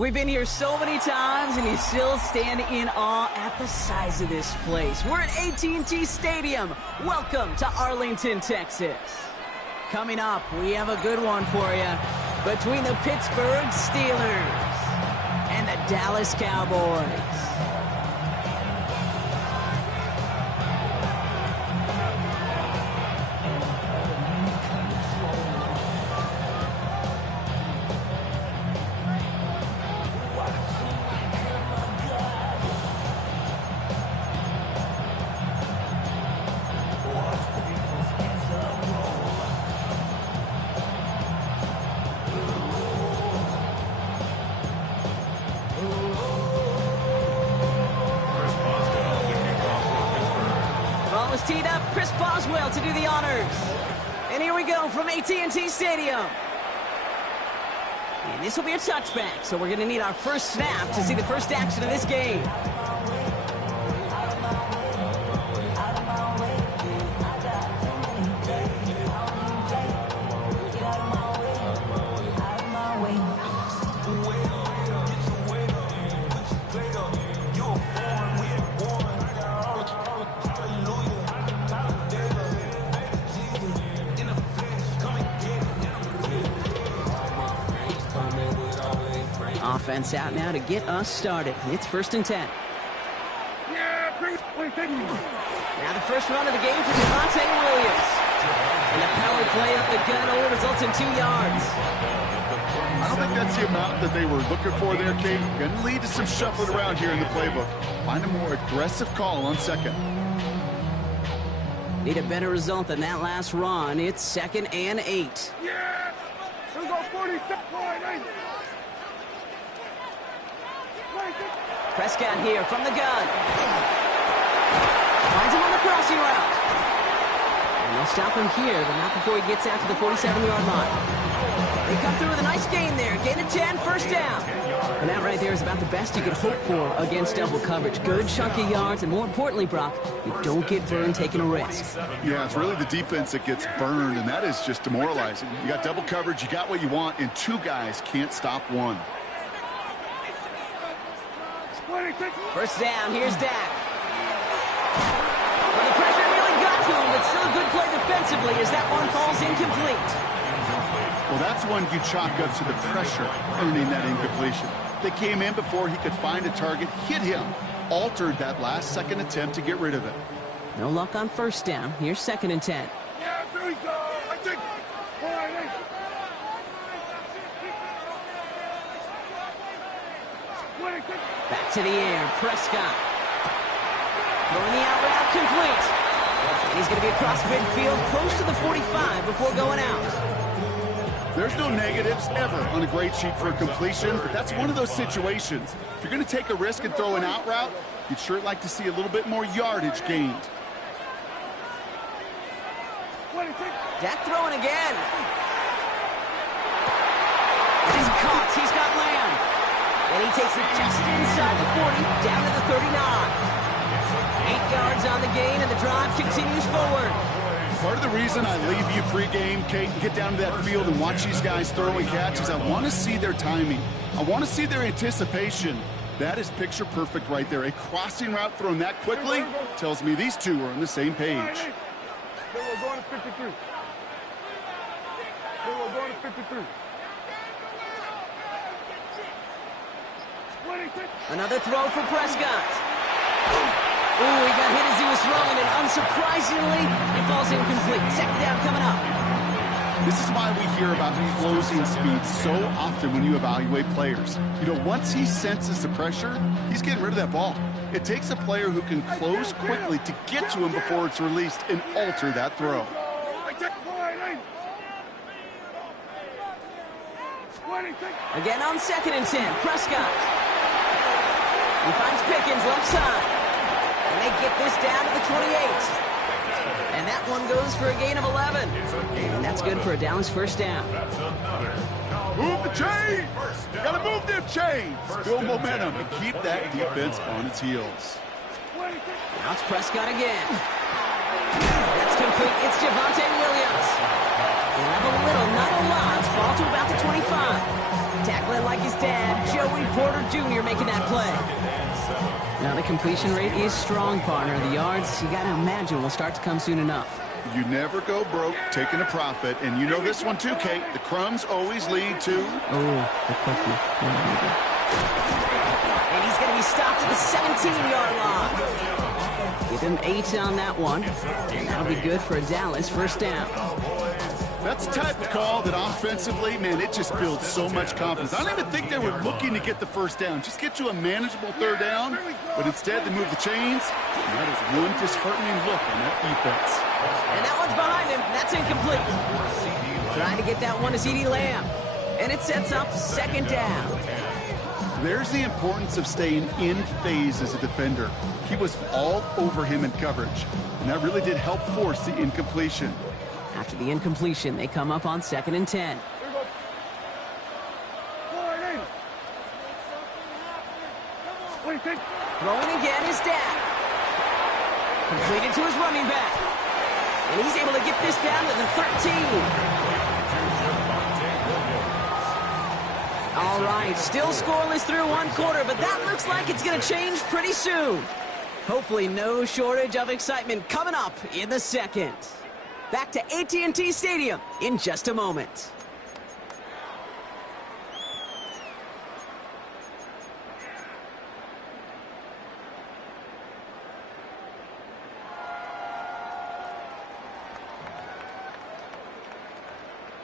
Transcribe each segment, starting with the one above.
We've been here so many times, and you still stand in awe at the size of this place. We're at H2H Stadium. Welcome to Arlington, Texas. Coming up, we have a good one for you between the Pittsburgh Steelers and the Dallas Cowboys. Teed up, Chris Boswell to do the honors. And here we go from H2H Stadium. And this will be a touchback, so we're going to need our first snap to see the first action of this game. Offense out now to get us started. It's 1st and 10. Now the first run of the game for Javonte Williams. And the power play up the gut only results in 2 yards. I don't think that's the amount that they were looking for there, Kate. Going to lead to some shuffling around here in the playbook. Find a more aggressive call on second. Need a better result than that last run. It's 2nd and 8. Yeah! Here we go, 46 point 8. Prescott here from the gun. Finds him on the crossing route. And they'll stop him here, but not before he gets out to the 47-yard line. They come through with a nice gain there. Gain of 10, first down. And that right there is about the best you could hope for against double coverage. Good chunky yards, and more importantly, Brock, you don't get burned taking a risk. Yeah, it's really the defense that gets burned, and that is just demoralizing. You got double coverage, you got what you want, and 2 guys can't stop one. First down, here's Dak. Well, the pressure really got to him, but still a good play defensively as that one falls incomplete. Well, that's one you chalk up to the pressure earning that incompletion. They came in before he could find a target, hit him, altered that last-second attempt to get rid of it. No luck on first down. Here's 2nd and 10. Yeah, there we go. I think. Back to the air, Prescott. Throwing the out route complete. And he's going to be across midfield, close to the 45 before going out. There's no negatives ever on a grade sheet for a completion, but that's one of those situations. If you're going to take a risk and throw an out route, you'd sure like to see a little bit more yardage gained. Dak throwing again. He's caught. He's got Lamb. And he takes it just inside the 40, down to the 39. 8 yards on the gain, and the drive continues forward. Part of the reason I leave you pregame, Kate, and get down to that field and watch these guys throw and catch is I want to see their timing. I want to see their anticipation. That is picture perfect right there. A crossing route thrown that quickly tells me these two are on the same page. Then we're going to 53. Then we're going to 53. Another throw for Prescott. Ooh, he got hit as he was throwing, and unsurprisingly, it falls incomplete. 2nd down coming up. This is why we hear about closing speed so often when you evaluate players. You know, once he senses the pressure, he's getting rid of that ball. It takes a player who can close quickly to get to him before it's released and alter that throw. Again on 2nd and 10, Prescott. He finds Pickens left side. And they get this down to the 28. And that one goes for a gain of 11. And that's good for a Dallas first down. Move the chains! Gotta move them chains! Build momentum and keep that defense on its heels. Now it's Prescott again. That's complete. It's Javonte Williams. They'll have a little, not a lot. Ball to about the 25. Tackling like his dad, Joey Porter Jr. making that play. Now the completion rate is strong, partner. The yards, you got to imagine, will start to come soon enough. You never go broke taking a profit, and you know this one too, Kate. The crumbs always lead to... Oh, the cookie. And he's going to be stopped at the 17-yard line. Give him 8 on that one, and that'll be good for a Dallas first down. That's the type of call that offensively, man, it just builds so much confidence. I don't even think they were looking to get the first down. Just get to a manageable third down, but instead they move the chains, and that is one disheartening look on that defense. And that one's behind him. That's incomplete. Trying to get that one to CeeDee Lamb. And it sets up second down. There's the importance of staying in phase as a defender. He was all over him in coverage, and that really did help force the incompletion. After the incompletion, they come up on 2nd and 10. Throwing again is Dak. Completed to his running back. And he's able to get this down to the 13. All right, still scoreless through one quarter, but that looks like it's going to change pretty soon. Hopefully no shortage of excitement coming up in the second. Back to AT&T Stadium in just a moment.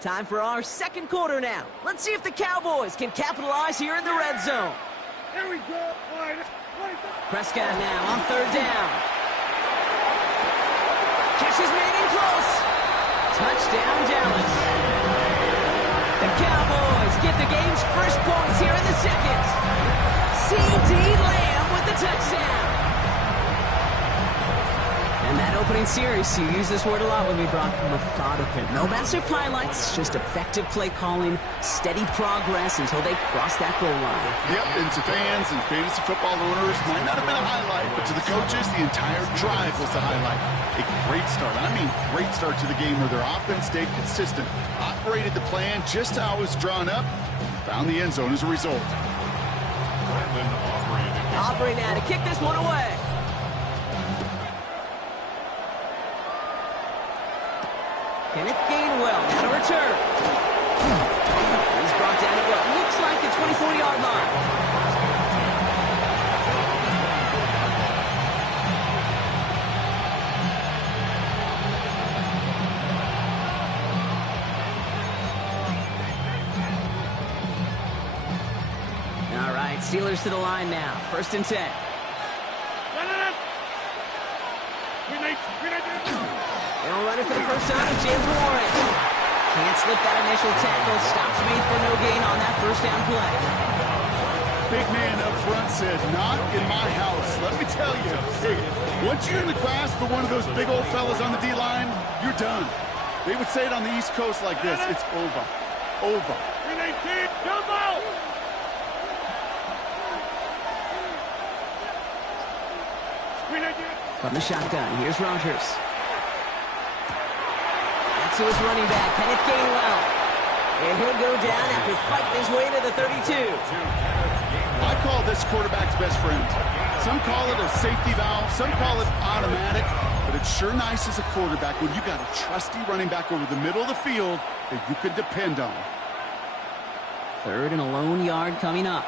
Time for our second quarter now. Let's see if the Cowboys can capitalize here in the red zone. Here we go. Prescott now on 3rd down. Catch is made in close. Touchdown, Dallas. The Cowboys get the game's first points here in the second. CeeDee Lamb with the touchdown. And that opening series, you use this word a lot with me, Brock, methodical. No massive highlights, just effective play calling, steady progress until they cross that goal line. Yep, and to fans and fantasy football owners, might not have been a highlight, but to the coaches, the entire drive was the highlight. A great start, I mean great start to the game where their offense stayed consistent, operated the plan just how it was drawn up, found the end zone as a result. Aubrey now to kick this one away. Kenneth Gainwell now to return. He's brought down at what looks like the 24-yard line. All right, Steelers to the line now. 1st and 10. They'll run it for the first time with James Warren. Can't slip that initial tackle. Stops made for no gain on that first down play. Big man up front said, not in my house. Let me tell you, hey, once you're in the grasp of one of those big old fellas on the D-line, you're done. They would say it on the East Coast like this, it's over. Over. From the shotgun, here's Rodgers. To his running back, Kenneth Gainwell. And he'll go down after fighting his way to the 32. I call this quarterback's best friend. Some call it a safety valve, some call it automatic, but it's sure nice as a quarterback when you got a trusty running back over the middle of the field that you can depend on. 3rd and a lone yard coming up.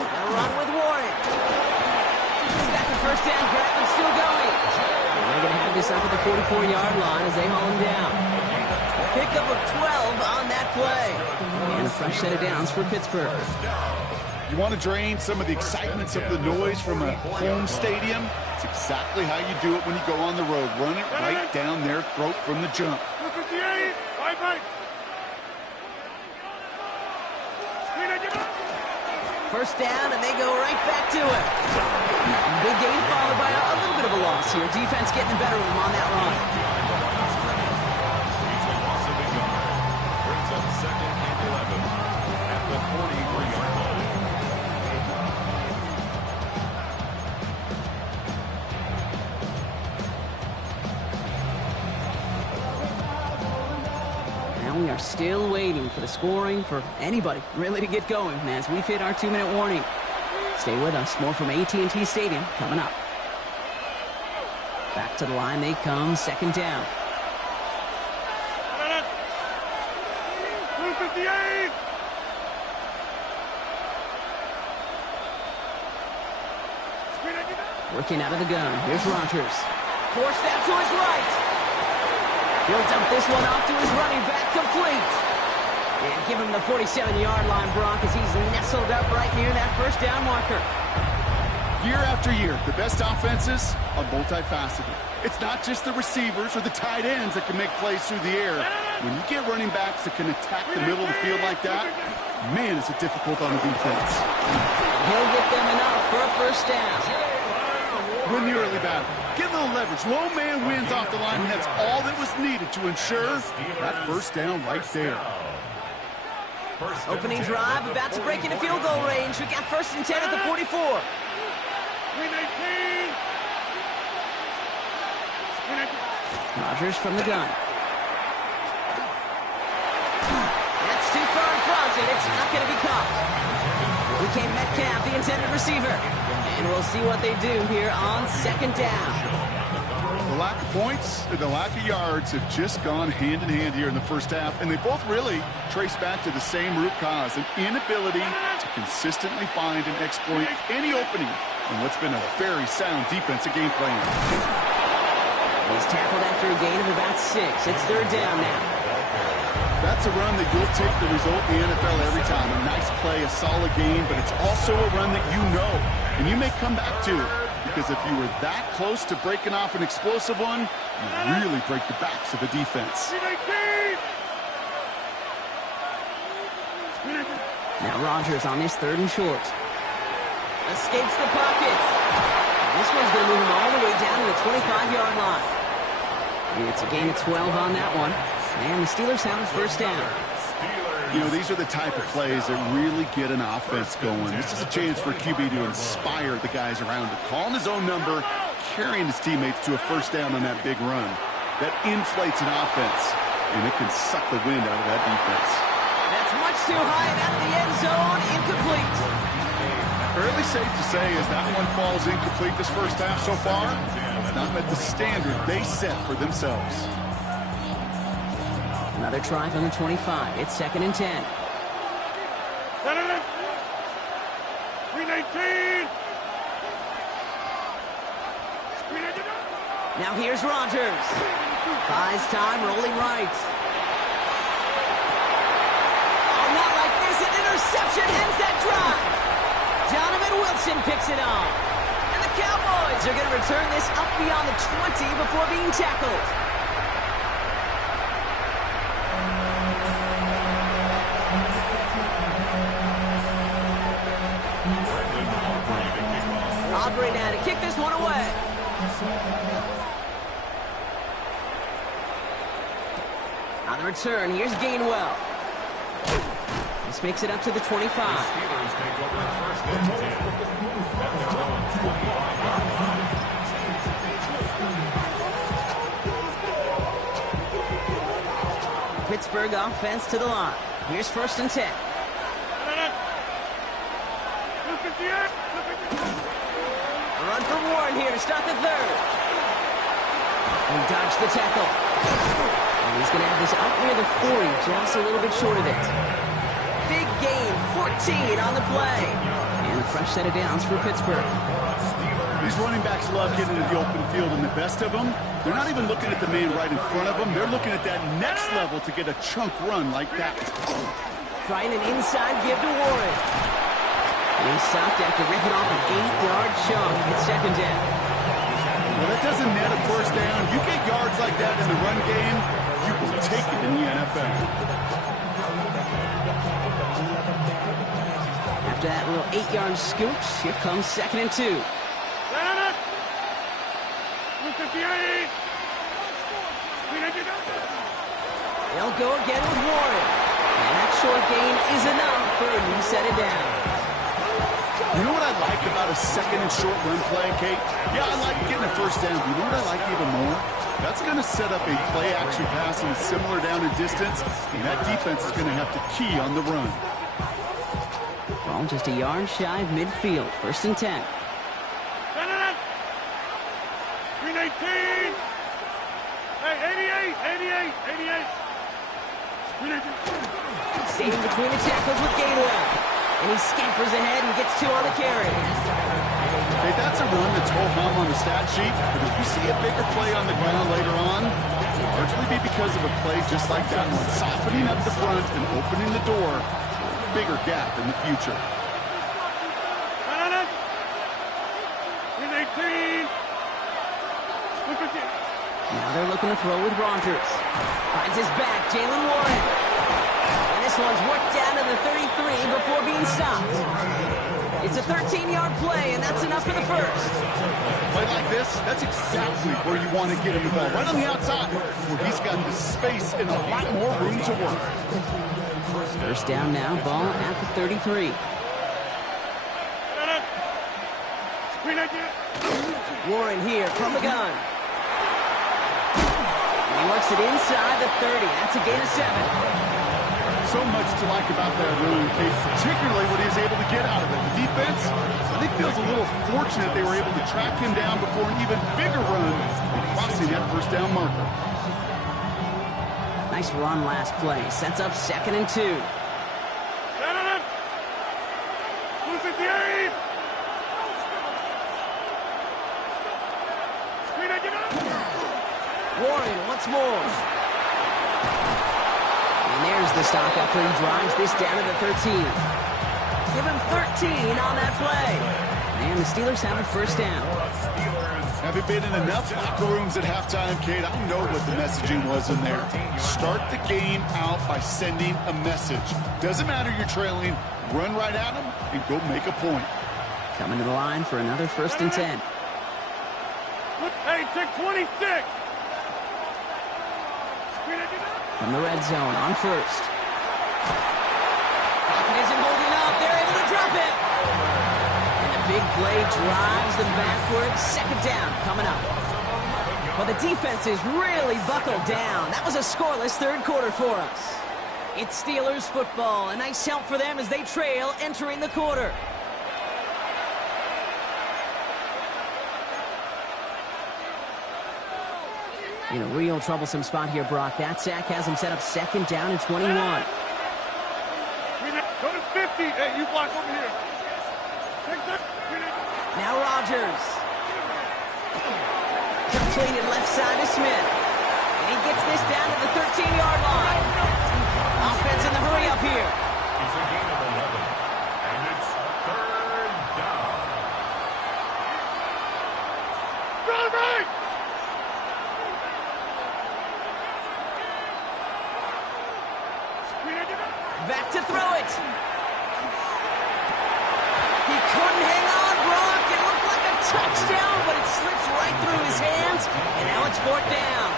They'll run with Warren. First down, Bradman's still going. And they're going to have this up at the 44-yard line as they haul him down. Pickup of 12 on that play. And a fresh set of downs for Pittsburgh. You want to drain some of the excitement, some of the noise from a home stadium? It's exactly how you do it when you go on the road. Run it right down their throat from the jump. First down, and they go right back to it. Big gain followed by a little bit of a loss here. Defense getting the better of them on that run. Brings up 2nd and 11 at the 43-yard line. are still waiting for the scoring, for anybody really to get going as we've hit our 2-minute warning. Stay with us. More from AT&T Stadium coming up. Back to the line they come. Second down. 258. Working out of the gun. Here's Rodgers. Forced out to his right. He'll dump this one off to his running back, complete. And give him the 47-yard line, Brock, as he's nestled up right near that first down marker. Year after year, the best offenses are multifaceted. It's not just the receivers or the tight ends that can make plays through the air. When you get running backs that can attack the middle of the field like that, man, is it difficult on the defense. He'll get them enough for a first down. Win the early battle. Get a little leverage. Low man wins off the line, and that's all that was needed to ensure that first down right there. Opening drive, about to break into field goal range. We got first and 10 at the 44. 319. Rodgers from the gun. That's too far in front, and it's not going to be caught. We came Metcalf, the intended receiver. And we'll see what they do here on second down. The lack of points and the lack of yards have just gone hand in hand here in the first half, and they both really trace back to the same root cause, an inability to consistently find and exploit any opening in what's been a very sound defensive game plan. He's tackled after a gain of about 6. It's third down now. That's a run that you'll take the result in the NFL every time. A nice play, a solid game, but it's also a run that you know, and you may come back to it, because if you were that close to breaking off an explosive one, you really break the backs of a defense. Now Rodgers on his third and short. Escapes the pocket. This one's going to move him all the way down to the 25-yard line. It's a gain of 12 on that one. And the Steelers have a first down. You know, these are the type of plays that really get an offense going. This is a chance for QB to inspire the guys around him. Calling his own number, carrying his teammates to a first down on that big run. That inflates an offense, and it can suck the wind out of that defense. That's much too high and out of the end zone. Incomplete. Fairly safe to say as that one falls incomplete this first half so far, it's not met the standard they set for themselves. Another try from the 25. It's second and 10. 319. Now here's Rodgers. Buys time, rolling right. Oh, not like this. An interception ends that drive. Donovan Wilson picks it off. And the Cowboys are going to return this up beyond the 20 before being tackled. Aubrey now to kick this one away. On the return, here's Gainwell. This makes it up to the 25. Steelers take over first and 10. At their own 25-yard line. Pittsburgh offense to the line. Here's first and 10. 258. A run for Warren here to start the third. He dodged the tackle. And he's going to have this up near the 40, just a little bit short of it. Big gain, 14 on the play. And a fresh set of downs for Pittsburgh. These running backs love getting into the open field, and the best of them, they're not even looking at the man right in front of them. They're looking at that next level to get a chunk run like that. Trying an inside give to Warren. And he's stopped after ripping off an 8-yard chunk. It's second down. Well, that doesn't net a first down. You get yards like that in the run game, you will take it in the NFL. After that little 8-yard scooch, here comes second and 2. 258. They'll go again with Warren. And that short gain is enough for a new set of downs. You know what I like about a second and short run play, Kate? Yeah, I like getting a first down, but you know what I like even more? That's going to set up a play-action pass in a similar down and distance, and that defense is going to have to key on the run. Ball just a yard shy of midfield. 1st and 10. Green 18. Hey, 88. Green 18. Staying between the tackles with Gainwell. And he scampers ahead and gets 2 on the carry. Hey, that's a run that's ho-hum on the stat sheet, but if you see a bigger play on the ground later on, it'll largely be because of a play just like that one, softening up the front and opening the door for a bigger gap in the future. Green 18. Now they're looking to throw with Rogers. Finds his back, Jalen Warren. And this one's worked down to the 33 before being stopped. It's a 13-yard play, and that's enough for the first. Play like this, that's exactly where you want to get him the ball, right on the outside, where he's got the space and a lot more room to work. First down now, ball at the 33. Warren here from the gun. He works it inside the 30. That's a gain of 7. So much to like about that run, Kate, particularly what he was able to get out of it. The defense, I think, feels a little fortunate they were able to track him down before an even bigger run and crossing that first down marker. Nice run last play. Sets up 2nd and 2. Warren once more. And there's the stop after he drives this down to the 13. Give him 13 on that play. And the Steelers have a first down. Having been in enough locker rooms at halftime, Kate, I know what the messaging was in there. Start the game out by sending a message. Doesn't matter you're trailing, run right at them and go make a point. Coming to the line for another 1st and 10. Hey, take 26. From the red zone on 1st. Pocket isn't holding up. They're able to drop it. And the big play drives them backwards. 2nd down coming up. Well, the defense is really buckled down. That was a scoreless 3rd quarter for us. It's Steelers football. A nice help for them as they trail entering the quarter. In a real troublesome spot here, Brock. That sack has him set up 2nd down and 21. Go to 50. Hey, you block over here. Now Rogers. Completed left side to Smith. And he gets this down to the 13-yard line. Offense in the hurry up here. It's a gain of 11. And it's 3rd down. Run right! Back to throw it. He couldn't hang on, Brock. It looked like a touchdown, but it slips right through his hands, and now it's 4th down.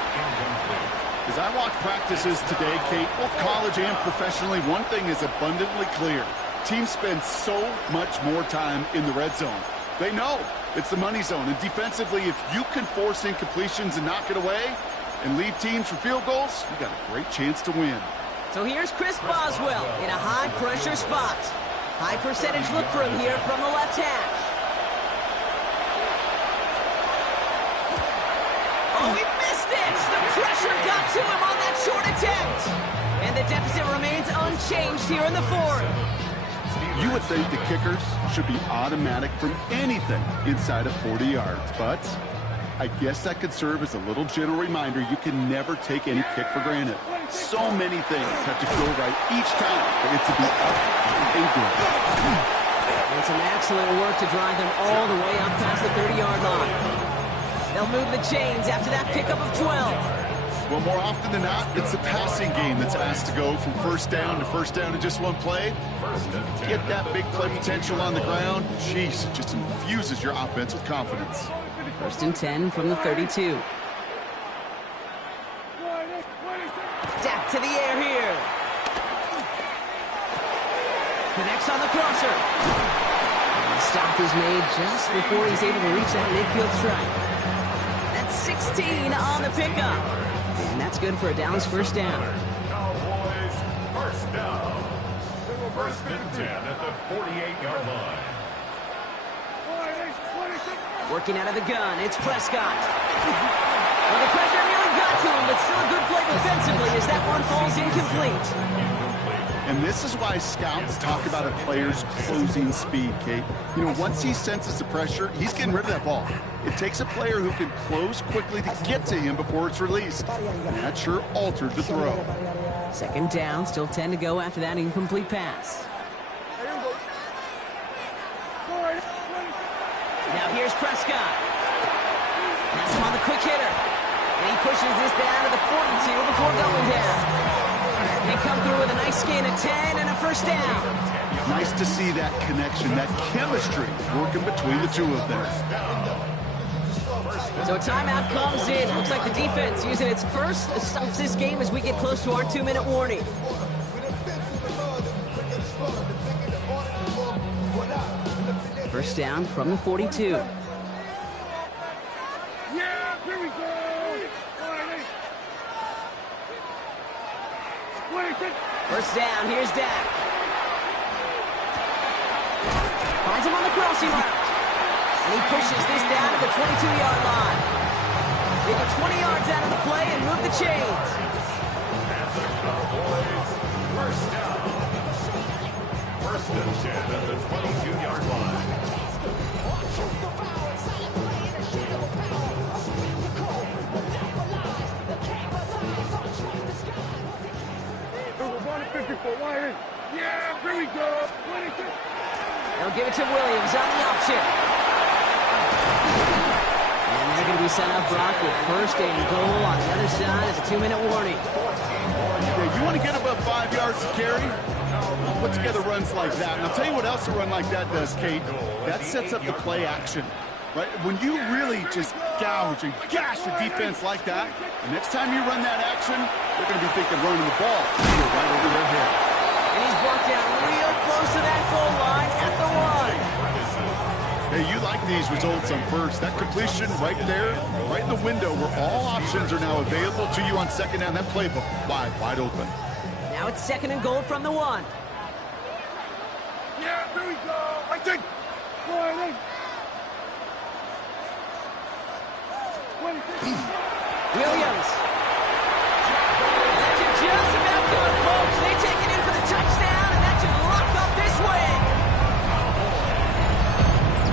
As I watch practices today, Kate, both college and professionally, one thing is abundantly clear. Teams spend so much more time in the red zone. They know it's the money zone, and defensively, if you can force incompletions and knock it away and leave teams for field goals, you got a great chance to win. So here's Chris Boswell in a high-pressure spot. High percentage look for him here from the left hash. Oh, he missed it! The pressure got to him on that short attempt. And the deficit remains unchanged here in the 4th. You would think the kickers should be automatic from anything inside of 40 yards, but I guess that could serve as a little gentle reminder you can never take any kick for granted. So many things have to go right each time for it to be up and good. And some excellent work to drive them all the way up past the 30-yard line. They'll move the chains after that pickup of 12. Well, more often than not, it's the passing game that's asked to go from first down to just one play. Get that big play potential on the ground. Jeez, it just infuses your offense with confidence. 1st and 10 from the 32. Dak to the air here. Connects on the crosser. And the stop is made just before he's able to reach that midfield strike. That's 16 on the pickup. And that's good for a Dallas first down. Cowboys first down. First and 10 at the 48-yard line. Working out of the gun, it's Prescott. Well, the pressure nearly got to him, but still a good play defensively as that one falls incomplete. And this is why scouts talk about a player's closing speed, Kate. You know, once he senses the pressure, he's getting rid of that ball. It takes a player who can close quickly to get to him before it's released. And that sure altered the throw. Second down, still 10 to go after that incomplete pass. Now here's Prescott. That's him on the quick hitter. And he pushes this down to the 42 before going down. They come through with a nice gain of 10 and a first down. Nice to see that connection, that chemistry working between the two of them. So a timeout comes in. Looks like the defense using its first stops this game as we get close to our 2-minute warning. First down from the 42. Yeah, here we go. First down, here's Dak. Finds him on the crossing route. And he pushes this down to the 22-yard line. They get 20 yards out of the play and move the chains. First down. First and 10 at the 22-yard line. Yeah, here we go. They'll give it to Williams on the option. And they're going to be set up, Brock, with first and goal on the other side of the 2-minute warning. Yeah, you want to get above 5 yards to carry? Put together runs like that. And I'll tell you what else a run like that does, Kate. That sets up the play action. Right? When you really just gouge and gash your defense like that, the next time you run that action, they're going to be thinking running the ball right over their head. And he's brought down real close to that goal line at the 1. Hey, you like these results on first. That completion right there, right in the window where all options are now available to you on second down. That playbook wide open. Now it's second and goal from the 1. Yeah, here we go. I think. Williams. That should just about do it, folks. They take it in for the touchdown, and that should lock up this win.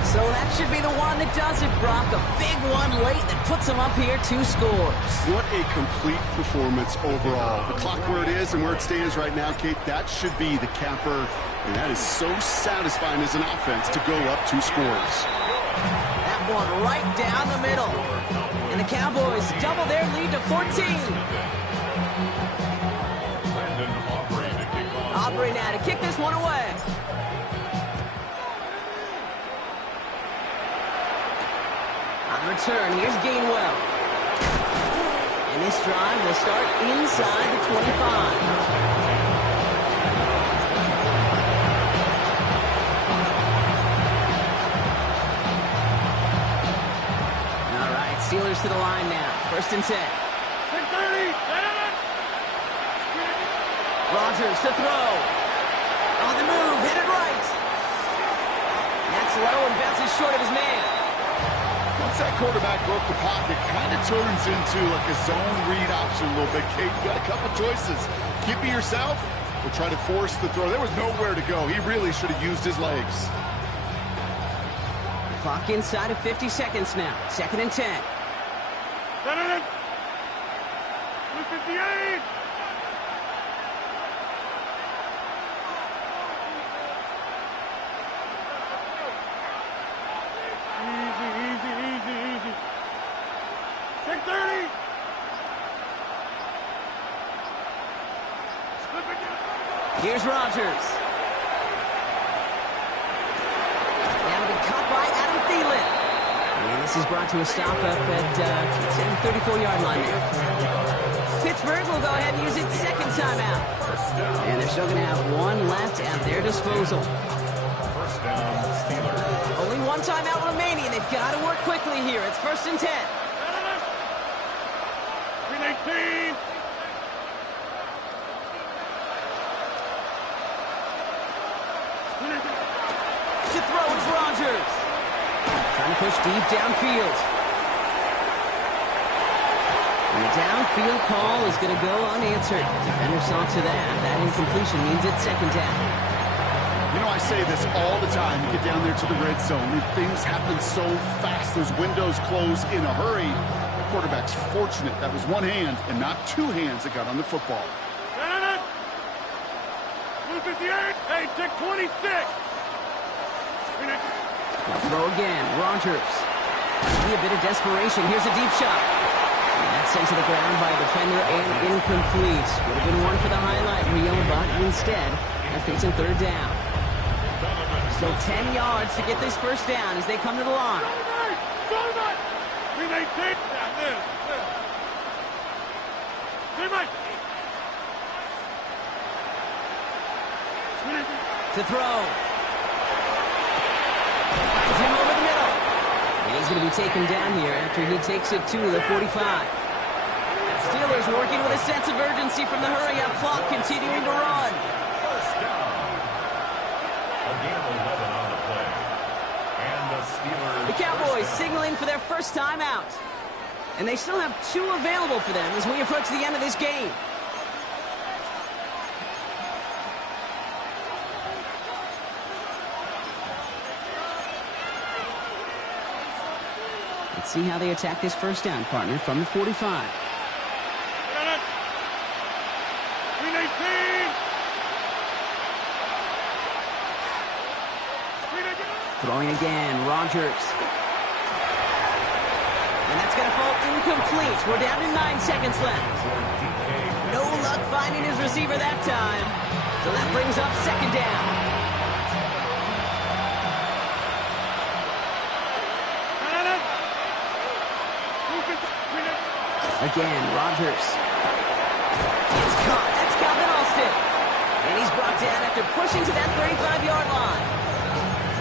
So that should be the one that does it, Brock. A big one late that puts them up here 2 scores. What a complete performance overall. The clock where it is and where it stands right now, Kate, that should be the capper. And that is so satisfying as an offense to go up 2 scores. That one right down the middle. And the Cowboys double their lead to 14. Aubrey now to kick this one away. On the return, here's Gainwell. And this drive will start inside the 25. Steelers to the line now. First and 10. Rodgers to throw. On the move, hit it right. That's low and bounces short of his man. Once that quarterback broke the pocket, kind of turns into like a zone read option a little bit, Kate. You got a couple choices. Keep it yourself or try to force the throw. There was nowhere to go. He really should have used his legs. Clock inside of 50 seconds now. Second and 10. 58. Easy. 6:30. Here's Rodgers. And it'll be caught by Adam Thielen. And this is brought to a stop up at the 34-yard line there. Pittsburgh will go ahead and use its second timeout. And they're still going to have one left at their disposal. First down, Steelers. Only one timeout remaining. They've got to work quickly here. It's first and 10. Green 18. To throw is Rodgers. Trying to push deep downfield. And the downfield call is going to go unanswered. Defender saw to that. That incompletion means it's second down. You know, I say this all the time. You get down there to the red zone, and things happen so fast. Those windows close in a hurry. The quarterback's fortunate that was one hand and not two hands that got on the football. Blue 58. Hey, take 26. Now throw again. Rodgers. Maybe a bit of desperation. Here's a deep shot. And that's sent to the ground by a defender and incomplete. Would have been one for the highlight reel, but instead, they're facing third down. So 10 yards to get this first down as they come to the line. Green 18. To throw. Finds him over the middle. And he's going to be taken down here after he takes it to the 45. Steelers working with a sense of urgency from the hurry-up clock, continuing to run. First down. A game of 11 on the play. And the Steelers... The Cowboys signaling for their first time out. And they still have two available for them as we approach the end of this game. Let's see how they attack this first down, partner, from the 45. Green 18. Throwing again, Rodgers. And that's going to fall incomplete. We're down to 9 seconds left. No luck finding his receiver that time. So that brings up second down. Again, Rodgers. It's caught. That's Calvin Alston. And he's brought down after pushing to that 35-yard line.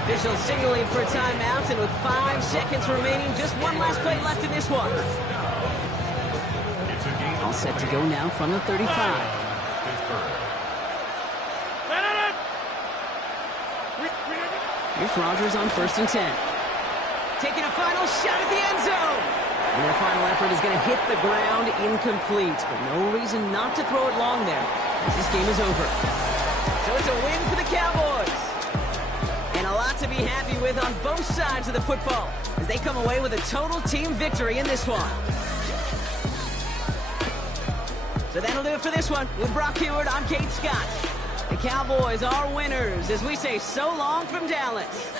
Officials signaling for a timeout, and with 5 seconds remaining, just one last play left in this one. All set to go now from the 35. Here's Rodgers on 1st and 10. Taking a final shot at the end zone. And their final effort is going to hit the ground incomplete. But no reason not to throw it long there, as this game is over. So it's a win for the Cowboys. And a lot to be happy with on both sides of the football, as they come away with a total team victory in this one. So that'll do it for this one. With Brock Heward, I'm Kate Scott. The Cowboys are winners, as we say so long from Dallas.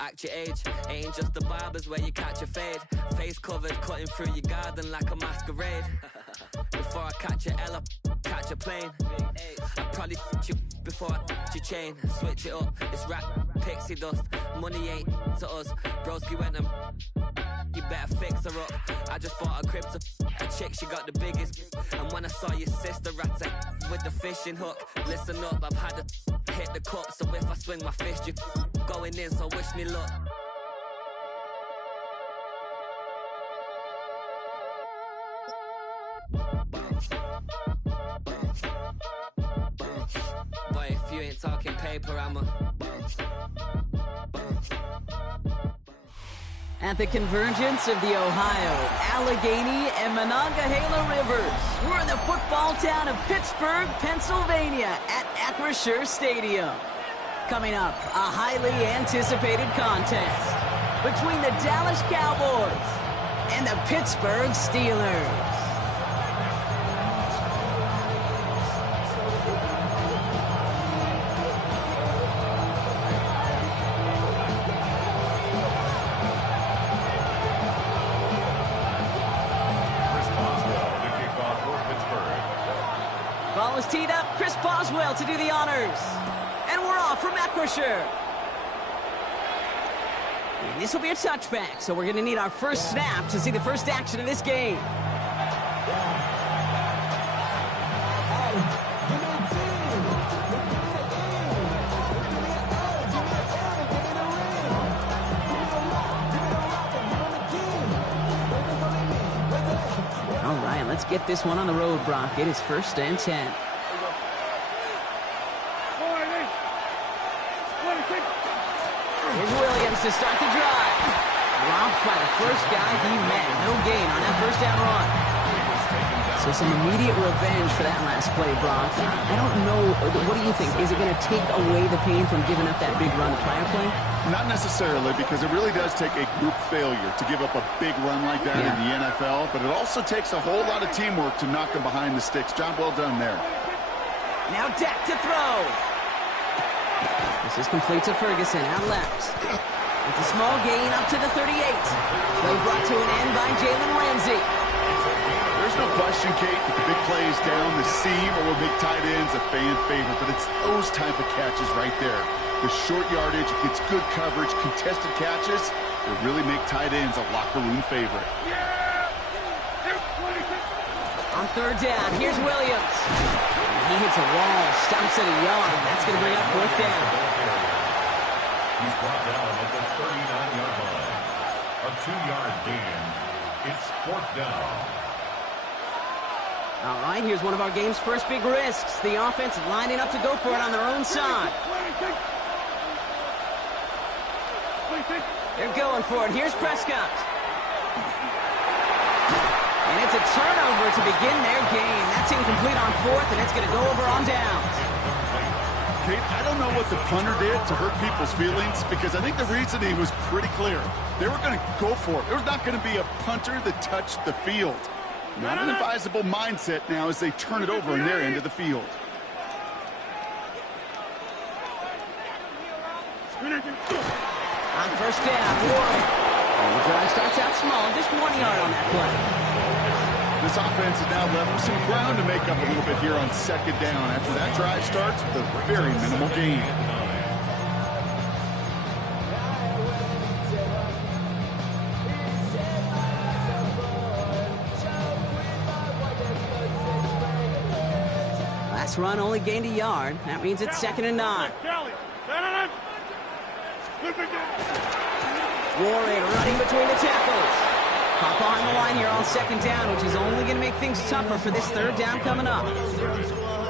Act your age, ain't just the barbers where you catch a fade. Face covered, cutting through your garden like a masquerade. Before I catch a L up, catch a plane. I probably f*** you before I f*** your chain. Switch it up, it's rap, pixie dust. Money ain't to us, broski went and you better fix her up. I just bought a crib to a chick, she got the biggest. And when I saw your sister at with the fishing hook, listen up, I've had to hit the cup. So if I swing my fist, you going in, so wish me luck. Boy, if you ain't talking paper, I'm a... At the convergence of the Ohio, Allegheny, and Monongahela Rivers, we're in the football town of Pittsburgh, Pennsylvania, at Acrisure Stadium. Coming up, a highly anticipated contest between the Dallas Cowboys and the Pittsburgh Steelers. Ball is teed up. Chris Boswell to do the honors. And we're off for Macrisher. And this will be a touchback, so we're going to need our first snap to see the first action of this game. All right, let's get this one on the road, Brock. It is 1st and 10. Here's Williams to start the drive. Dropped by the first guy he met. No gain on that first down run. So some immediate revenge for that last play, Brock. I don't know. What do you think? Is it going to take away the pain from giving up that big run the prior play? Not necessarily, because it really does take a group failure to give up a big run like that in the NFL, but it also takes a whole lot of teamwork to knock him behind the sticks. Job well done there. Now Dak to throw. This is complete to Ferguson, out left. It's a small gain up to the 38. Play brought to an end by Jalen Ramsey. There's no question, Kate, that the big plays down the seam or big tight ends a fan favorite, but it's those type of catches right there. The short yardage, it gets good coverage, contested catches, they really make tight ends a locker room favorite. On 3rd down, here's Williams. He hits a wall, stops at a yard. That's going to bring up 4th down. He's brought down at the 39-yard line. A 2-yard gain. It's 4th down. All right, here's one of our game's first big risks. The offense lining up to go for it on their own side. They're going for it. Here's Prescott. And it's a turnover to begin their game. That's incomplete on 4th, and it's going to go over on downs. Kate, I don't know what the punter did to hurt people's feelings, because I think the reasoning was pretty clear. They were going to go for it. There's not going to be a punter that touched the field. Not an advisable mindset now as they turn it over in their end of the field. On 1st down, Warren. And the drive starts out small, just 1 yard on that play. This offense is now left with some ground to make up a little bit here on 2nd down after that drive starts with a very minimal gain. Last run only gained a yard. That means it's 2nd and 9. Warren running between the tackles. Hop on the line here on 2nd down, which is only going to make things tougher for this 3rd down coming up.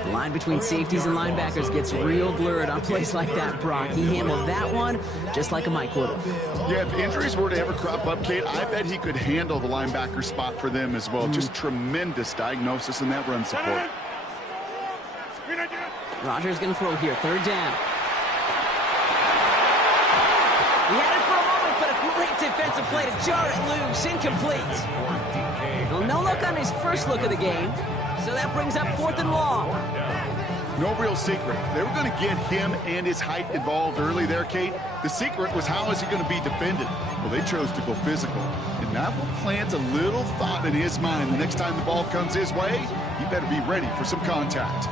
The line between safeties and linebackers gets real blurred on plays like that, Brock. He handled that one just like a Mike would have. Yeah, if injuries were to ever crop up, Kate, I bet he could handle the linebacker spot for them as well. Just tremendous diagnosis in that run support. Rodgers going to throw here, 3rd down. He had it for a moment, but a great defensive play to jar it loose, incomplete. Well, no look on his first look of the game, so that brings up 4th and long. No real secret. They were going to get him and his height involved early there, Kate. The secret was how is he going to be defended? Well, they chose to go physical, and that will plant a little thought in his mind. The next time the ball comes his way, he better be ready for some contact.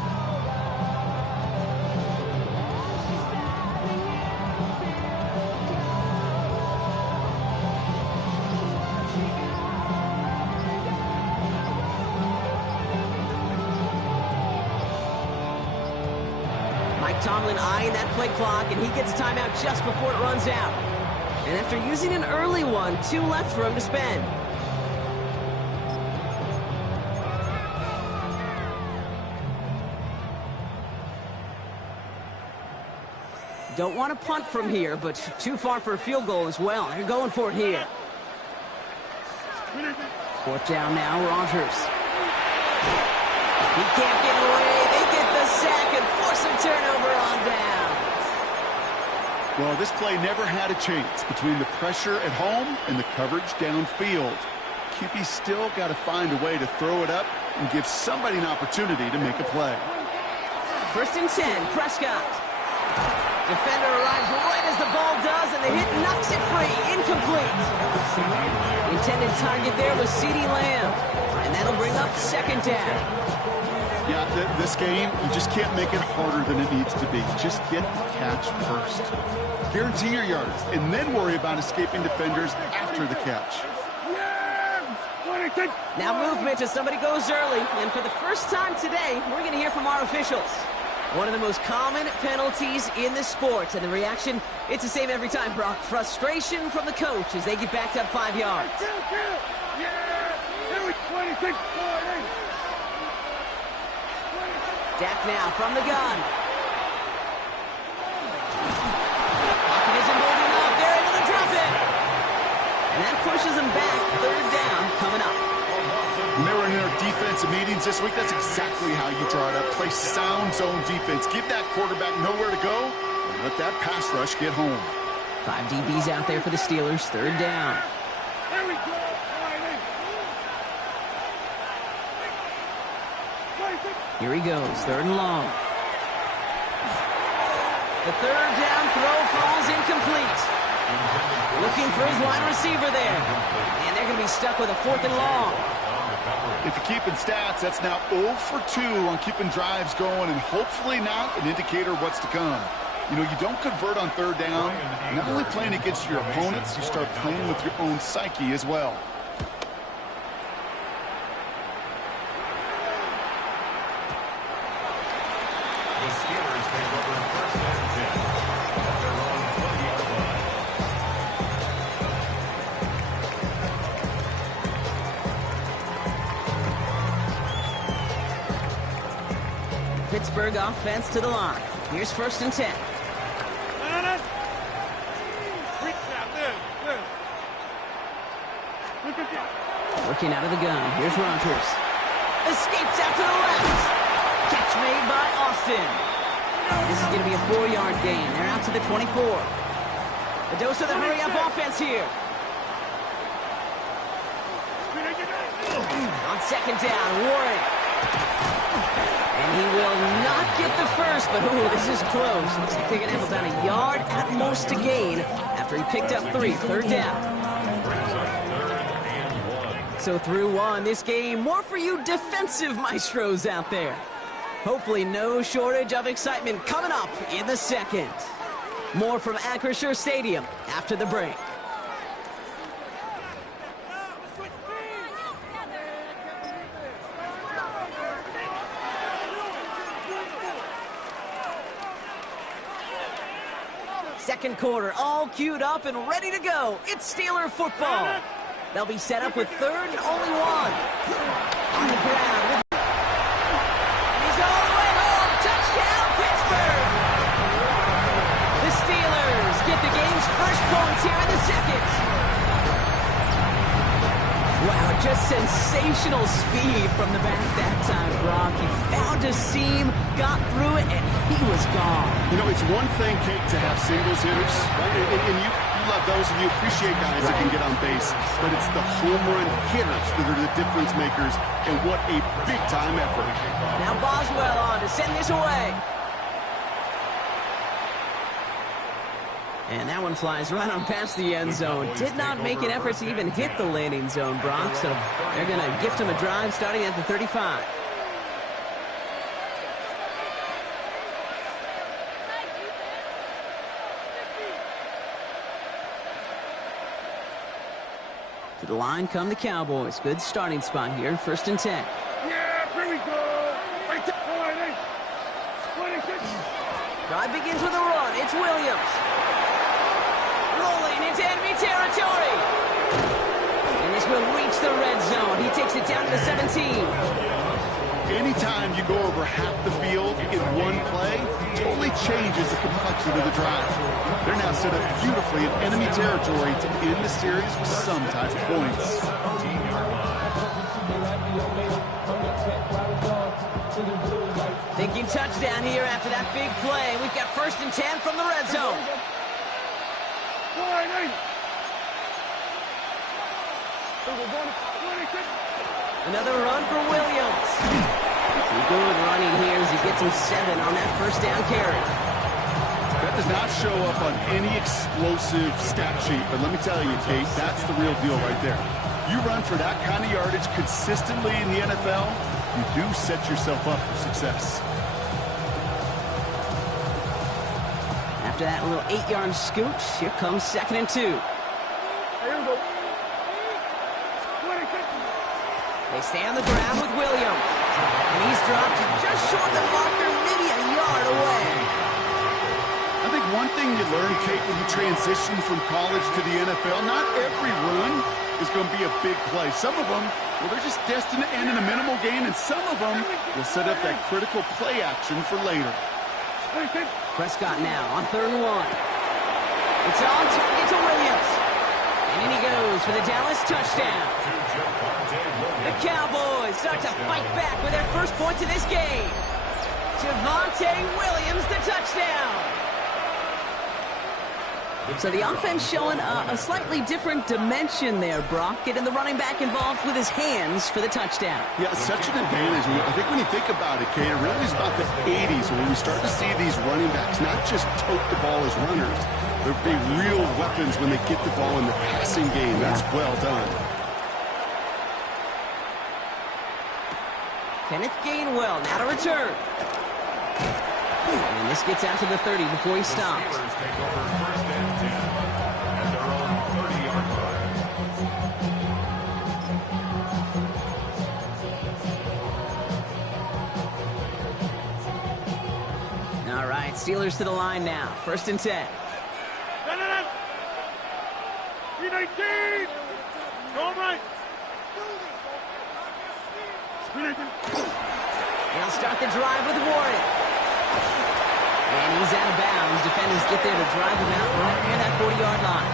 Tomlin eyeing that play clock, and he gets a timeout just before it runs out. And after using an early one, 2 left for him to spend. Don't want to punt from here, but too far for a field goal as well. They're going for it here. 4th down now, Rodgers. He can't get away. They get the sack and force a turnover on down. Well, this play never had a chance between the pressure at home and the coverage downfield. QB's still got to find a way to throw it up and give somebody an opportunity to make a play. 1st and 10, Prescott. Defender arrives right as the ball does, and the hit knocks it free. Incomplete. The intended target there was CeeDee Lamb, and that'll bring up 2nd down. Yeah, this game, you just can't make it harder than it needs to be. Just get the catch first. Guarantee your yards, and then worry about escaping defenders after the catch. Now movement as somebody goes early, and for the first time today, we're going to hear from our officials. One of the most common penalties in the sport, and the reaction, it's the same every time, Brock. Frustration from the coach as they get backed up 5 yards. Dak now from the gun. Pocket isn't holding up. They're able to drop it. And that pushes them back. 3rd down coming up. Remember in our defensive meetings this week, that's exactly how you draw it up. Play sound zone defense. Give that quarterback nowhere to go, and let that pass rush get home. 5 DBs out there for the Steelers. 3rd down. Here he goes. 3rd and long. The 3rd down throw falls incomplete. Looking for his wide receiver there. And they're going to be stuck with a 4th and long. If you're keeping stats, that's now 0 for 2 on keeping drives going, and hopefully not an indicator of what's to come. You know, you don't convert on 3rd down. Not only playing against your opponents, you start playing with your own psyche as well. The Steelers take over 1st and 10 at their own 20-yard line. Pittsburgh offense to the line. Here's 1st and 10. Working out of the gun. Here's Rodgers. Escapes out to the left. Catch made by Austin. This is going to be a 4-yard gain. They're out to the 24. A dose of the hurry-up offense here. On 2nd down, Warren. And he will not get the first, but ooh, this is close. Looks like they're going to have about a yard at most to gain after he picked up 3. 3rd down. So through 1, this game, more for you defensive maestros out there. Hopefully no shortage of excitement coming up in the 2nd. More from Acrisure Stadium after the break. Second quarter, all queued up and ready to go. It's Steeler football. They'll be set up with 3rd and only 1. On the ground. And he's all the way home. Touchdown, Pittsburgh. The Steelers get the game's first points here in the 2nd. Wow, just sensational speed from the back that time, Brock. He found a seam, got through it, and he was gone. You know, it's one thing, Kate, to have singles hitters, right? And you love those, and you appreciate guys that can get on base. But it's the home run hitters that are the difference makers, and what a big-time effort. Now Boswell on to send this away. And that one flies right on past the end zone. Did not make an effort to even hit the landing zone, Brock. So they're going to gift him a drive starting at the 35. To the line come the Cowboys. Good starting spot here. 1st and 10. Yeah, here we go. Drive begins with a run. It's Williams. Rolling into enemy territory. And this will reach the red zone. He takes it down to the 17. Anytime you go over half the field in one play, totally changes the complexion of the drive. They're now set up beautifully in enemy territory to end the series with some type of points. Thinking touchdown here after that big play. We've got 1st and 10 from the red zone. Another run for Williams. Some good running here as he gets him 7 on that first down carry. That does not show up on any explosive stat sheet, but let me tell you, Kate, that's the real deal right there. You run for that kind of yardage consistently in the NFL, you do set yourself up for success. After that little 8-yard scoot, here comes 2nd and 2. They stay on the ground with Williams. And he's dropped just short of the marker, maybe a yard away. I think one thing you learn, Kate, when you transition from college to the NFL, not every run is going to be a big play. Some of them, well, they're just destined to end in a minimal gain, and some of them will set up that critical play action for later. Prescott now on 3rd and 1. It's on target to Williams. And in he goes for the Dallas touchdown. The Cowboys start to fight back with their first points in this game. Javonte Williams, the touchdown. So the offense showing a slightly different dimension there, Brock. Getting the running back involved with his hands for the touchdown. Yeah, such an advantage. I think when you think about it, Kate, it really is about the 80s when we start to see these running backs not just tote the ball as runners. They're big real weapons when they get the ball in the passing game. That's well done. Kenneth Gainwell now to return. And this gets out to the 30 before he stops. All right, Steelers to the line now. 1st and 10. 319! Go right! They'll start the drive with Warren. And he's out of bounds. Defenders get there to drive him out right near that 40-yard line.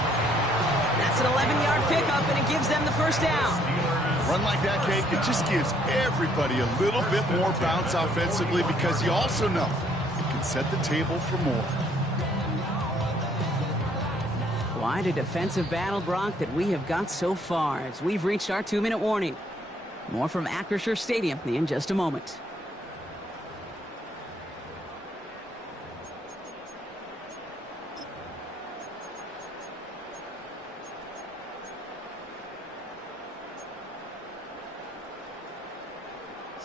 That's an 11-yard pickup, and it gives them the first down. Run like that, Kate, it just gives everybody a little bit more bounce offensively because you also know it can set the table for more. Quite a defensive battle, Brock, that we have got so far as we've reached our 2-minute warning. More from Acrisure Stadium in just a moment.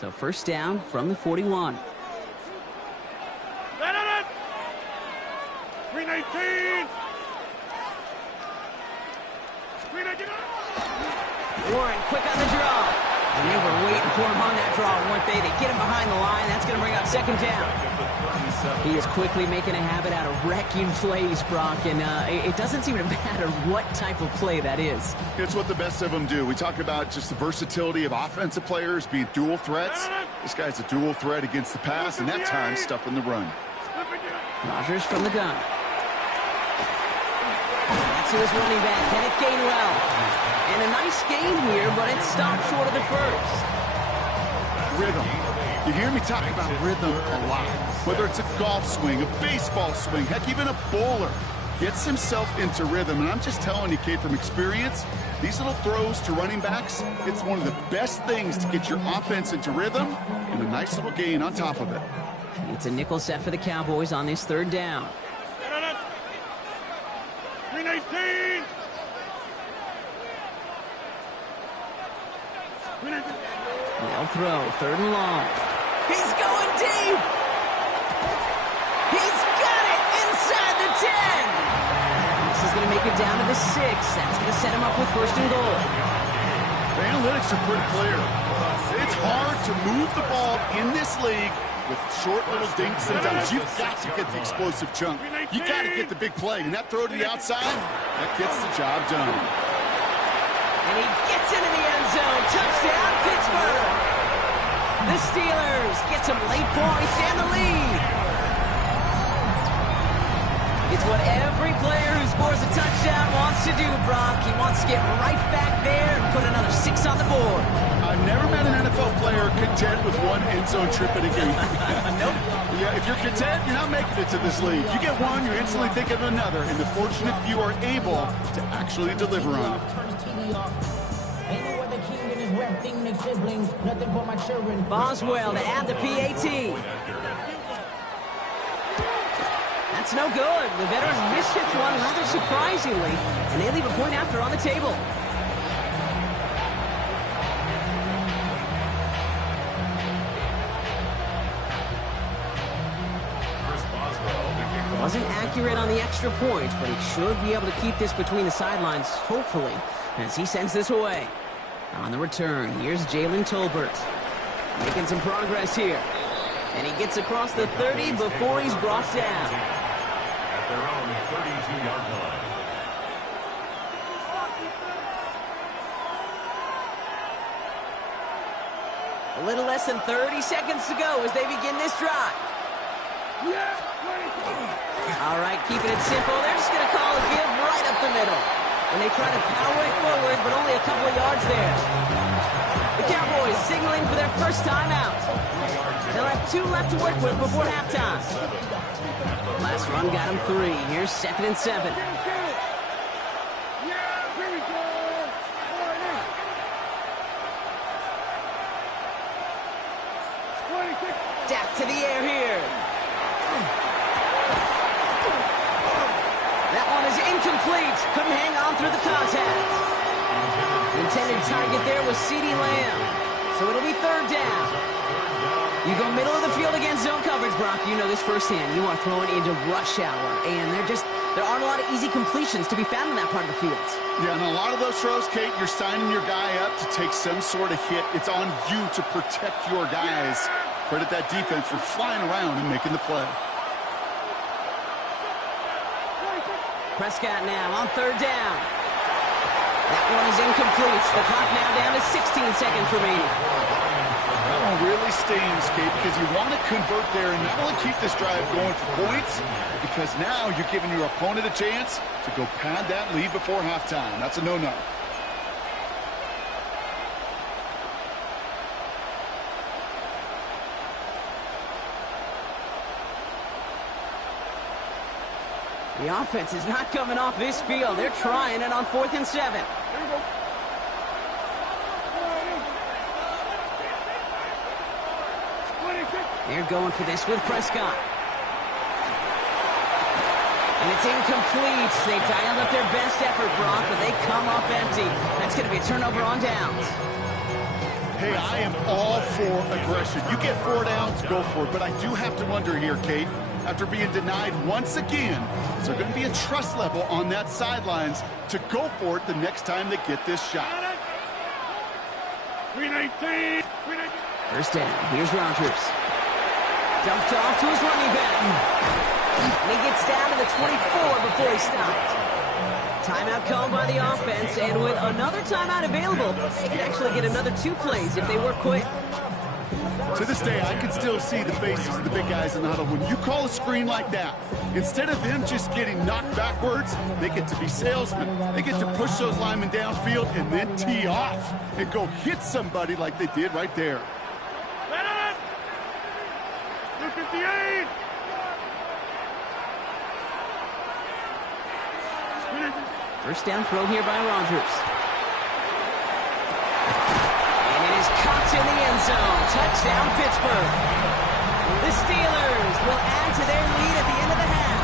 So 1st down from the 41. 319! Warren quick on the draw. And they were waiting for him on that draw, weren't they? They get him behind the line. That's going to bring up 2nd down. He is quickly making a habit out of wrecking plays, Brock, and it doesn't seem to matter what type of play that is. It's what the best of them do. We talk about just the versatility of offensive players being dual threats. This guy's a dual threat against the pass, and that time stuffing the run. Rodgers from the gun. That's to his running back, Kenneth Gainwell. And a nice game here, but it stopped short of the first. Rhythm. You hear me talk about rhythm a lot. Whether it's a golf swing, a baseball swing, heck, even a bowler gets himself into rhythm. And I'm just telling you, Kate, from experience, these little throws to running backs, it's one of the best things to get your offense into rhythm and a nice little gain on top of it. It's a nickel set for the Cowboys on this 3rd down. 319! They'll throw 3rd and long. He's going deep. He's got it inside the 10. This is going to make it down to the 6. That's going to set him up with 1st and goal. The analytics are pretty clear. It's hard to move the ball in this league with short little dinks and dunks. You've got to get the explosive chunk. You got to get the big play. And that throw to the outside, that gets the job done. And he gets into the end zone. Touchdown, Pittsburgh. The Steelers get some late points and the lead. It's what every player who scores a touchdown wants to do, Brock. He wants to get right back there and put another 6 on the board. I've never met an NFL player content with one end zone trip in a game. Nope. Yeah, if you're content, you're not making it to this league. You get one, you instantly think of another, and the fortunate few are able to actually deliver on it. Boswell to add the PAT. That's no good. The veterans mishits one rather surprisingly, and they leave a point after on the table. Wasn't accurate on the extra point, but he should be able to keep this between the sidelines, hopefully, as he sends this away. On the return, here's Jalen Tolbert. Making some progress here. And he gets across the 30 before he's brought down. At their own 32-yard line. A little less than 30 seconds to go as they begin this drive. All right, keeping it simple. They're just going to call a give right up the middle. And they try to power it forward, but only a couple of yards there. The Cowboys signaling for their first timeout. They'll have 2 left to work with before halftime. Last run got him 3. Here's 2nd and 7. Dak to the air here. That one is incomplete. Couldn't hang on through the contact. The intended target there was CeeDee Lamb. So it'll be 3rd down. You go middle of the field against zone coverage, Brock. You know this firsthand. You are throwing into rush hour. And there aren't a lot of easy completions to be found in that part of the field. Yeah, and a lot of those throws, Kate, you're signing your guy up to take some sort of hit. It's on you to protect your guys. Credit that defense for flying around and making the play. Prescott now on 3rd down. That one is incomplete. The clock now down to 16 seconds remaining. That one really stings, Kate, because you want to convert there and not only keep this drive going for points, because now you're giving your opponent a chance to go pad that lead before halftime. That's a no-no. The offense is not coming off this field. They're trying it on 4th and 7. They're going for this with Prescott. And it's incomplete. They dialed up their best effort, Brock, but they come up empty. That's going to be a turnover on downs. Hey, I am all for aggression. You get 4 downs, go for it. But I do have to wonder here, Kate, after being denied once again, is there going to be a trust level on that sidelines to go for it the next time they get this shot? 319. 1st down. Here's Rodgers. Dumped off to his running back. And he gets down to the 24 before he stopped. Timeout called by the offense, and with another timeout available, they can actually get another 2 plays if they work quick. To this day, I can still see the faces of the big guys in the huddle. When you call a screen like that, instead of them just getting knocked backwards, they get to be salesmen. They get to push those linemen downfield and then tee off and go hit somebody like they did right there. 258. First down throw here by Rodgers. And it is caught in the end zone. Touchdown, Pittsburgh. The Steelers will add to their lead at the end of the half.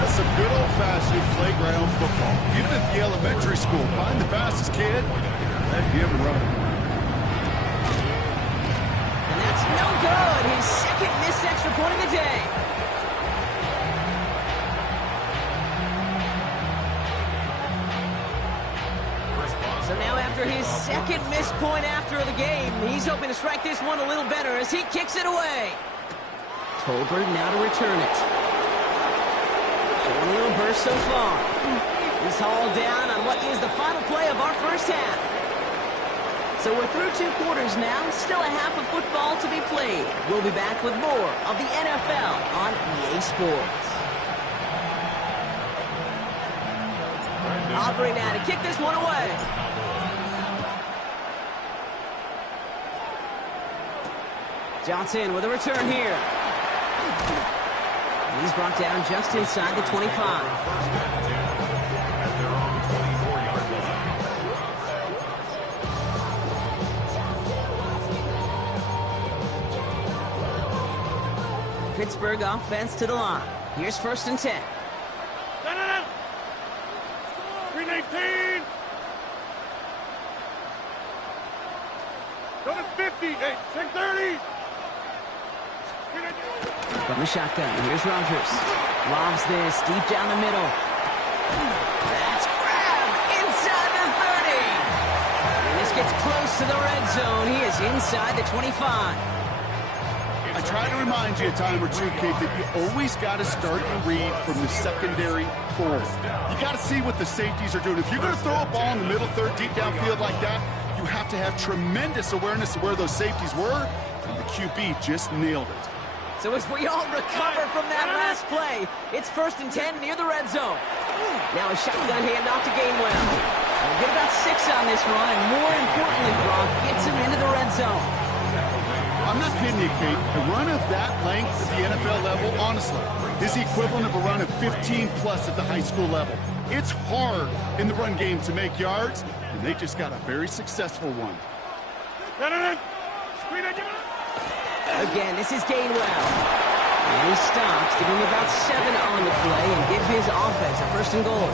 That's some good old-fashioned playground football. Even at the elementary school, find the fastest kid, let him run. And that's no good. His 2nd missed extra point of the day. So now after his 2nd missed point after the game, he's hoping to strike this one a little better as he kicks it away. Tolbert now to return it. Showing a little burst so far. He's hauled down on what is the final play of our first half. So we're through 2 quarters now, still a half of football to be played. We'll be back with more of the NFL on EA Sports. Aubrey now to kick this one away. Johnson with a return here. And he's brought down just inside the 25. Pittsburgh offense to the line. Here's 1st and 10. 319. Go to 50. Hey, 1030. From the shotgun, here's Rodgers. Lobs this deep down the middle. That's grabbed inside the 30. And this gets close to the red zone. He is inside the 25. I try to remind you a time or two, Kate, that you always got to start the read from the secondary forward. You got to see what the safeties are doing. If you're going to throw a ball in the middle third, deep downfield like that, you have to have tremendous awareness of where those safeties were, and the QB just nailed it. So as we all recover from that last play, it's 1st and 10 near the red zone. Now a shotgun handoff to Gainwell. We'll get about 6 on this run, and more importantly, Gronk gets him into the red zone. I'm not kidding you, Kate. A run of that length at the NFL level, honestly, is the equivalent of a run of 15-plus at the high school level. It's hard in the run game to make yards, and they just got a very successful one. Again, this is Gainwell. And he stops, giving him about 7 on the play, and give his offense a 1st and goal.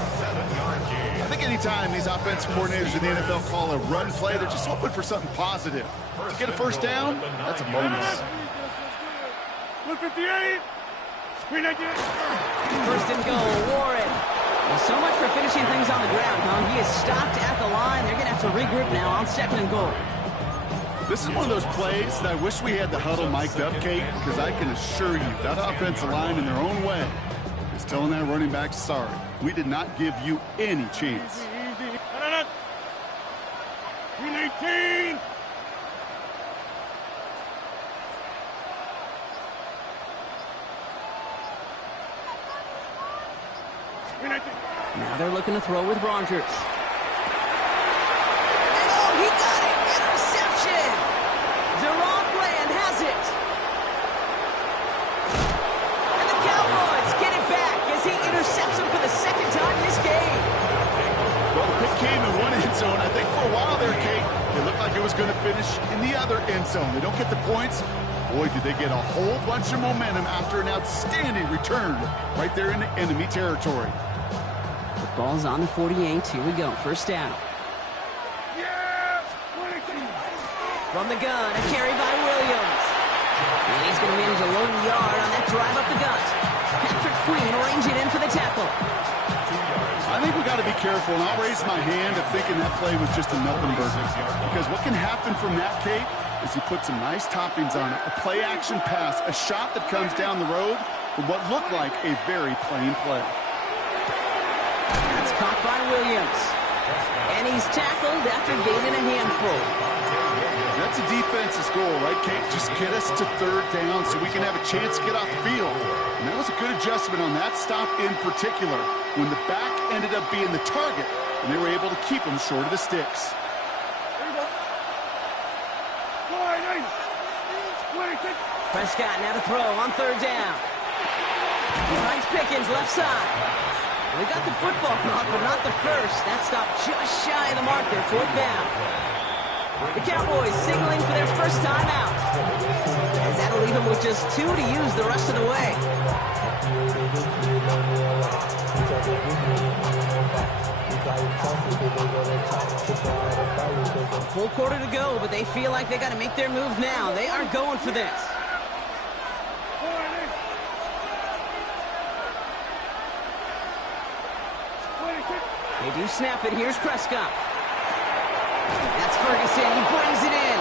I think anytime these offensive coordinators in the NFL call a run play, they're just hoping for something positive. To get a 1st down, that's a bonus. 158. 319. 1st and goal, Warren. Well, so much for finishing things on the ground, huh? He is stopped at the line. They're going to have to regroup now on 2nd and goal. This is one of those plays that I wish we had the huddle mic'd up, Kate, because I can assure you that offensive line in their own way is telling that running back, sorry, we did not give you any chance. 319. Now they're looking to throw with Rodgers. And oh, he got it! Interception! Deron Bland has it. And the Cowboys get it back as he intercepts him for the 2nd time this game. Well, the pick came in one end zone. I think for a while there, Kate, it looked like it was going to finish in the other end zone. They don't get the points. Boy, did they get a whole bunch of momentum after an outstanding return right there in the enemy territory. The ball's on the 48. Here we go. 1st down. From the gun, a carry by Williams. And he's going to manage a low yard on that drive up the gut. Patrick Queen arranging in for the tackle. I think we got to be careful, and I'll raise my hand of thinking that play was just a nothing burger. Because what can happen from that, Kate, is you put some nice toppings on it. A play-action pass, a shot that comes down the road from what looked like a very plain play. That's caught by Williams. And he's tackled after gaining a handful. That's a defense's goal, right, Kate? Just get us to 3rd down so we can have a chance to get off the field. And that was a good adjustment on that stop in particular, when the back ended up being the target, and they were able to keep him short of the sticks. Prescott now to throw on 3rd down. He finds Pickens left side. We got the football clock, but not the first. That stop just shy of the marker. 4th down. The Cowboys signaling for their 1st time out. As that'll leave them with just 2 to use the rest of the way. A full quarter to go, but they feel like they got to make their move now. They are going for this. They do snap it. Here's Prescott. That's Ferguson. He brings it in.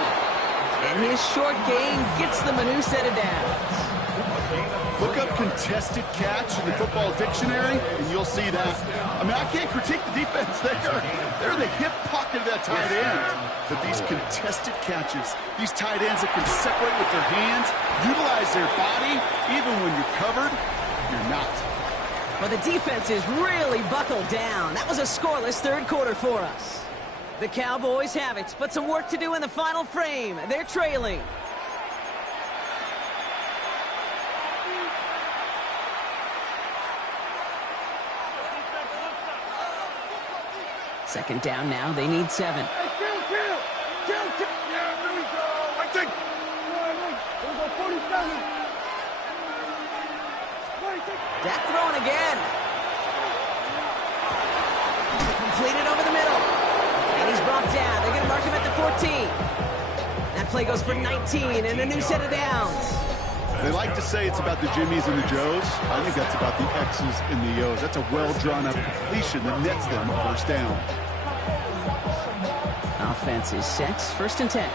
And his short gain gets them a new set of downs. Look up contested catch in the football dictionary, and you'll see that. I mean, I can't critique the defense there. They're in the hip pocket of that tight end. But these contested catches, these tight ends that can separate with their hands, utilize their body, even when you're covered, you're not. But the defense is really buckled down. That was a scoreless 3rd quarter for us. The Cowboys have it, but some work to do in the final frame. They're trailing. Second down now. They need 7. Dak throwing again. Completed over the middle. And he's brought down. They're going to mark him at the 14. That play goes for 19 and a new set of downs. They like to say it's about the Jimmies and the Joes. I think that's about the X's and the O's. That's a well-drawn-up completion that nets them a first down. Offense is set. First and 10.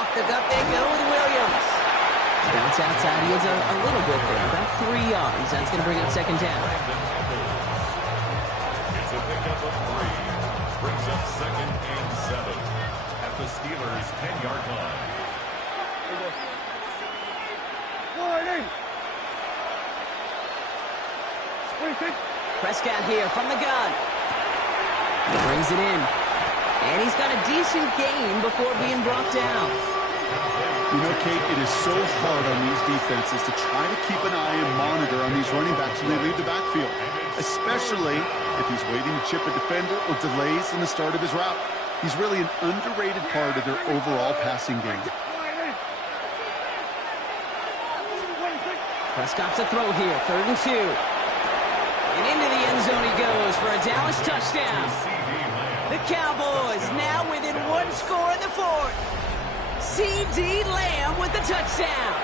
Up the gut they go with Williams. Bounce outside. He is a little bit there. About 3 yards. That's going to bring up second down. It's a pickup of 3. Brings up second and 7 at the Steelers' 10-yard line. Prescott here from the gun. He brings it in. And he's got a decent gain before being brought down. You know, Kate, it is so hard on these defenses to try to keep an eye and monitor on these running backs when they leave the backfield, especially if he's waiting to chip a defender or delays in the start of his route. He's really an underrated part of their overall passing game. Prescott's a throw here, 3rd and 2. And into the end zone he goes for a Dallas touchdown. The Cowboys now within 1 score in the 4th. C.D. Lamb with the touchdown.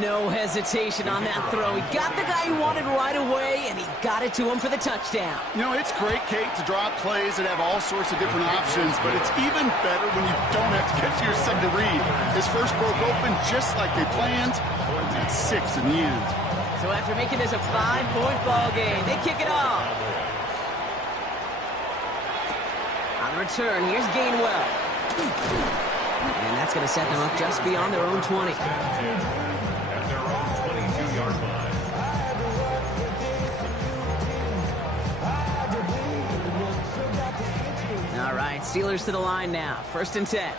No hesitation on that throw. He got the guy he wanted right away, and he got it to him for the touchdown. You know, it's great, Kate, to draw up plays and have all sorts of different options, but it's even better when you don't have to get to your second read. His first broke open just like they planned, and that's 6 in the end. So after making this a 5-point ball game, they kick it off. On the return, here's Gainwell. And that's going to set them up just beyond their own 20. At their own 22-yard line. All right, Steelers to the line now. 1st and 10.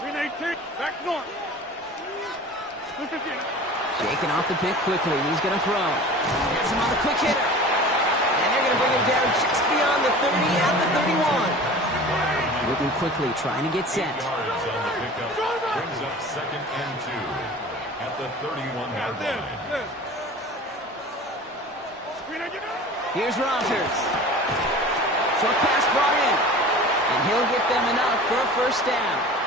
3-18, back north. Shaking off the pick quickly. He's going to throw. Gets him on the quick hitter. And they're going to bring him down just beyond the 30 at the 31. Moving quickly, trying to get set. 8 yards on the pickup. Brings up second and 2 at the 31-yard line. Here's Rodgers. Short pass brought in. And he'll get them enough for a first down.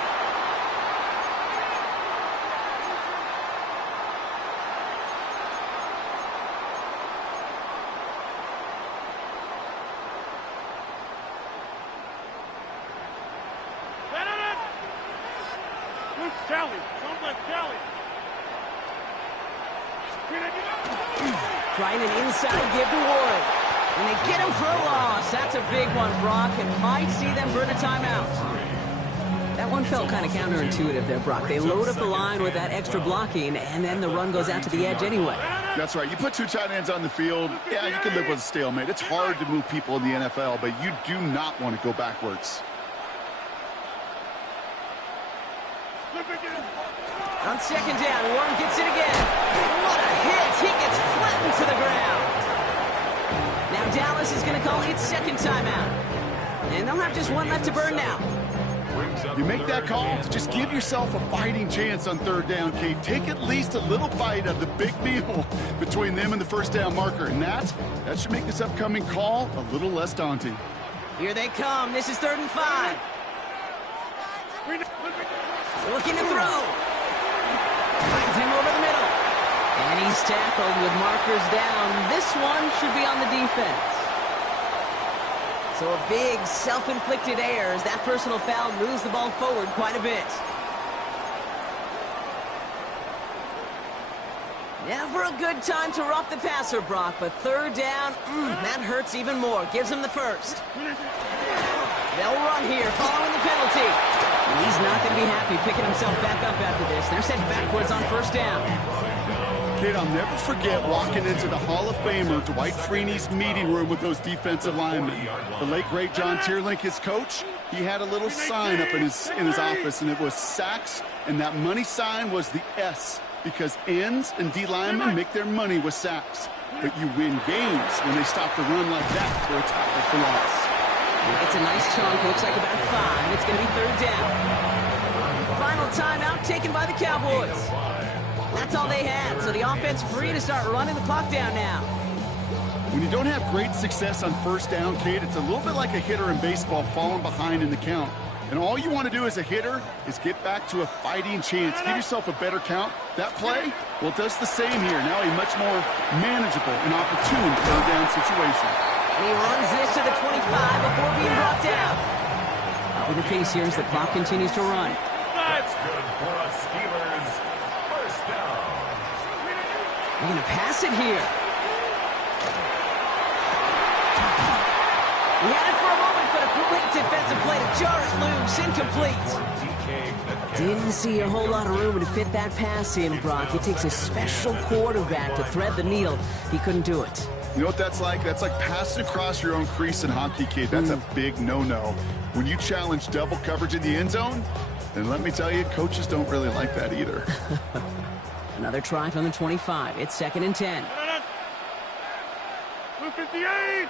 Trying an inside give to Ward. And they get him for a loss. That's a big one, Brock, and might see them burn a timeout. That one felt kind of counterintuitive there, Brock. They load up the line with that extra blocking, and then the run goes out to the edge anyway. That's right. You put 2 tight ends on the field, yeah, you can live with a stalemate. It's hard to move people in the NFL, but you do not want to go backwards. On second down, Warren gets it again. What a hit! He gets flattened to the ground. Now Dallas is going to call its second timeout. And they'll have just one left to burn now. You make that call to just give yourself a fighting chance on 3rd down, Kate. Take at least a little bite of the big meal between them and the first down marker. And that should make this upcoming call a little less daunting. Here they come. This is 3rd and 5. Looking to throw. Finds him over the middle. And he's tackled with markers down. This one should be on the defense. So a big self-inflicted error as that personal foul moves the ball forward quite a bit. Never a good time to rough the passer, Brock, but 3rd down, that hurts even more. Gives him the first. They'll run here following the penalty. And he's not going to be happy picking himself back up after this. They're set backwards on 1st down. Kid, I'll never forget walking into the Hall of Famer Dwight Freeney's meeting room with those defensive linemen. The late, great John Tierlink, his coach, he had a little sign up in his office, and it was sacks, and that money sign was the S, because ends and D linemen make their money with sacks. But you win games when they stop the run like that for a tackle for loss. It's a nice chunk. Looks like about 5. It's going to be 3rd down. Final timeout taken by the Cowboys. That's all they had, so the offense free to start running the clock down now. When you don't have great success on 1st down, Kate, it's a little bit like a hitter in baseball falling behind in the count. And all you want to do as a hitter is get back to a fighting chance. Give yourself a better count. That play, well, it does the same here. Now a much more manageable and opportune 3rd down situation. And he runs this to the 25 before being brought down. For the pace here as the clock continues to run. That's good for a Steelers 1st down. They're going to pass it here. He had it for a moment, but a great defensive play to jar it loose. Incomplete. Didn't see a whole lot of room to fit that pass in, Brock. It takes a special quarterback to thread the needle. He couldn't do it. You know what that's like? That's like passing across your own crease in hockey, Kate. That's a big no-no. When you challenge double coverage in the end zone, then let me tell you, coaches don't really like that either. Another try from the 25. It's 2nd and 10. 258.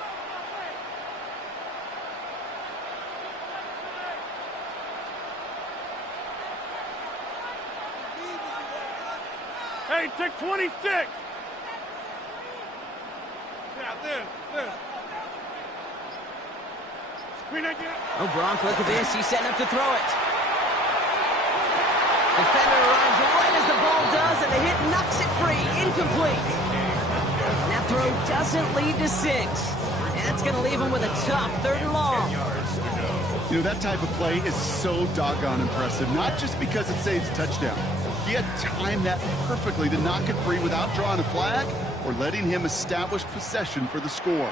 Hey, take 26. Yeah, this. Screen again. Oh, Brock, look at this. He's setting up to throw it. Defender arrives right as the ball does, and the hit knocks it free. Incomplete. And that throw doesn't lead to 6. And that's going to leave him with a tough 3rd and long. You know, that type of play is so doggone impressive, not just because it saves a touchdown. He had timed that perfectly to knock it free without drawing a flag or letting him establish possession for the score.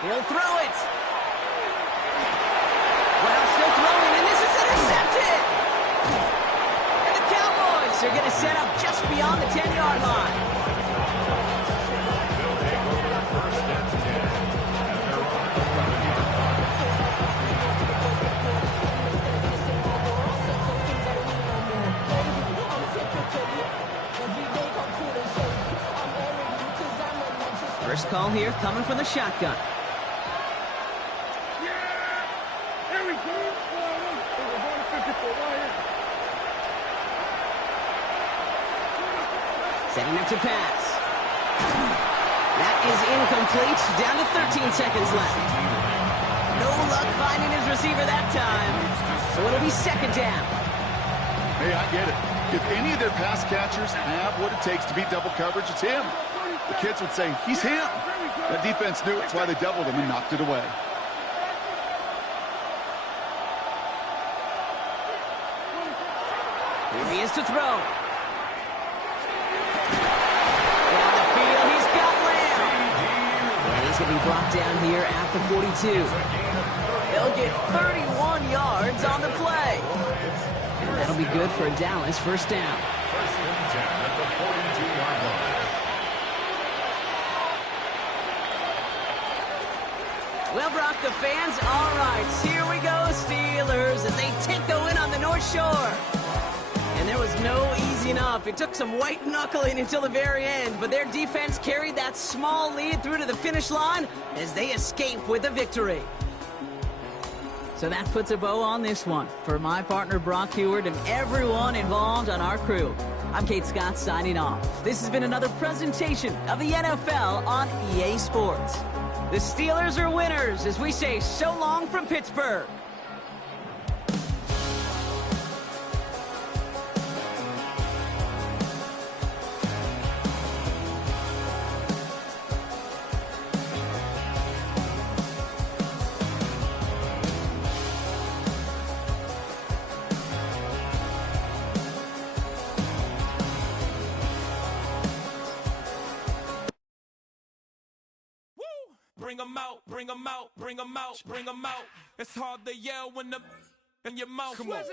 He'll throw it. Well, still throwing, and this is intercepted. And the Cowboys are going to set up just beyond the 10-yard line. First call here coming from the shotgun. Here we go. We're going to 54 right here. Setting up to pass. That is incomplete. Down to 13 seconds left. No luck finding his receiver that time. So it'll be 2nd down. Hey, I get it. If any of their pass catchers have what it takes to beat double coverage, it's him. The kids would say, he's him. That defense knew it's why they doubled him and knocked it away. Here he is to throw. Down the field, he's got Lamb. And he's going to be brought down here at the 42. They'll get 31 yards on the play. And that'll be good for a Dallas 1st down. 1st and 10 at the 42-yard line. Well, Brock, the fans, all right, here we go, Steelers, as they take the win on the North Shore. And there was no easing up. It took some white knuckling until the very end, but their defense carried that small lead through to the finish line as they escape with a victory. So that puts a bow on this one. For my partner, Brock Heward, and everyone involved on our crew, I'm Kate Scott signing off. This has been another presentation of the NFL on EA Sports. The Steelers are winners as we say so long from Pittsburgh. Bring 'em out, bring 'em out, bring 'em out, bring 'em out. It's hard to yell when the in your mouth. Come on.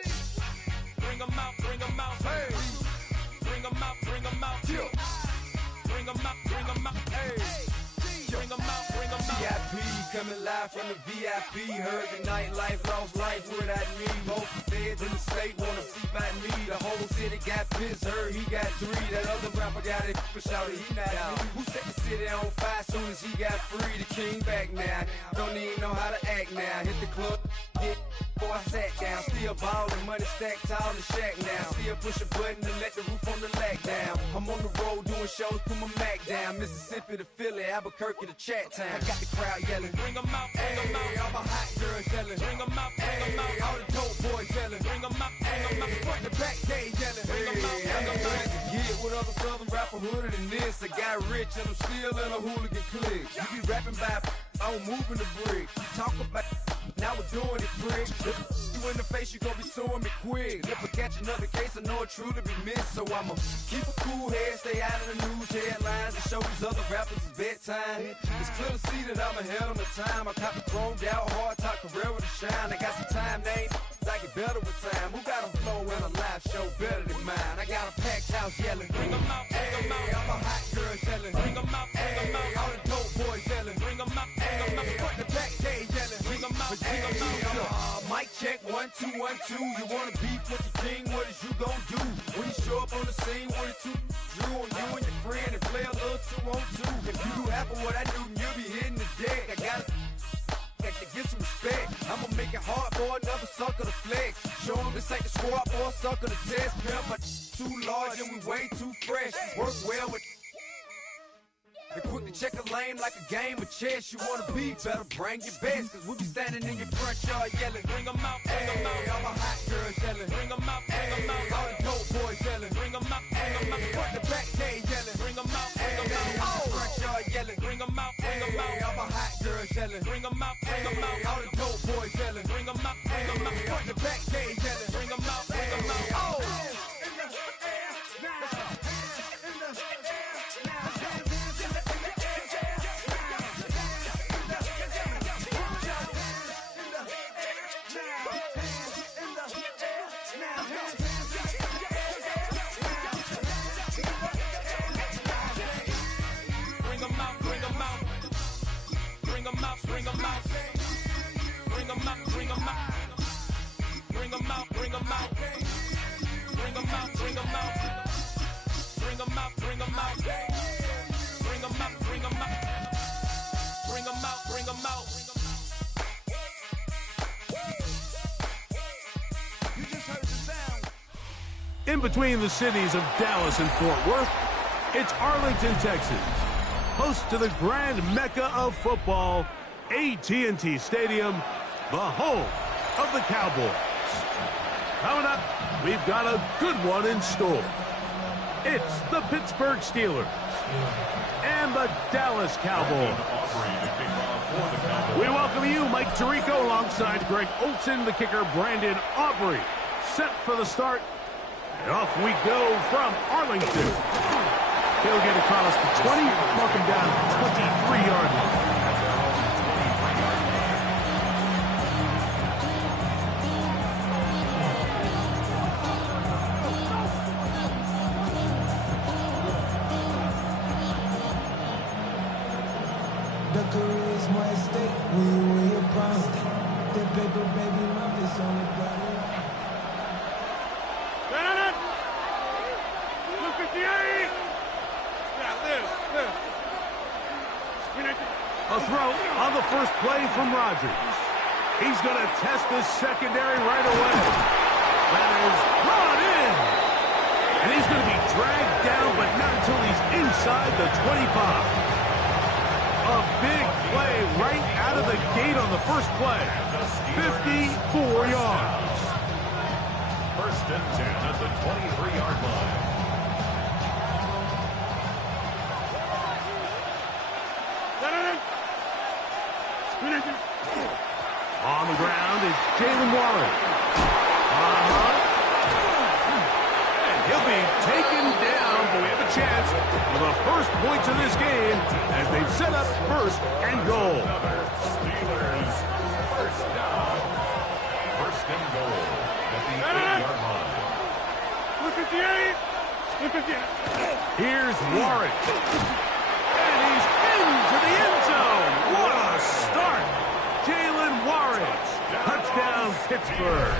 Bring 'em out, bring 'em out. Hey. Bring 'em out, bring 'em out. Bring 'em out, bring 'em out. Hey. Bring 'em out, bring 'em out. VIP coming live from the VIP. Heard the nightlife, lost life without me. Most feds in the state wanna see by me. The whole city got pissed, heard he got 3. That other rapper got it, but shouted he not me. Who set the city on fire soon as he got free, the king back now. Don't even know how to act now. Hit the club, get before I sat down. Still ballin', money stacked tall in the shack now. Still push a button and let the roof on the lack down. I'm on the road doing shows, put my Mac down. Mississippi to Philly, Albuquerque to Chat Town. I got the crowd yelling, bring 'em out, bring 'em out. All my hot girls yelling, bring 'em out, bring 'em out. All the dope boys yelling, bring 'em out, bring 'em out. Front the back, they yelling, bring 'em out, bring 'em out. Get with other southern rapper hooded than this. I got rich and I'm still in a hooligan clique. You be rapping by I'm moving the bricks. You talk about now we're doing it, prick. You in the face, you gon' be suing me quick. If I catch another case, I know it truly be missed. So I'ma keep a cool head, stay out of the news headlines, and show these other rappers it's bedtime. It's clear to see that I'm ahead of my time. I cop the chromed out, hard top career with a shine. I got some time, name. I get better with time. Who got a flow and a live show better than mine? I got a packed house yelling, bring 'em out, bring 'em out. All my hot girls yelling, bring 'em out, bring 'em out. All the dope boys yelling, bring 'em out, bring 'em out. Front the back, they yelling, bring 'em out, bring 'em out. Mic check, 1, 2, 1, 2. You wanna beef with the king? What is you gon' do when you show up on the scene? What it two drew on you and your friend and play a little 2-on-2? If you do half of what I do, you'll be hitting the deck. I gotta to get some respect. I'ma make it hard for another sucker to flex. Show him this ain't the squad for a sucker to test. Pimp, but too large and we way too fresh. Work well with and quickly check a lane like a game of chess. You wanna be better, bring your best. Cause we'll be standing in your front yard yelling, bring 'em out, bring 'em out. All my hot girls yelling, bring 'em out, bring 'em out. All the dope boys yelling, bring 'em out, bring 'em out. Front the back, they yelling, bring 'em out, bring 'em out. Front yard yelling, bring 'em out, bring 'em out. All my hot girls yelling, bring 'em out, bring 'em out. All the dope boys yelling, bring 'em out, bring 'em out. Front the back, they yelling, bring 'em out, bring 'em out. Bring 'em out, bring 'em out, bring 'em out, bring 'em out, bring 'em out, bring 'em out, bring 'em out, bring 'em out, bring 'em out, bring 'em out, bring 'em out, bring 'em out, bring 'em out. You just heard the sound. In between the cities of Dallas and Fort Worth, it's Arlington, Texas, host to the grand mecca of football, H2H Stadium, the home of the Cowboys. Coming up, we've got a good one in store. It's the Pittsburgh Steelers and the Dallas Cowboys. We welcome you, Mike Tirico, alongside Greg Olson, the kicker, Brandon Aubrey. Set for the start, and off we go from Arlington. He'll get across the 20, mark him down 23-yard line. The career is more at stake when you win your prime. That paper, baby, love is on the bottom. Look at the A! A throw on the first play from Rodgers. He's going to test this secondary right away. That is brought in. And he's going to be dragged down, but not until he's inside the 25. A big play right out of the gate on the first play. 54 yards. First and 10 at the 23-yard line. On the ground is Jalen Waller. And he'll be taken down, but we have a chance for the first points of this game as they've set up first and goal. Steelers first down. First and goal at the 8-yard line. Look at the 8. Look at the 8. Here's Warren. And he's into the end zone. What a start. Jalen Warren. Touchdown, Pittsburgh.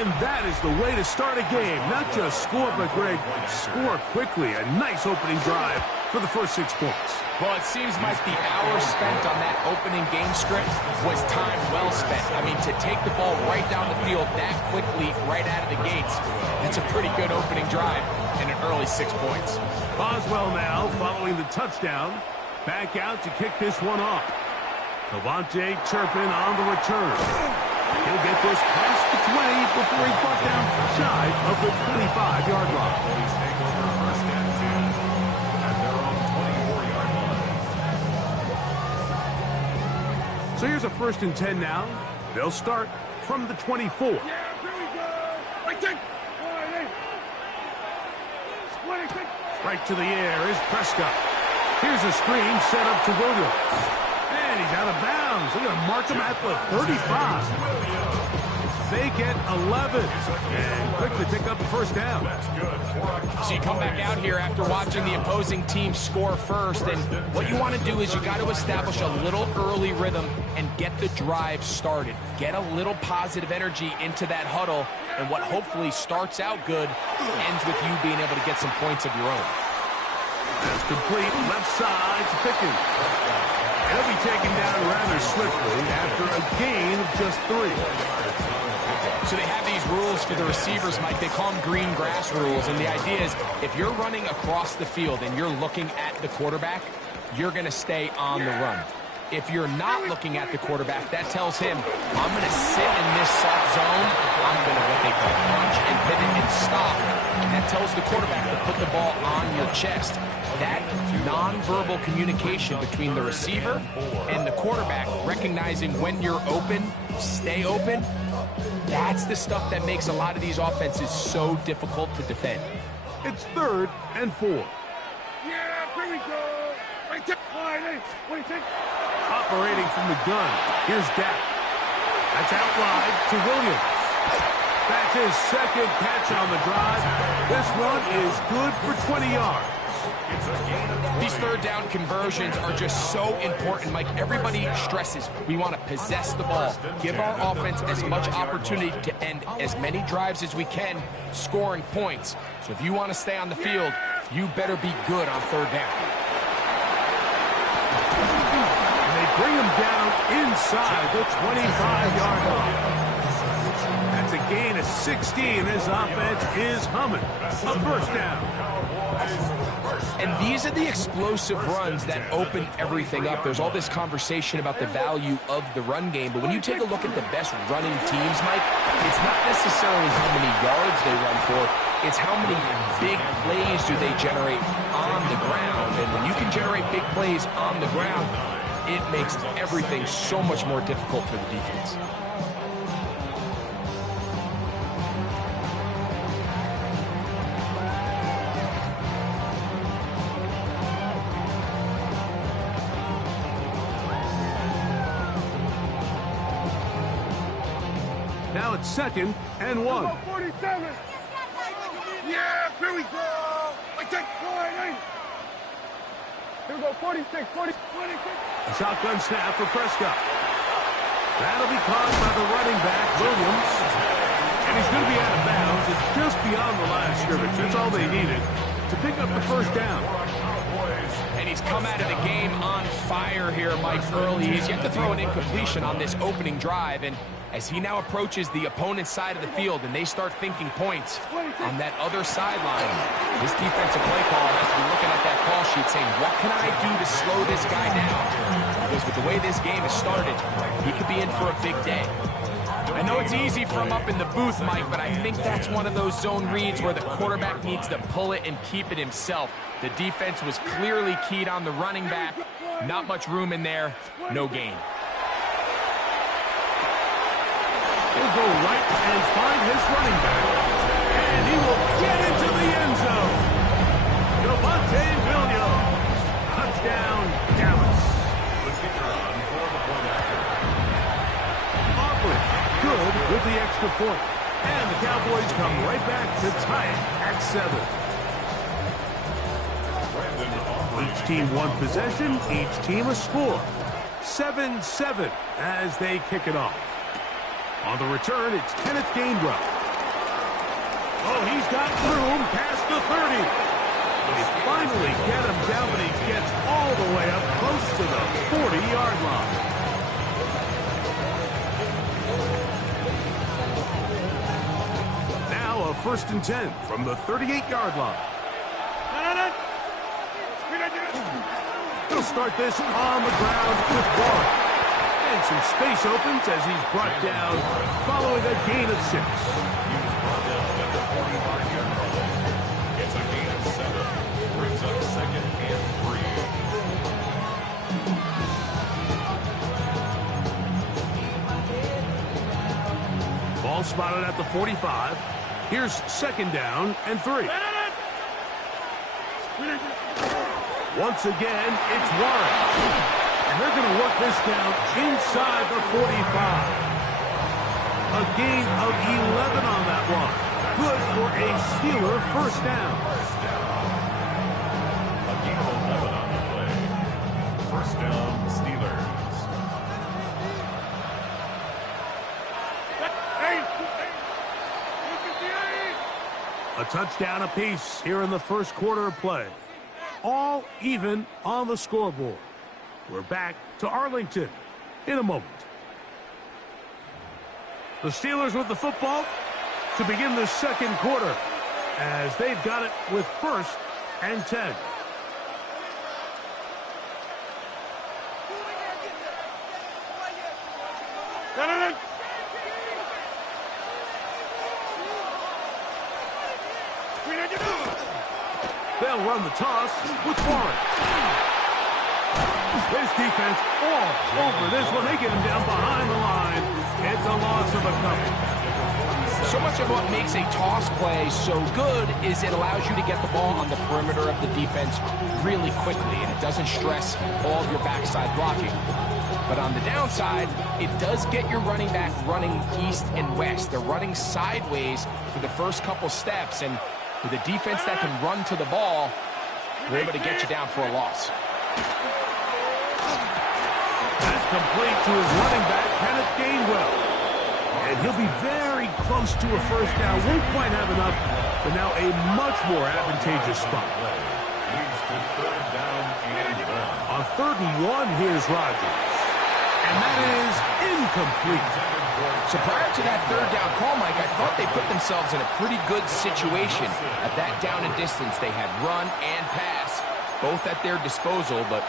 And that is the way to start a game. Not just score, but, Greg, score quickly. A nice opening drive for the first 6 points. Well, it seems like the hours spent on that opening game script was time well spent. I mean, to take the ball right down the field that quickly right out of the gates, that's a pretty good opening drive and an early 6 points. Boswell now following the touchdown. Back out to kick this one off. Cavante Turpin on the return. He'll get this past the 20 before he's brought down shy of the 25-yard line. Cowboys take over first and 10 at their own 24-yard line. So here's a 1st and 10 now. They'll start from the 24. Yeah, here we go. Right take. Right to the air is Prescott. Here's a screen set up to Williams. And he's out of bounds. They're going to mark him at the 35. They get 11 and quickly pick up the first down. So you come back out here after watching the opposing team score first, and what you want to do is you got to establish a little early rhythm and get the drive started. Get a little positive energy into that huddle, and what hopefully starts out good ends with you being able to get some points of your own. That's complete left side to Pickens. He'll be taken down rather swiftly after a gain of just 3. So they have these rules for the receivers, Mike. They call them green grass rules. And the idea is if you're running across the field and you're looking at the quarterback, you're going to stay on the run. If you're not looking at the quarterback, that tells him, I'm going to sit in this soft zone. I'm going to what they call punch and pivot and stop. And that tells the quarterback to put the ball on your chest. That nonverbal communication between the receiver and the quarterback, recognizing when you're open, stay open, that's the stuff that makes a lot of these offenses so difficult to defend. It's 3rd and 4. Yeah, here we go. Right take. What do you think? Operating from the gun. Here's Dak. That's out wide to Williams. That's his 2nd catch on the drive. This one is good for 20 yards. These 3rd down conversions are just so important, Mike. Everybody stresses we want to possess the ball, give our offense as much opportunity to end as many drives as we can, scoring points. So if you want to stay on the field, you better be good on 3rd down. And they bring him down inside the 25-yard line. That's a gain of 16. This offense is humming. A 1st down. And these are the explosive runs that open everything up. There's all this conversation about the value of the run game, but when you take a look at the best running teams, Mike, it's not necessarily how many yards they run for, it's how many big plays do they generate on the ground. And when you can generate big plays on the ground, it makes everything so much more difficult for the defense. Now it's 2nd and 1. 47. Yeah, here we go. I take 49. Here we go, 46, 46. A shotgun snap for Prescott. That'll be caught by the running back, Williams. And he's going to be out of bounds. It's just beyond the line of scrimmage. That's all they needed to pick up the 1st down. And he's come out of the game on fire here, Mike, early. He's yet to throw an incompletion on this opening drive. And as he now approaches the opponent's side of the field and they start thinking points on that other sideline, this defensive play caller has to be looking at that call sheet saying, what can I do to slow this guy down? Because with the way this game has started, he could be in for a big day. I know it's easy from up in the booth, Mike, but I think that's one of those zone reads where the quarterback needs to pull it and keep it himself. The defense was clearly keyed on the running back. Not much room in there. No gain. He'll go right and find his running back. And he will get into the end zone. Cavante Williams. Touchdown, Dallas. The kicker on for the point after. Aubrey, good with the extra point. And the Cowboys come right back to tie it at 7. Each team one possession, each team a score. 7-7 as they kick it off. On the return, it's Kenneth Gainwell. Oh, he's got room past the 30. They finally get him down, but he gets all the way up close to the 40-yard line. Now a 1st and 10 from the 38-yard line. He'll start this on the ground with Warren. And some space opens as he's brought down following a gain of 6. He was brought down at the 45-yard line. It's a gain of 7. Brings up 2nd and 3. Ball spotted at the 45. Here's 2nd down and 3. Once again, it's Warren. And they're going to work this down inside the 45. A gain of 11 on that one. Good for a Steeler 1st down. A gain of 11 on the play. 1st down, Steelers. A touchdown apiece here in the 1st quarter of play. All even on the scoreboard. We're back to Arlington in a moment. The Steelers with the football to begin the 2nd quarter as they've got it with 1st and 10. They'll run the toss with Warren. This defense all over this one. They get him down behind the line. It's a loss of a couple. So much of what makes a toss play so good is it allows you to get the ball on the perimeter of the defense really quickly, and it doesn't stress all of your backside blocking. But on the downside, it does get your running back running east and west. They're running sideways for the first couple steps, and with a defense that can run to the ball, we're able to get you down for a loss. That's complete to his running back, Kenneth Gainwell. And he'll be very close to a 1st down. Won't quite have enough, but now a much more advantageous spot. Leads to 3rd down and 1. On 3rd and 1, here's Rodgers. And that is incomplete. So prior to that 3rd down call, Mike, I thought they put themselves in a pretty good situation. At that down and distance, they had run and pass, both at their disposal, but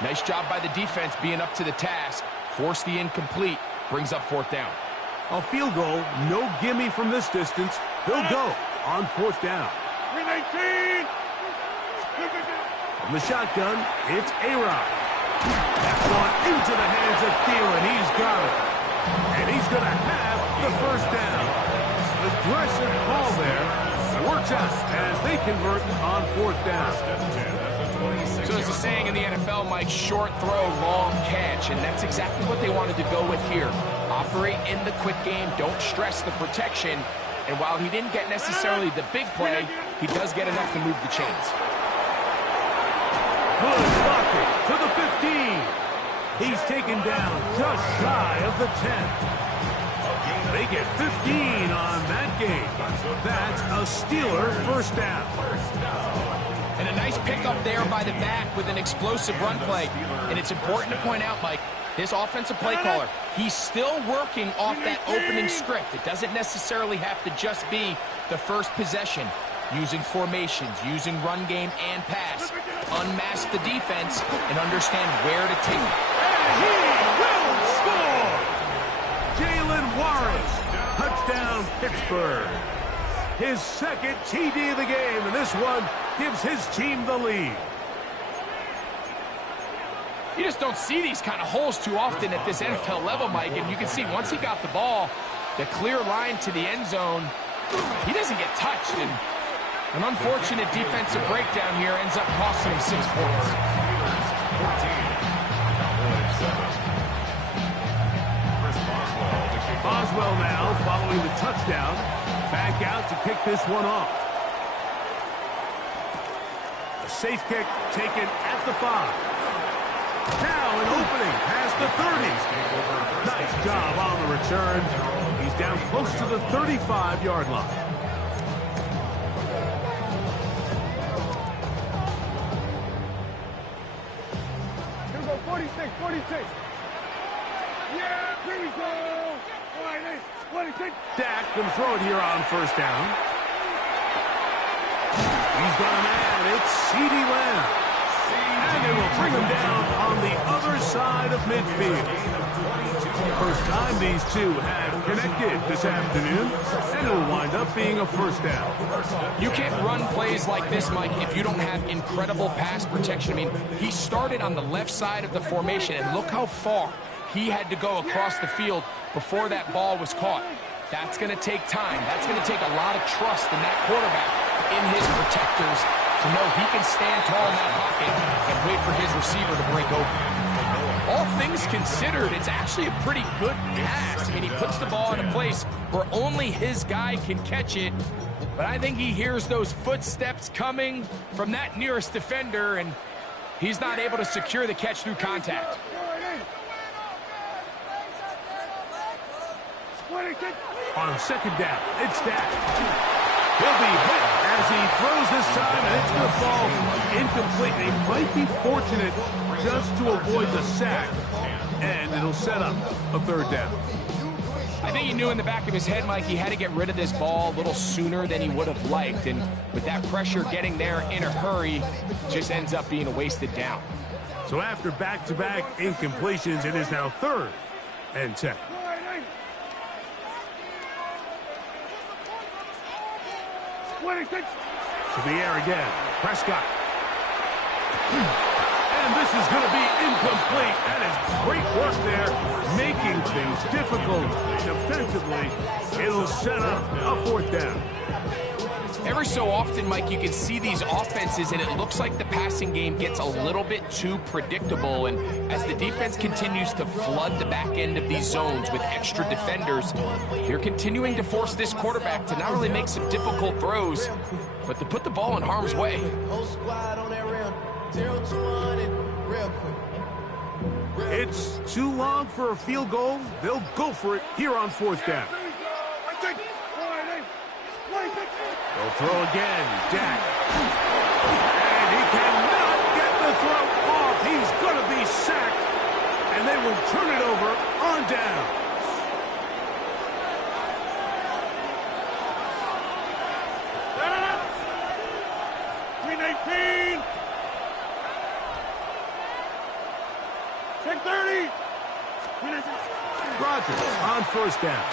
nice job by the defense being up to the task. Force the incomplete, brings up 4th down. A field goal, no gimme from this distance. They'll go on 4th down. From the shotgun, it's A-Rod. That's one into the hands of Thielen. He's got it. And he's going to have the 1st down. Aggressive call there. Works out as they convert on 4th down. So there's a saying in the NFL, Mike, short throw, long catch, and that's exactly what they wanted to go with here. Operate in the quick game, don't stress the protection, and while he didn't get necessarily the big play, he does get enough to move the chains. Good blocking to the 15. He's taken down just shy of the 10. They get 15 on that game. That's a Steeler 1st down. And a nice pickup there by the back with an explosive run play. And it's important to point out, Mike, his offensive play caller, he's still working off that opening script. It doesn't necessarily have to just be the first possession. Using formations, using run game and pass. Unmask the defense and understand where to take it. And he will score! Jalen Warren, touchdown Pittsburgh. His 2nd TD of the game, and this one gives his team the lead. You just don't see these kind of holes too often at this NFL level, Mike, and you can see once he got the ball, the clear line to the end zone, he doesn't get touched, and an unfortunate defensive breakdown here ends up costing him 6 points. Boswell now following the touchdown. Back out to kick this one off. A safe kick taken at the 5. Now an opening past the 30. Nice job on the return. He's down close to the 35-yard line. take 46. Yeah, here we go. All right, 26. Dak can throw it here on first down. He's got a man. It's CeeDee Lamb. And they will bring him down on the other side of midfield. First time these two have connected this afternoon, and it will wind up being a first down. You can't run plays like this, Mike, if you don't have incredible pass protection. I mean, he started on the left side of the formation, and look how far he had to go across the field before that ball was caught. That's going to take time. That's going to take a lot of trust in that quarterback, in his protectors, to know he can stand tall in that pocket and wait for his receiver to break open. All things considered, it's actually a pretty good pass. I mean, he puts the ball in a place where only his guy can catch it, but I think he hears those footsteps coming from that nearest defender, and he's not able to secure the catch through contact. On second down, it's Dak. He'll be hit as he throws this time, and it's going to fall incomplete. They might be fortunate just to avoid the sack, and it'll set up a third down. I think he knew in the back of his head, Mike, he had to get rid of this ball a little sooner than he would have liked, and with that pressure getting there in a hurry, just ends up being a wasted down. So after back-to-back incompletions, it is now 3rd and 10. To the air again. Prescott. And this is going to be incomplete. That is great work there, making things difficult defensively. It'll set up a 4th down. Every so often, Mike, you can see these offenses, and it looks like the passing game gets a little bit too predictable. And as the defense continues to flood the back end of these zones with extra defenders, they're continuing to force this quarterback to not only make some difficult throws, but to put the ball in harm's way. It's too long for a field goal. They'll go for it here on 4th down. They'll throw again. Dak. And he cannot get the throw off. He's going to be sacked. And they will turn it over on down. Rodgers on first down.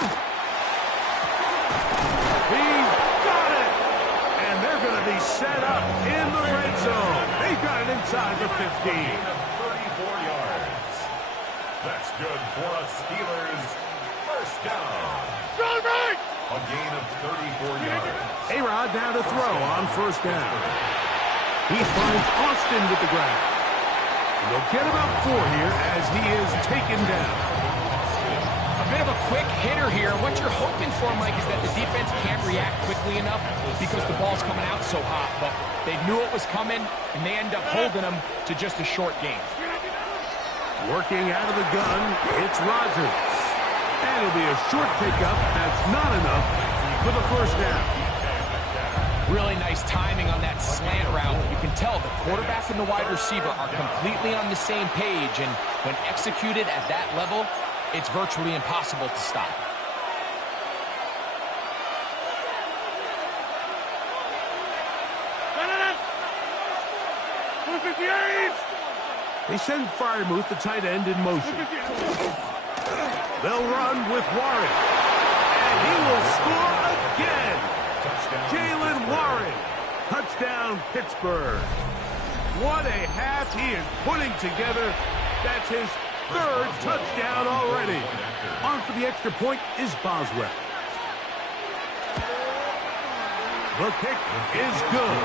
He's got it! And they're going to be set up in the red zone. They got it inside the 15. 34 yards. That's good for a Steelers first down. A gain of 34 yards. A-Rod now to throw on first down. He finds Austin with the grab. And they'll get about 4 here as he is taken down. A bit of a quick hitter here. What you're hoping for, Mike, is that the defense can't react quickly enough because the ball's coming out so hot. But they knew it was coming, and they end up holding them to just a short gain. Working out of the gun, it's Rodgers. And it'll be a short pickup. That's not enough for the first down. Really nice timing on that slant route. You can tell the quarterback and the wide receiver are completely on the same page, and when executed at that level, it's virtually impossible to stop. They send Freiermuth, the tight end, in motion. They'll run with Warren. And he will score again. Jalen Warren. Touchdown, Pittsburgh. What a half he is putting together. That's his 3rd touchdown already. On for the extra point is Boswell. The kick is good.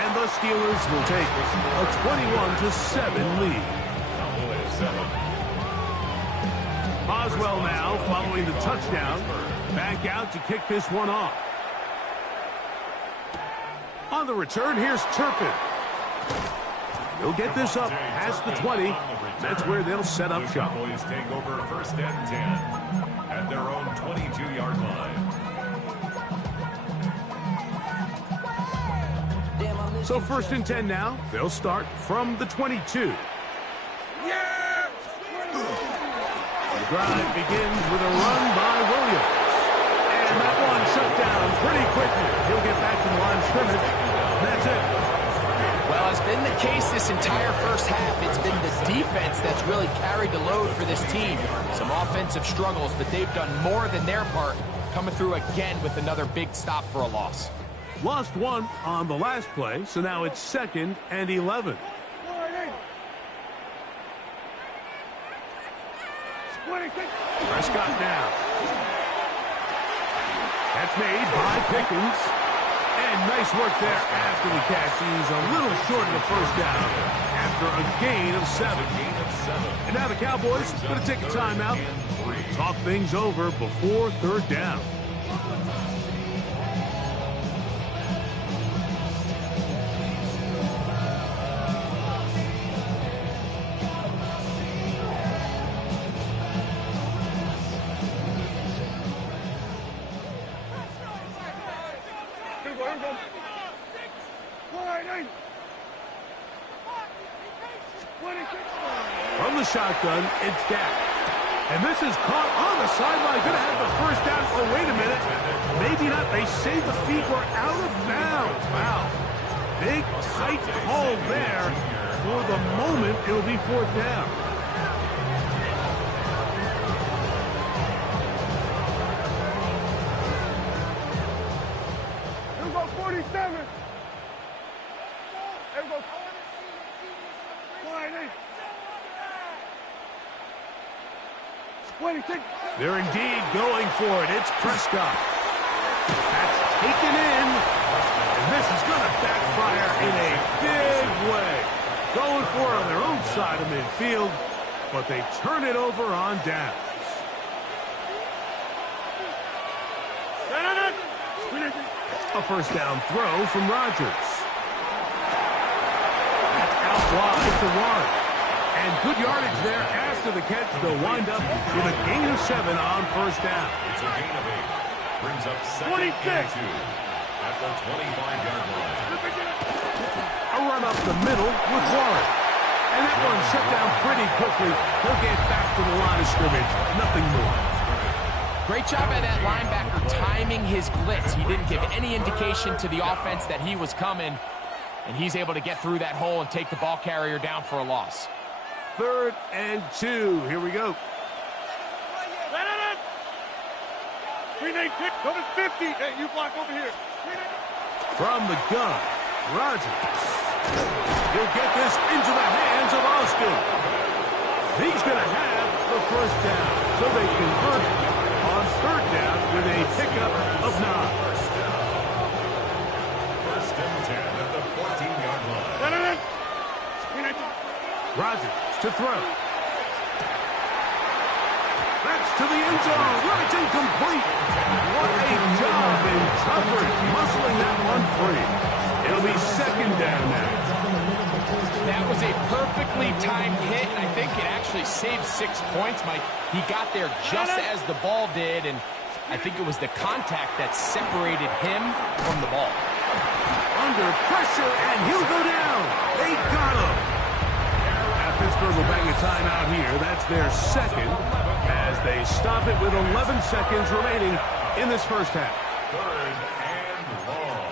And the Steelers will take a 21-7 lead. Boswell now following the touchdown. Back out to kick this one off. On the return, here's Turpin. He'll get this up past the 20. That's where they'll set up shop. Cowboys take over 1st and 10 at their own 22-yard line. So 1st and 10 now. They'll start from the 22. drive begins with a run by Williams. And that one shut down pretty quickly. He'll get back to the line of scrimmage. That's it. Well, it's been the case this entire first half. It's been the defense that's really carried the load for this team. Some offensive struggles, but they've done more than their part, coming through again with another big stop for a loss. Lost one on the last play, so now it's 2nd and 11. Prescott now. That's made by Pickens. And nice work there after the catch. He's a little short of the first down after a gain of 7. And now the Cowboys are going to take a timeout, talk things over before 3rd down. From the shotgun, it's Dak. And this is caught on the sideline. Going to have the first down. Oh, wait a minute. Maybe not. They say the feet were out of bounds. Wow. Big, tight call there. For the moment, it'll be 4th down. Here we go, 47. Here we go. 26. They're indeed going for it. It's Prescott. That's taken in. And this is going to backfire in a big way. Going for it on their own side of midfield, but they turn it over on downs. A first down throw from Rodgers. That's out wide to Warren. And good yardage there after the catch. They'll wind up with a gain of 7 on first down. It's a gain of 8. Brings up 2nd and 2 at the 25-yard line. A run up the middle with Warren. And that one shut down pretty quickly. He'll get back to the line of scrimmage. Nothing more. Great job by that linebacker timing his blitz. He didn't give any indication to the offense that he was coming. And he's able to get through that hole and take the ball carrier down for a loss. 3rd and 2. Here we go. Go to 50. Hey, you block over here. From the gun, Rodgers. He'll get this into the hands of Austin. He's going to have the first down. So they convert on 3rd down with a pickup of 9. First and 10 at the 14-yard line. Rodgers to throw. That's to the end zone. Well, it's incomplete. What a job in coverage, muscling that one free. It'll be 2nd down now. That was a perfectly timed hit, and I think it actually saved 6 points, Mike. He got there just as the ball did, and I think it was the contact that separated him from the ball. Under pressure, and he'll go down. They got him. Pittsburgh will bang a timeout here. That's their 2nd as they stop it with 11 seconds remaining in this first half. 3rd and long.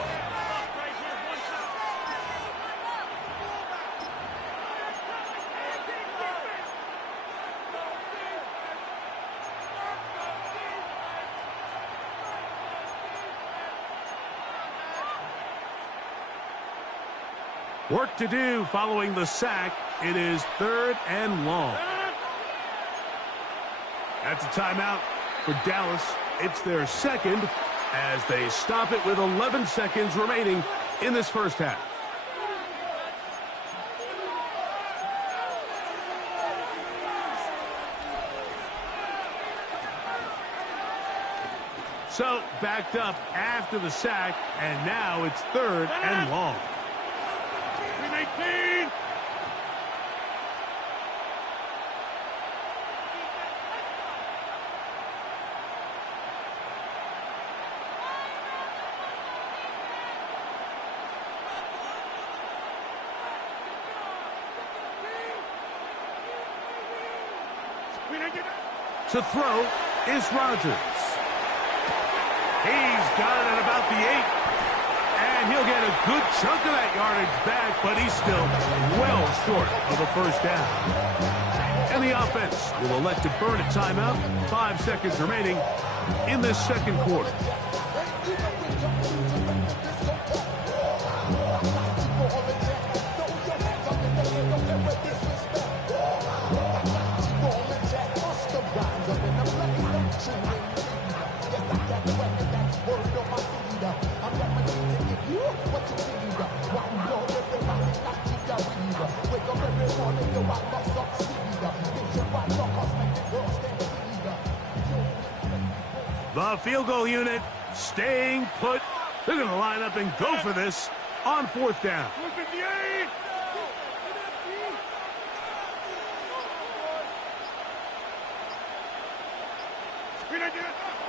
Work to do following the sack. It is 3rd and long. That's a timeout for Dallas. It's their 2nd as they stop it with 11 seconds remaining in this first half. So backed up after the sack, and now it's 3rd and long. 18. To throw is Rodgers. He's got it at about the 8. And he'll get a good chunk of that yardage back, but he's still well short of the first down. And the offense will elect to burn a timeout. 5 seconds remaining in this second quarter. The field goal unit staying put. They're going to line up and go for this on 4th down.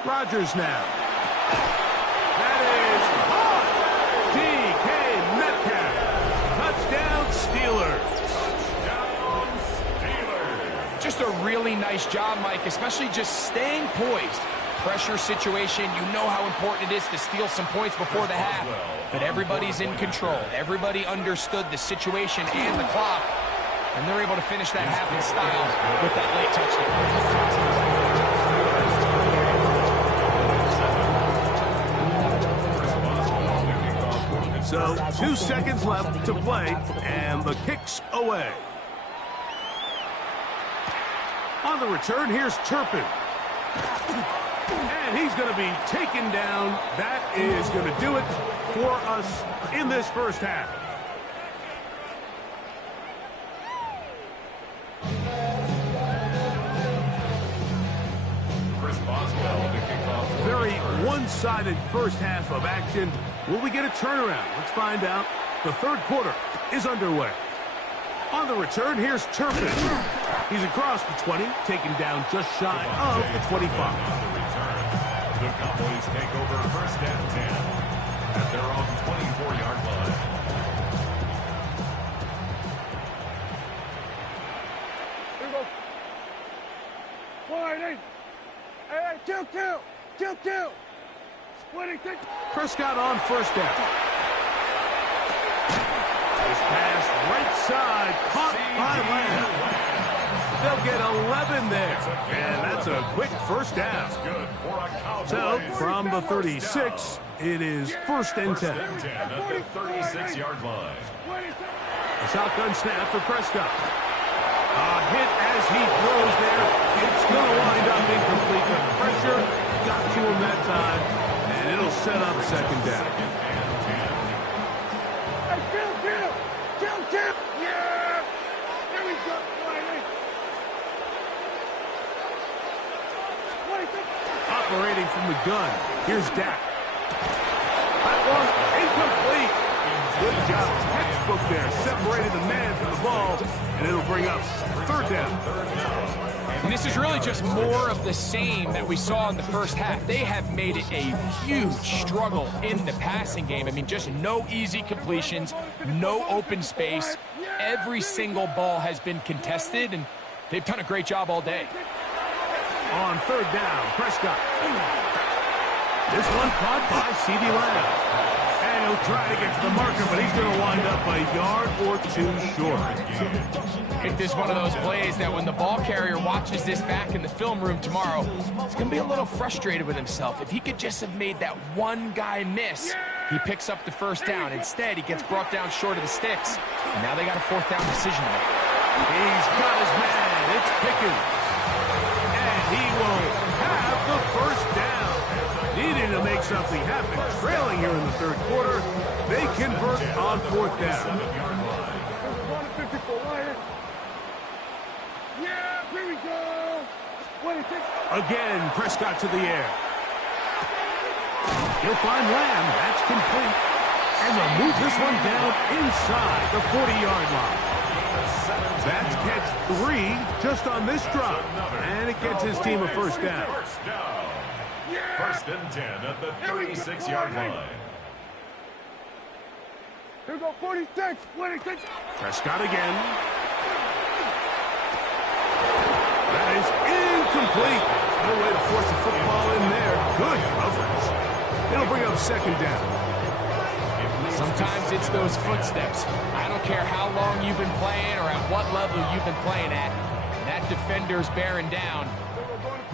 Rodgers now. That is caught. DK Metcalf. Touchdown, Steelers. Just a really nice job, Mike, especially just staying poised. Pressure situation, you know how important it is to steal some points before the half. But everybody's in control. Everybody understood the situation and the clock. And they're able to finish that half in style with that late touchdown. So 2 seconds left to play, and the kick's away. On the return, here's Turpin. And he's going to be taken down. That is going to do it for us in this first half. Very one-sided first half of action. Will we get a turnaround? Let's find out. The third quarter is underway. On the return, here's Turpin. He's across the 20, taken down just shy of the 25. The Cowboys take over first and 10 at their own 24-yard line. Here we go. 2-2. Splitting thing. Prescott on first down. This pass right side, caught by Lamb. They'll get 11 there, and that's a quick first down. So, from the 36, it is first and 10. At the 36-yard line. A shotgun snap for Prescott. A hit as he throws there. It's going to wind up incomplete. The pressure got to him that time, and it'll set up second down. Yeah! There we go. Operating from the gun. Here's Dak. That one incomplete. Good job. Textbook there. Separated the man from the ball, and it'll bring up third down. And this is really just more of the same that we saw in the first half. They have made it a huge struggle in the passing game. I mean, just no easy completions, no open space. Every single ball has been contested, and they've done a great job all day. On third down, Prescott. This one caught by C.D. Lamb. And he'll try to get to the marker, but he's going to wind up a yard or two short. I think this is one of those plays that when the ball carrier watches this back in the film room tomorrow, he's going to be a little frustrated with himself. If he could just have made that one guy miss, he picks up the first down. Instead, he gets brought down short of the sticks. And now they got a fourth down decision to make. He's got his man. It's Pickens. And he will have the first down. Needing to make something happen. Trailing here in the third quarter. They convert on fourth down. Yeah, here we go. Again, Prescott to the air. He'll find Lamb. That's complete. And they'll move this one down inside the 40-yard line. That's catch 3 just on this drop. And it gets his team a first down. First and 10 at the 36-yard line. Here we go, 46, 26. Prescott again. That is Incomplete. No way to force the football in there. Good coverage. It'll bring up second down. Sometimes it's those footsteps. I don't care how long you've been playing or at what level you've been playing at. That defender's bearing down.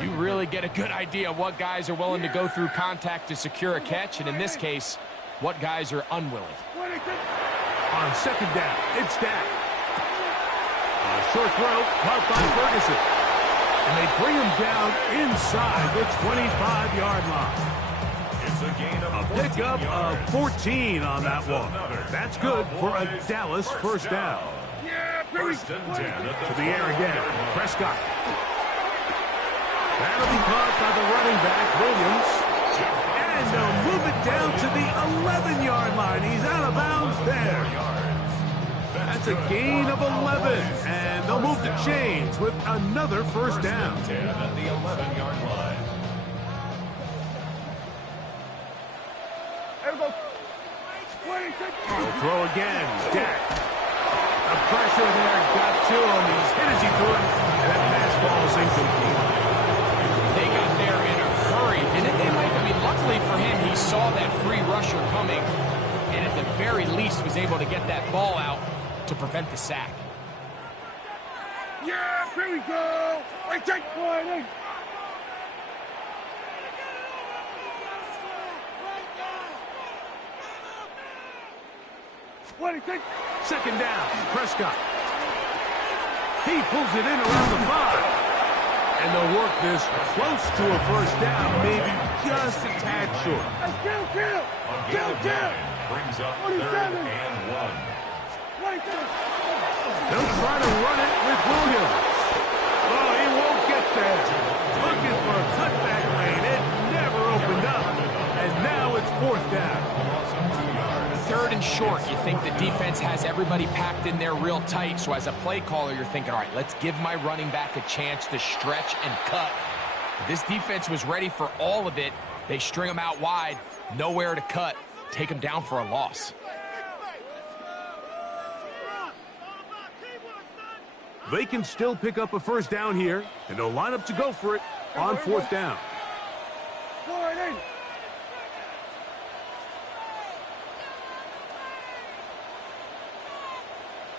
You really get a good idea of what guys are willing to go through contact to secure a catch, and in this case, what guys are unwilling. On second down, it's Dak. A short throw, caught by Ferguson. And they bring him down inside the 25-yard line. A pickup of 14 on that one. That's good for a Dallas first down. First and 10 to the air again. Prescott. That'll be caught by the running back, Williams. And they'll move it down to the 11-yard line. He's out of bounds there. That's a gain of 11. And they'll move the chains with another first down. 10 at the 11-yard line. He'll throw again. Dak. The pressure there got to him. He's hit as he threw it. And that pass ball is incomplete. They got there in a hurry, didn't they, Mike? I mean, luckily for him, he saw that free rusher coming, and at the very least was able to get that ball out to prevent the sack. Yeah, here we go. I take one. Second down, Prescott. He pulls it in around the 5. And they'll work this close to a first down, maybe just a tad short. Kill. Brings up 3rd and 1. They'll try to run it with Williams. Oh, he won't get there. Looking for a cutback lane. It never opened up. And now it's 4th down. 3rd and short. You think the defense has everybody packed in there real tight. So as a play caller, you're thinking, all right, let's give my running back a chance to stretch and cut. This defense was ready for all of it. They string them out wide, nowhere to cut, take them down for a loss. They can still pick up a first down here, and they'll line up to go for it on 4th down.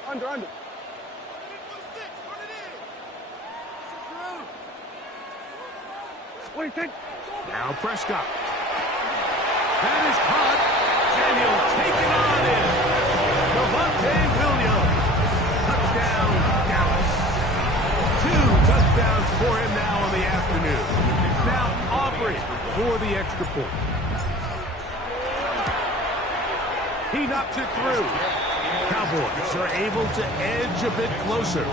Under. What do you think? Now Prescott. That is caught, and he'll take it on in. Devontae Williams. Touchdown, Dallas. 2 touchdowns for him now on the afternoon. Now Aubrey for the extra point. He knocks it through. Cowboys are able to edge a bit closer.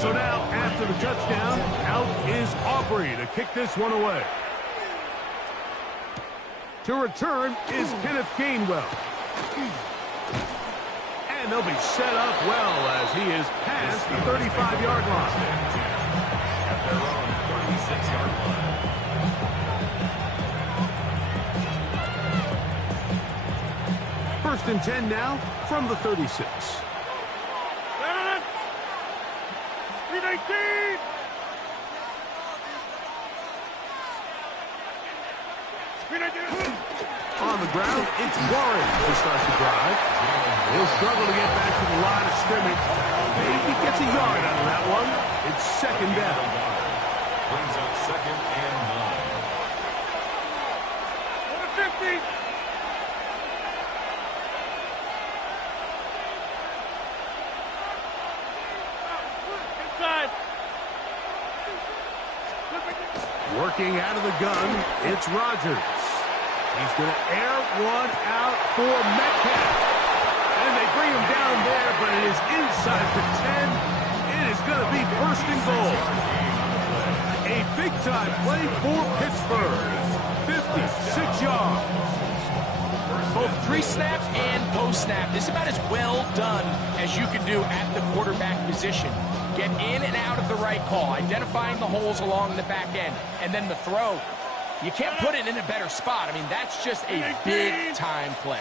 So now, after the touchdown, out is Aubrey to kick this one away. To return is Kenneth Gainwell. And they'll be set up well as he is past the 35-yard line. At their own 36-yard line. First and 10 now from the 36. On the ground, it's Warren to start the drive. He'll struggle to get back to the line of scrimmage. Maybe gets a yard out of that one. It's second down. Brings up 2nd and 9. 50. Working out of the gun, it's Rodgers. He's going to air one out for Metcalf. And they bring him down there, but it is inside the 10. It is going to be 1st and goal. A big-time play for Pittsburgh. 56 yards. Both pre-snap and post-snap. This is about as well done as you can do at the quarterback position. Get in and out of the right call, identifying the holes along the back end, and then the throw. You can't put it in a better spot. I mean, that's just a big-time play.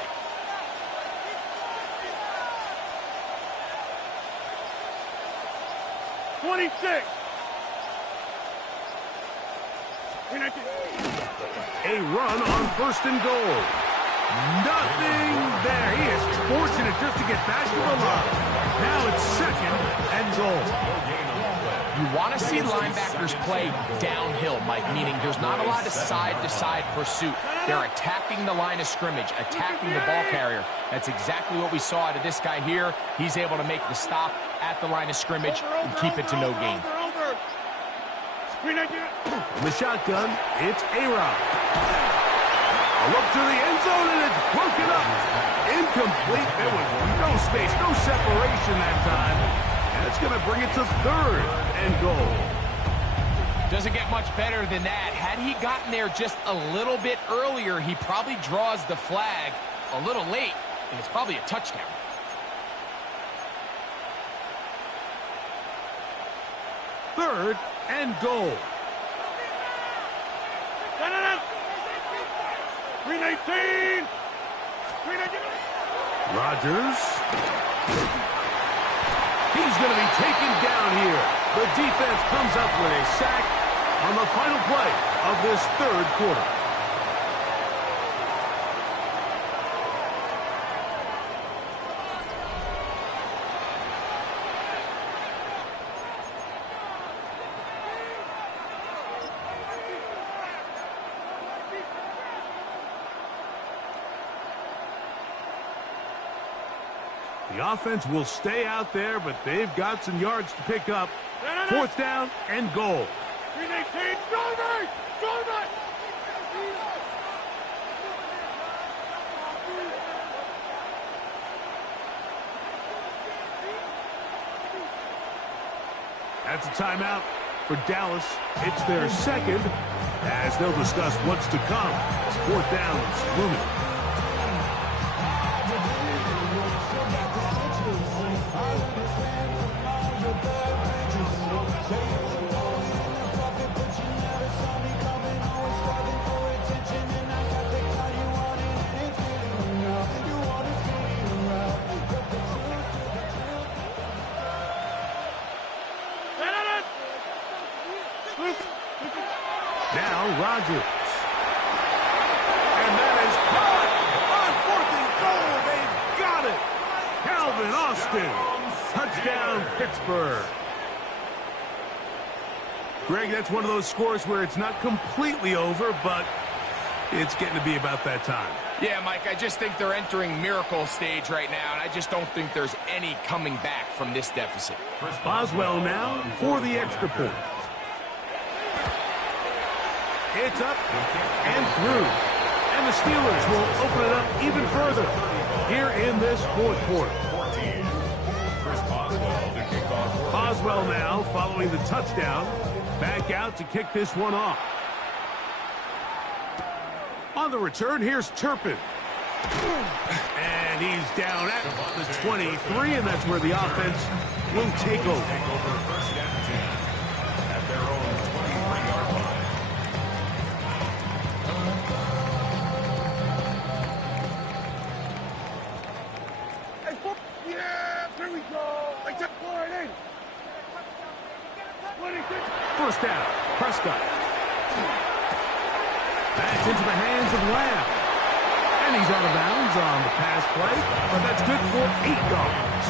26. A run on 1st and goal. Nothing there. He is fortunate just to get back to the line. Now it's 2nd and goal. You want to see linebackers play downhill, Mike, meaning there's not a lot of side-to-side pursuit. They're attacking the line of scrimmage, attacking the ball carrier. That's exactly what we saw out of this guy here. He's able to make the stop at the line of scrimmage and keep it to no gain. The shotgun, it's A-Rod. A look to the end zone, and it's broken up. Incomplete. There was no space, no separation that time. And it's going to bring it to 3rd and goal. Doesn't get much better than that. Had he gotten there just a little bit earlier, he probably draws the flag a little late, and it's probably a touchdown. Third and goal. 319. Rodgers. He's going to be taken down here. The defense comes up with a sack on the final play of this 3rd quarter. The offense will stay out there, but they've got some yards to pick up. 4th down and goal. 319. Go, That's a timeout for Dallas. It's their 2nd, as they'll discuss what's to come. 4th down is looming. Now Rodgers. And that is caught on 4th and goal. They've got it. Calvin Austin. Touchdown, Pittsburgh. Greg, that's one of those scores where it's not completely over, but it's getting to be about that time. Yeah, Mike, I just think they're entering miracle stage right now, and I just don't think there's any coming back from this deficit. Boswell now for the extra point. It's up and through. And the Steelers will open it up even further here in this 4th quarter. Boswell now following the touchdown. Back out to kick this one off. On the return, here's Turpin. And he's down at the 23, and that's where the offense will take over. At their own 23-yard line. Yeah, here we go. Like that point, eh? 1st down, Prescott. That's into the hands of Lamb. And he's out of bounds on the pass play, but that's good for 8 yards.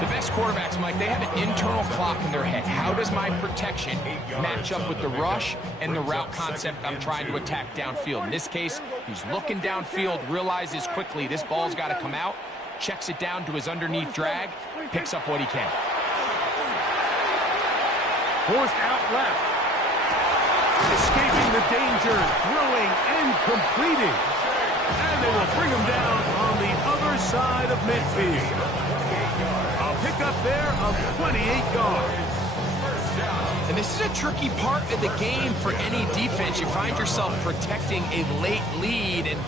The best quarterbacks, Mike, they have an internal clock in their head. How does my protection match up with the rush and the route concept I'm trying to attack downfield? In this case, he's looking downfield, realizes quickly this ball's got to come out, checks it down to his underneath drag, picks up what he can. Forced out left. Escaping the danger, throwing and completing. And they will bring him down on the other side of midfield. A pickup there of 28 yards. And this is a tricky part of the game for any defense. You find yourself protecting a late lead, and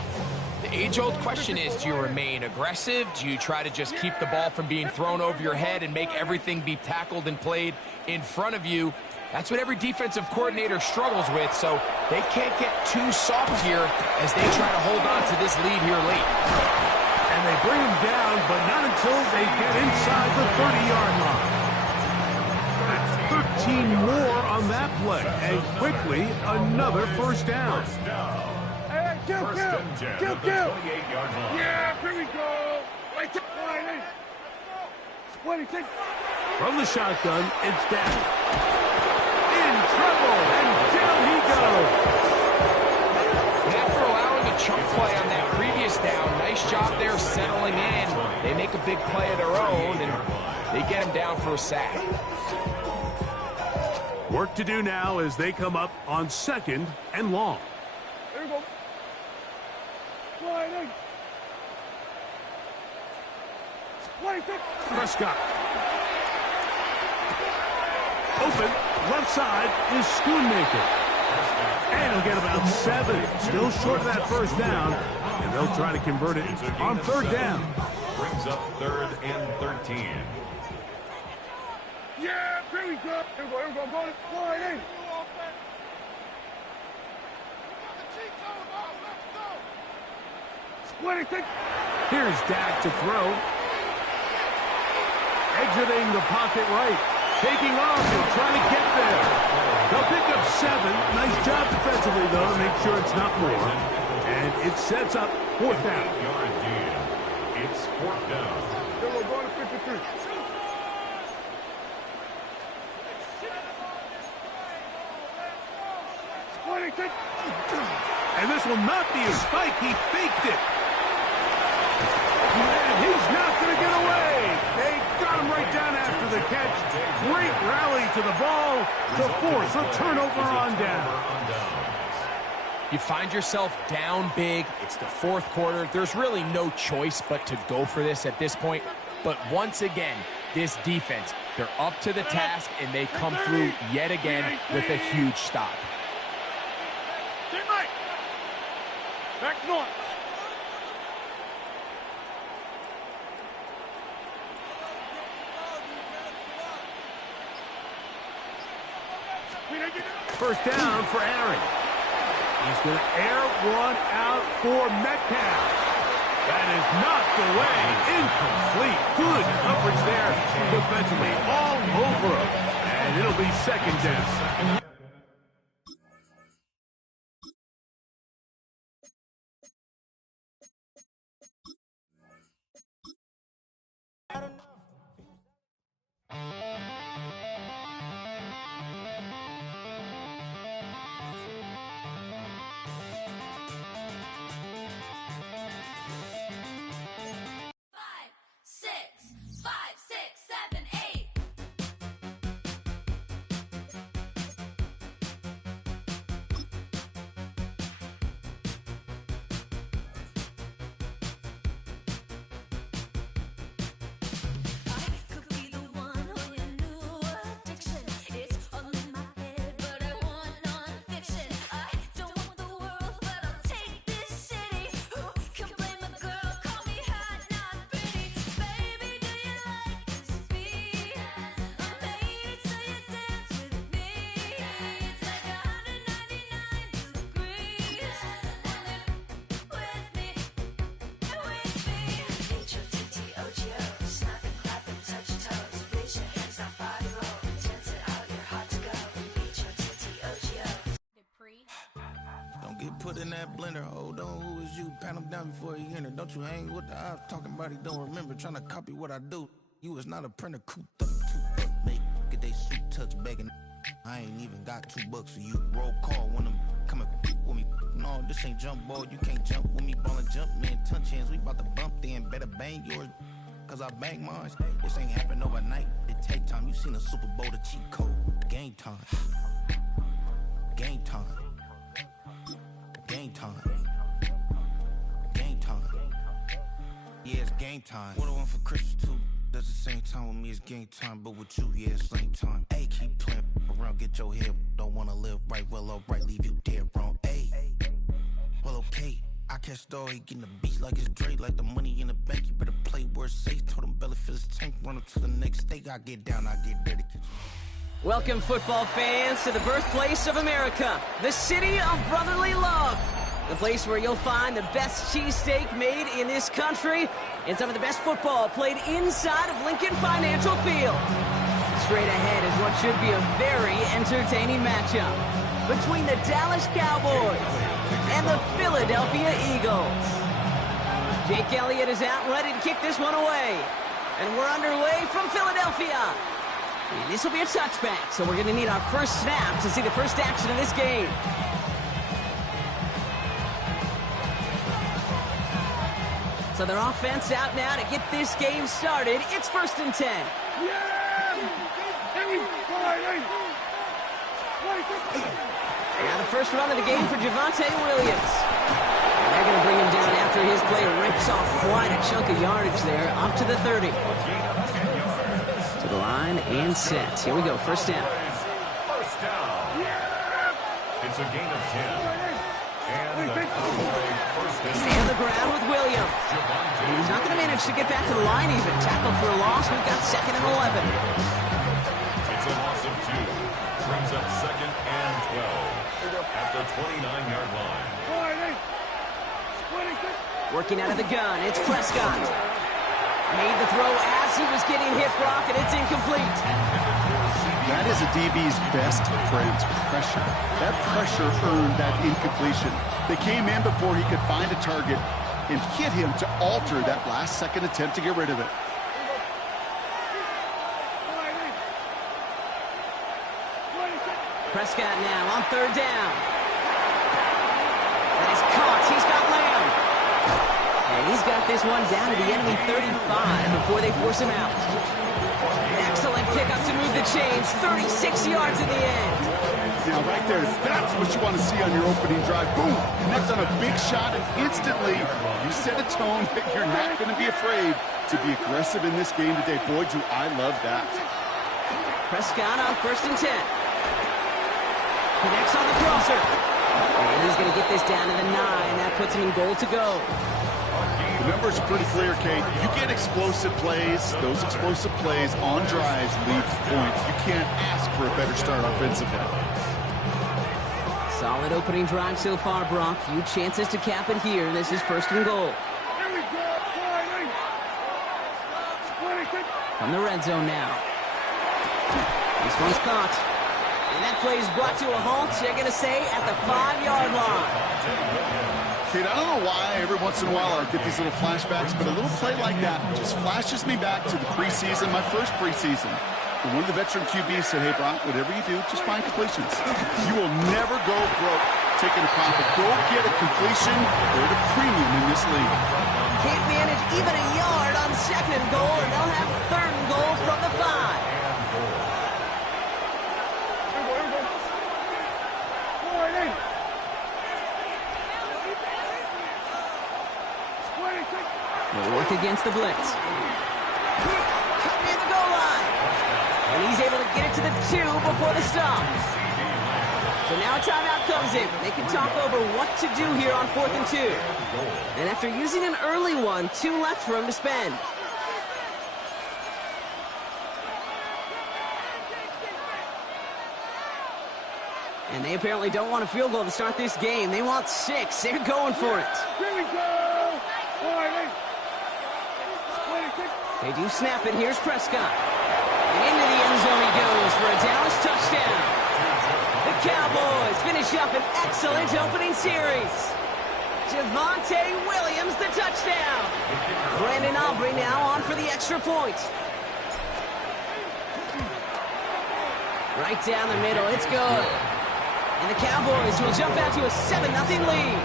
the age-old question is, do you remain aggressive? Do you try to just keep the ball from being thrown over your head and make everything be tackled and played in front of you? That's what every defensive coordinator struggles with, so they can't get too soft here as they try to hold on to this lead here late. And they bring him down, but not until they get inside the 30-yard line. 18 more on that play. And quickly, another first down. Hey, kill. Yeah, here we go. Wait, take. From the shotgun, it's down. In trouble, and down he goes. After allowing a chunk play on that previous down, nice job there settling in. They make a big play of their own, and they get him down for a sack. Work to do now as they come up on 2nd and long. There we go. Sliding. Prescott. Open, left side is Schoonmaker. And he'll get about 7. Still short of that first down. And they'll try to convert it on 3rd down. Brings up 3rd and 13. Yeah, here we go. Here we go. Going sliding. Here's Dak to throw. Exiting the pocket right. Taking off and trying to get there. They'll pick up 7. Nice job defensively, though, to make sure it's not more. And it sets up 4th down. It's 4th down. We're going to 53. And this will not be a spike. He faked it. And he's not going to get away. They got him right down after the catch. Great rally to the ball to force a turnover on down. You find yourself down big. It's the 4th quarter. There's really no choice but to go for this at this point. But once again, this defense, they're up to the task, and they come through yet again with a huge stop. Back north. First down for Aaron. He's going to air one out for Metcalf. That is knocked away. Incomplete. Good coverage there defensively. All over him. And it'll be 2nd down. Get put in that blender. Hold on, who is you? Pat him down before he enter. Don't you hang with the ops talking about he don't remember. Trying to copy what I do. You is not a printer. Cooped up, make get they suit touch begging. I ain't even got $2 for you. Roll call when I'm coming with me. No, this ain't jump ball. You can't jump with me. Ball and jump, man. Touch hands. We about to bump then. Better bang yours. Cause I bang mine. This ain't happen overnight. It take time. You seen a Super Bowl, the cheat code. Game time. Game time. Game time. Game time. Yeah, it's game time. What I want for Christmas too. That's the same time with me, it's game time. But with you, yeah, it's same time. Hey, keep playing around, get your head. Don't wanna live right, well, alright, leave you dead wrong. Hey, well, okay. I catch the dog, he getting the beats like it's Dre, like the money in the bank. You better play where it's safe. Told him belly fill his tank, run up to the next state. I get down, I get dirty. Welcome, football fans, to the birthplace of America, the city of brotherly love. The place where you'll find the best cheesesteak made in this country and some of the best football played inside of Lincoln Financial Field. It's straight ahead is what should be a very entertaining matchup between the Dallas Cowboys and the Philadelphia Eagles. Jake Elliott is out ready to kick this one away. And we're underway from Philadelphia. And this will be a touchback, so we're going to need our first snap to see the first action of this game. So their offense out now to get this game started. It's 1st and 10. Now the first run of the game for Javonte Williams. And they're going to bring him down after his play rips off quite a chunk of yardage there, up to the 30. To the line and set. Here we go, first down. First down. It's a gain of 10. And the first down. Stay on the ground with Williams. And he's not going to manage to get back to the line even. Tackled for a loss. We've got 2nd and 11. It's a loss of 2. Brings up 2nd and 12 at the 29-yard line. Working out of the gun, it's Prescott. Made the throw as he was getting hit, Brock, and it's incomplete. That is a DB's best friend, pressure. That pressure earned that incompletion. They came in before he could find a target and hit him to alter that last-second attempt to get rid of it. Prescott now on 3rd down. That is caught. He's got Lamb. And he's got this one down to the enemy 35 before they force him out. Excellent pickup to move the chains. 36 yards in the end. Now, right there, that's what you want to see on your opening drive. Boom! Connect on a big shot, and instantly you set a tone that you're not going to be afraid to be aggressive in this game today. Boy, do I love that. Prescott on 1st and 10. Connects on the crosser. And he's going to get this down to the 9. That puts him in goal to go. The numbers are pretty clear, Kate. You get explosive plays. Those explosive plays on drives lead to points. You can't ask for a better start offensively. Solid opening drive so far, Brock. Few chances to cap it here. This is 1st and goal. From the red zone now. This one's caught. And that play is brought to a halt, they're going to say, at the 5-yard line. Kate, I don't know why every once in a while I get these little flashbacks, but a little play like that just flashes me back to the preseason, my first preseason. And one of the veteran QBs said, hey, Brock, whatever you do, just find completions. You will never go broke taking a profit. Go get a completion. They're at a premium in this league. Can't manage even a yard on 2nd and goal, and they'll have 3rd and goal from the 5. They'll work against the blitz. Cut near the goal line. And he's able to get it to the 2 before the stop. So now a timeout comes in. They can talk over what to do here on 4th and 2. And after using an early one, 2 left for him to spend. And they apparently don't want a field goal to start this game. They want 6. They're going for it. Here we go. They do snap it. Here's Prescott. And into the end zone he goes for a Dallas touchdown. The Cowboys finish up an excellent opening series. Javonte Williams, the touchdown. Brandon Aubrey now on for the extra point. Right down the middle. It's good. And the Cowboys will jump out to a 7-0 lead.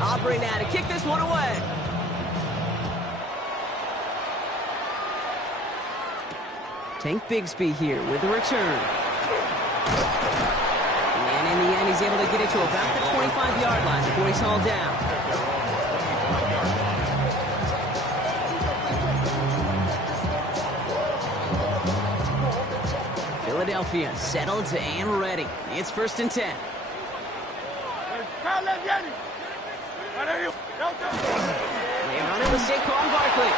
Aubrey now to kick this one away. Tank Bigsby here with the return. And in the end, he's able to get it to about the 25-yard line before he's hauled down. Philadelphia settled and ready. It's 1st and 10. They run it with Saquon Barkley.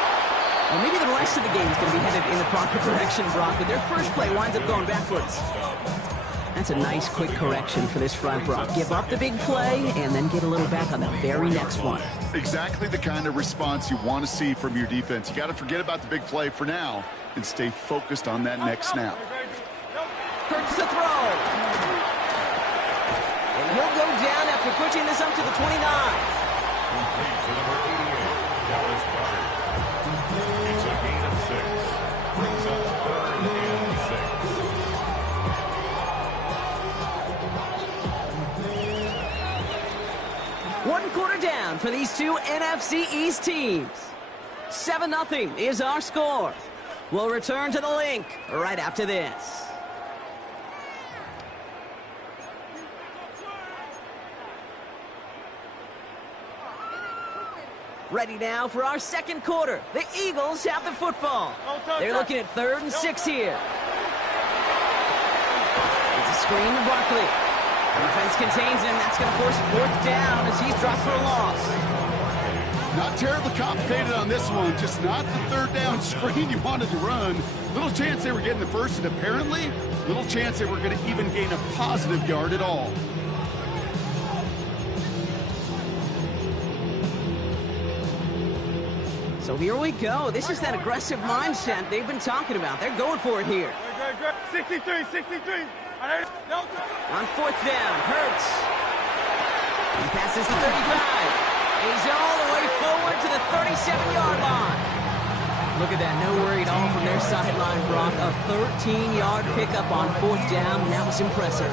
Well, maybe the rest of the game is going to be headed in the proper direction, Brock, but their first play winds up going backwards. That's a nice, quick correction for this front, Brock. Give up the big play and then get a little back on the very next one. Exactly the kind of response you want to see from your defense. You got to forget about the big play for now and stay focused on that next snap. Hurts the throw. And he'll go down after pushing this up to the 29. Complete to number 88, Dallas Goedert. It's a gain of 6. Brings up 3rd and 6. 1 quarter down for these two NFC East teams. 7-0 is our score. We'll return to the link right after this. Ready now for our second quarter. The Eagles have the football. They're looking at 3rd and 6 here. It's a screen to Barkley. Defense contains him. That's going to force 4th down as he's dropped for a loss. Not terribly complicated on this one. Just not the 3rd down screen you wanted to run. Little chance they were getting the first, and apparently little chance they were going to even gain a positive yard at all. So here we go. This is that aggressive mindset they've been talking about. They're going for it here. 63. On 4th down, Hurts. He passes the 35. He's all the way forward to the 37-yard line. Look at that, no worry at all from their sideline, Brock. A 13-yard pickup on 4th down, and that was impressive.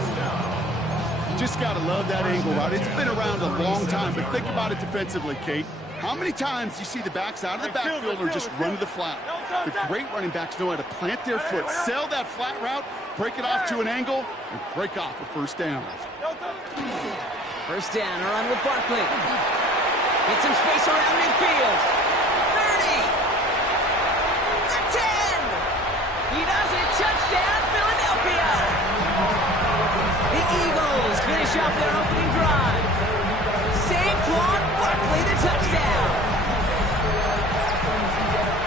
You just got to love that angle route. It's been around a long time, but think about it defensively, Kate. How many times do you see the backs out of the backfield or just run to the flat? The great running backs know how to plant their foot, sell that flat route, break it off to an angle, and break off a 1st down. 1st down, a run with Barkley. Get some space around midfield. 30. The 10. He does it. Touchdown, Philadelphia. The Eagles finish off their opening drive. Saquon Barkley, the touchdown.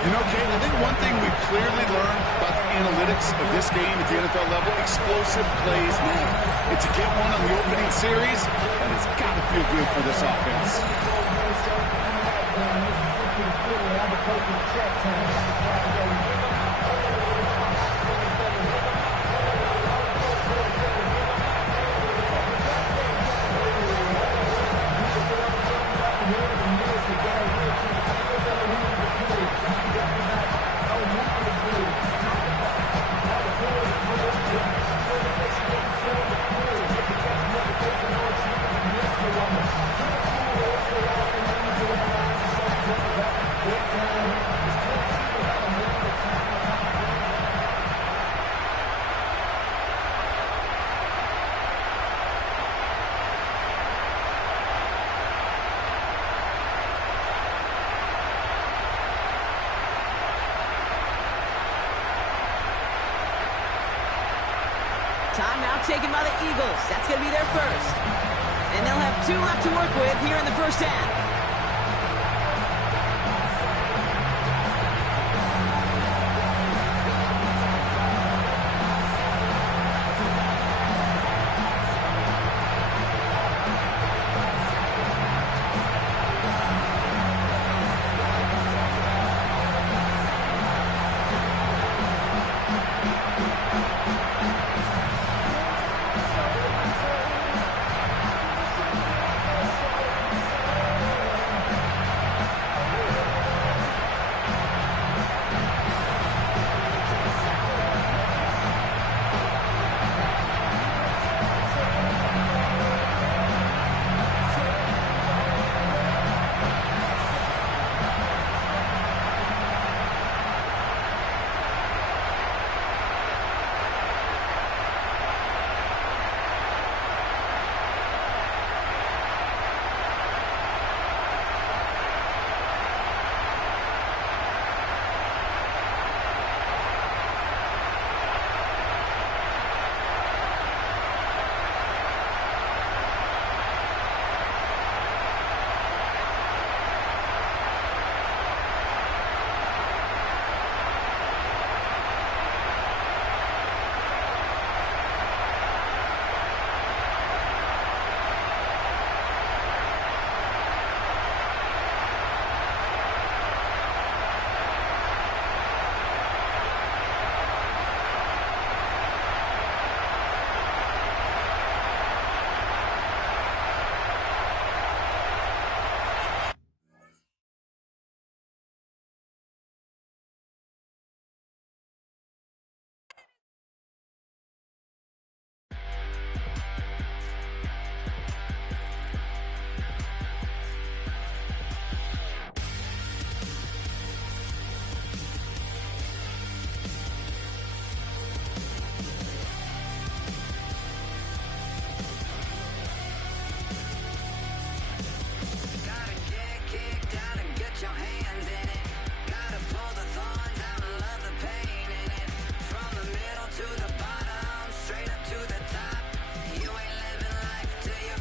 You know, Kate, I think one thing we've clearly learned about the analytics of this game at the NFL level, explosive plays matter. And to get one on the opening series, that has got to feel good for this offense. Timeout taken by the Eagles. That's going to be their first. And they'll have 2 left to work with here in the first half.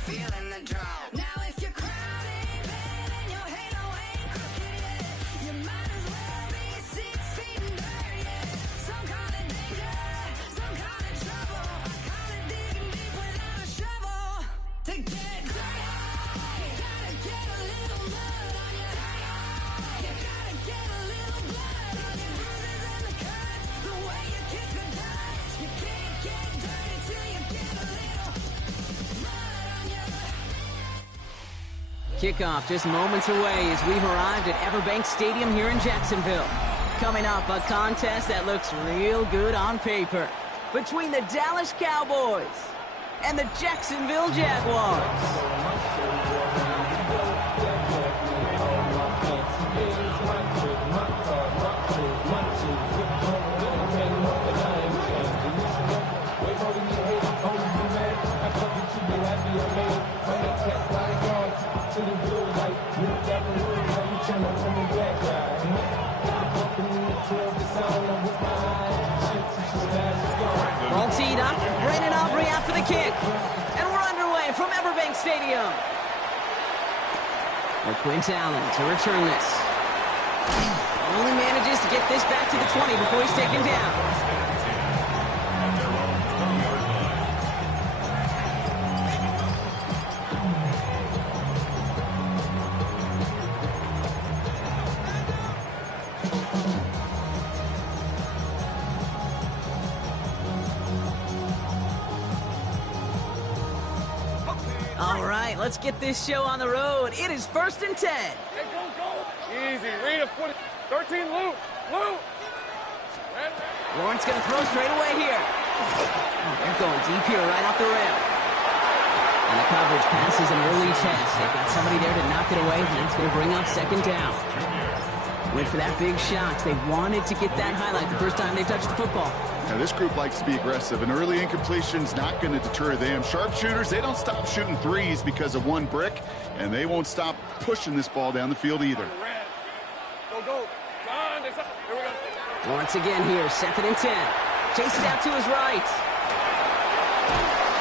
feeling the drought. Now if your crown ain't bad and your halo ain't crooked yet, you might as well be 6 feet in dirt yet. Some call it danger, some call it trouble. I call it digging deep without a shovel. To get dirty, you gotta get a little mud on you. You gotta get a little blood on your bruises and the cuts. The way you kick the dust, you can't get dirty till you get a little mud on you. Kickoff just moments away as we've arrived at Everbank Stadium here in Jacksonville. Coming up, a contest that looks real good on paper between the Dallas Cowboys and the Jacksonville Jaguars. Ball teed up, Brandon Aubrey out for the kick. And we're underway from Everbank Stadium. Quint Allen to return this. Only manages to get this back to the 20 before he's taken down. All right, let's get this show on the road. It is 1st and 10. Hey, go. Easy. Read a foot. 13, Luke. Lawrence going to throw straight away here. Oh, they're going deep here right off the rim. And the coverage passes an early test. They've got somebody there to knock it away, and that's going to bring up 2nd down. Went for that big shot. They wanted to get that highlight the first time they touched the football. Now, this group likes to be aggressive, and early incompletion's not going to deter them. Sharpshooters, they don't stop shooting threes because of one brick, and they won't stop pushing this ball down the field either. Go. John, here we go. Lawrence again here, 2nd and 10. Chases out to his right.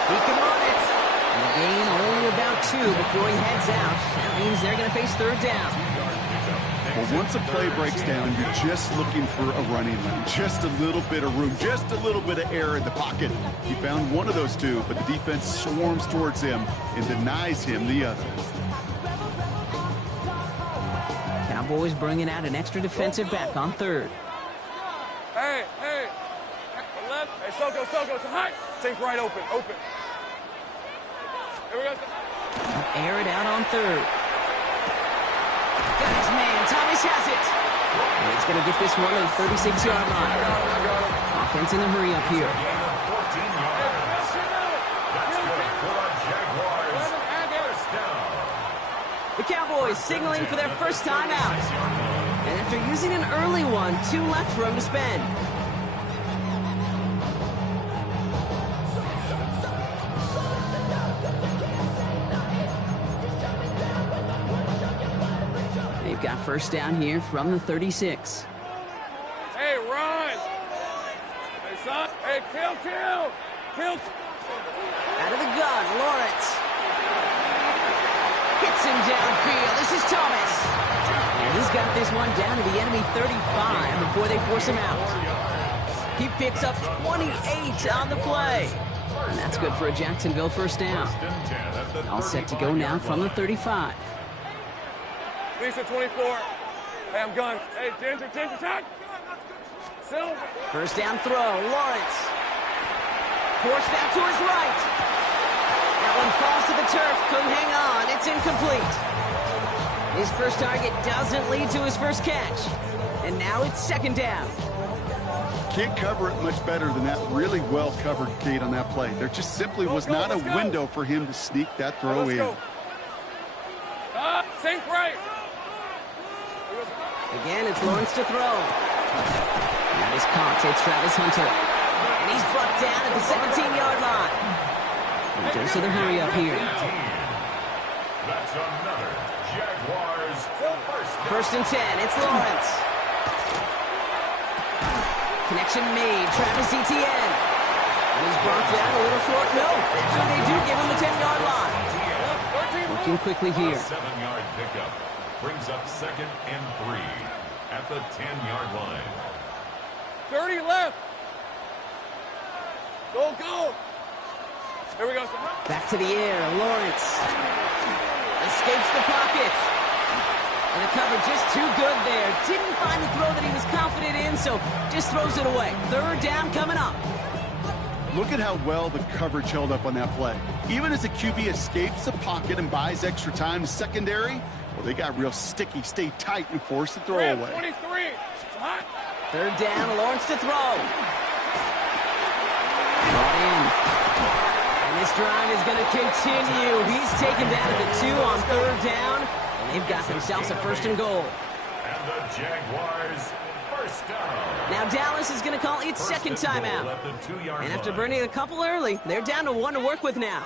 He can run it. And the gain only about 2 before he heads out. That means they're going to face 3rd down. Well, once a play breaks down, you're just looking for a running lane. Just a little bit of room, just a little bit of air in the pocket. He found one of those two, but the defense swarms towards him and denies him the other. Cowboys bringing out an extra defensive back on 3rd. Hey. Left. Hey, Soko. High. Think right open. Here we go. Air it out on 3rd. Got his man. Thomas has it. And he's going to get this one on the 36-yard line. Offense in a hurry up here. 14 yards. That's good for our Jaguars. First down. The Cowboys signaling for their first time out. And after using an early one, 2 left for him to spend. They've got first down here from the 36. Hey, run. Hey, son. Hey, kill. Out of the gun, Lawrence. Hits him downfield. This is Thomas. And he's got this one down to the enemy 35 before they force him out. He picks up 28 on the play. And that's good for a Jacksonville first down. All set to go now from the 35. Lisa, 24. Hey, I'm gun. Hey, Ginger, tag. Silver. First down throw, Lawrence. Forced out to his right. That one falls to the turf, couldn't hang on. It's incomplete. His first target doesn't lead to his first catch. And now it's 2nd down. Can't cover it much better than that. Really well covered, Kate, on that play. There just simply was not a window for him to sneak that throw in. Sink right. Again, it's Lawrence to throw. That is caught. It's Travis Hunter. And he's brought down at the 17-yard line. Raiders to the hurry up here. That's another Jaguars first and 10. It's Lawrence. Connection made. Travis Etienne. And he's brought down a little short. No, actually they do give him the 10-yard line. Working quickly here. 7-yard pickup brings up 2nd and 3 at the 10-yard line. 30 left. Go, go. Here we go. Back to the air. Lawrence escapes the pocket. And the cover just too good there. Didn't find the throw that he was confident in, so just throws it away. 3rd down coming up. Look at how well the coverage held up on that play. Even as the QB escapes the pocket and buys extra time to secondary, well, they got real sticky. Stay tight and force the throw away. 23. Hot. 3rd down, Lawrence to throw. Brought in. And this drive is going to continue. He's taken down at the 2 on 3rd down. And they've got themselves a 1st and goal. And the Jaguars, 1st down. Now Dallas is going to call its 2nd timeout. And after burning a couple early, they're down to 1 to work with now.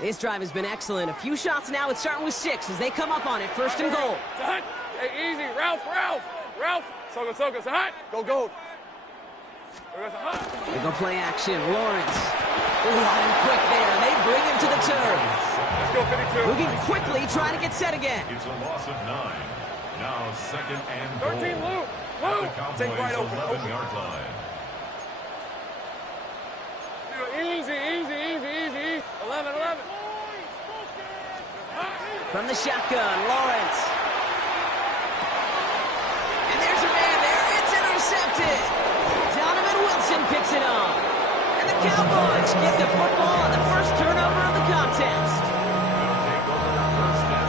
This drive has been excellent. A few shots now. It's starting with 6 as they come up on it. 1st and goal. Hey, easy. Ralph. Soga. Hot. Go. They go play action. Lawrence. Running quick there. They bring him to the turn. Let's go, 52. Moving quickly, trying to get set again. It's a loss of 9. Now 2nd and goal. 13, Lou. At the Cowboys' Take right open. 11-yard line. Easy. 11. From the shotgun, Lawrence. And there's a man there. It's intercepted. Donovan Wilson picks it up. And the Cowboys get the football on the 1st turnover of the contest. They'll take over their 1st down.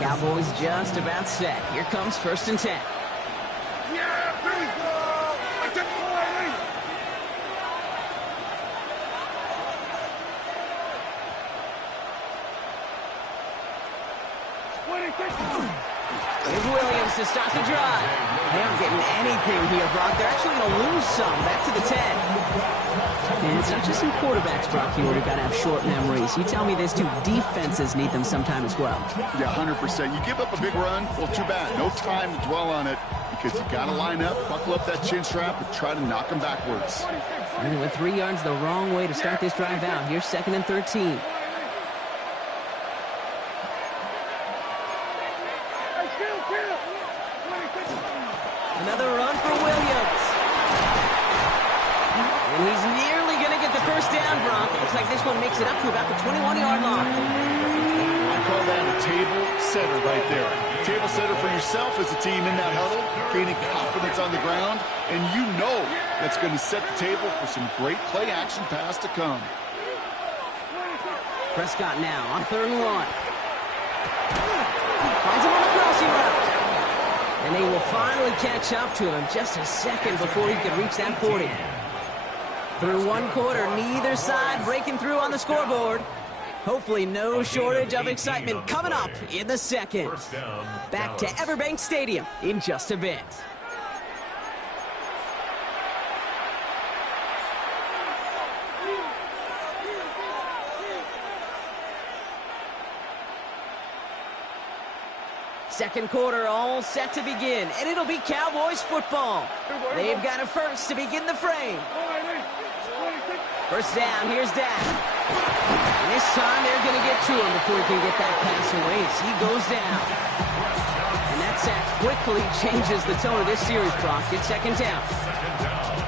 Cowboys just about set. Here comes 1st and 10. Yeah, here we go. I took the line. Here's Williams to start the drive. They aren't getting anything here, Brock. They're actually going to lose some. Back to the 10. And it's not just some quarterbacks, Brock. You got to have short memories. You tell me this too. Defenses need them sometime as well. Yeah, 100%. You give up a big run, well, too bad. No time to dwell on it because you got to line up, buckle up that chin strap, and try to knock them backwards. And they went 3 yards the wrong way to start this drive out. Here's 2nd and 13. Another run for Williams. And he's nearly going to get the 1st down, Brock. It looks like this one makes it up to about the 21-yard line. I call that a table setter right there. Table setter for yourself as a team in that huddle, gaining confidence on the ground, and you know that's going to set the table for some great play action pass to come. Prescott now on 3rd and 1. Finds him on the crossing route. And they will finally catch up to him just a second before he could reach that 40. Through 1 quarter, neither side breaking through on the scoreboard. Hopefully no shortage of excitement coming up in the 2nd. Back to Everbank Stadium in just a bit. Second quarter all set to begin, and it'll be Cowboys football. They've got a 1st to begin the frame. 1st down, here's Dak. And this time they're going to get to him before he can get that pass away as he goes down. And that sack quickly changes the tone of this series, Brock. It's 2nd down.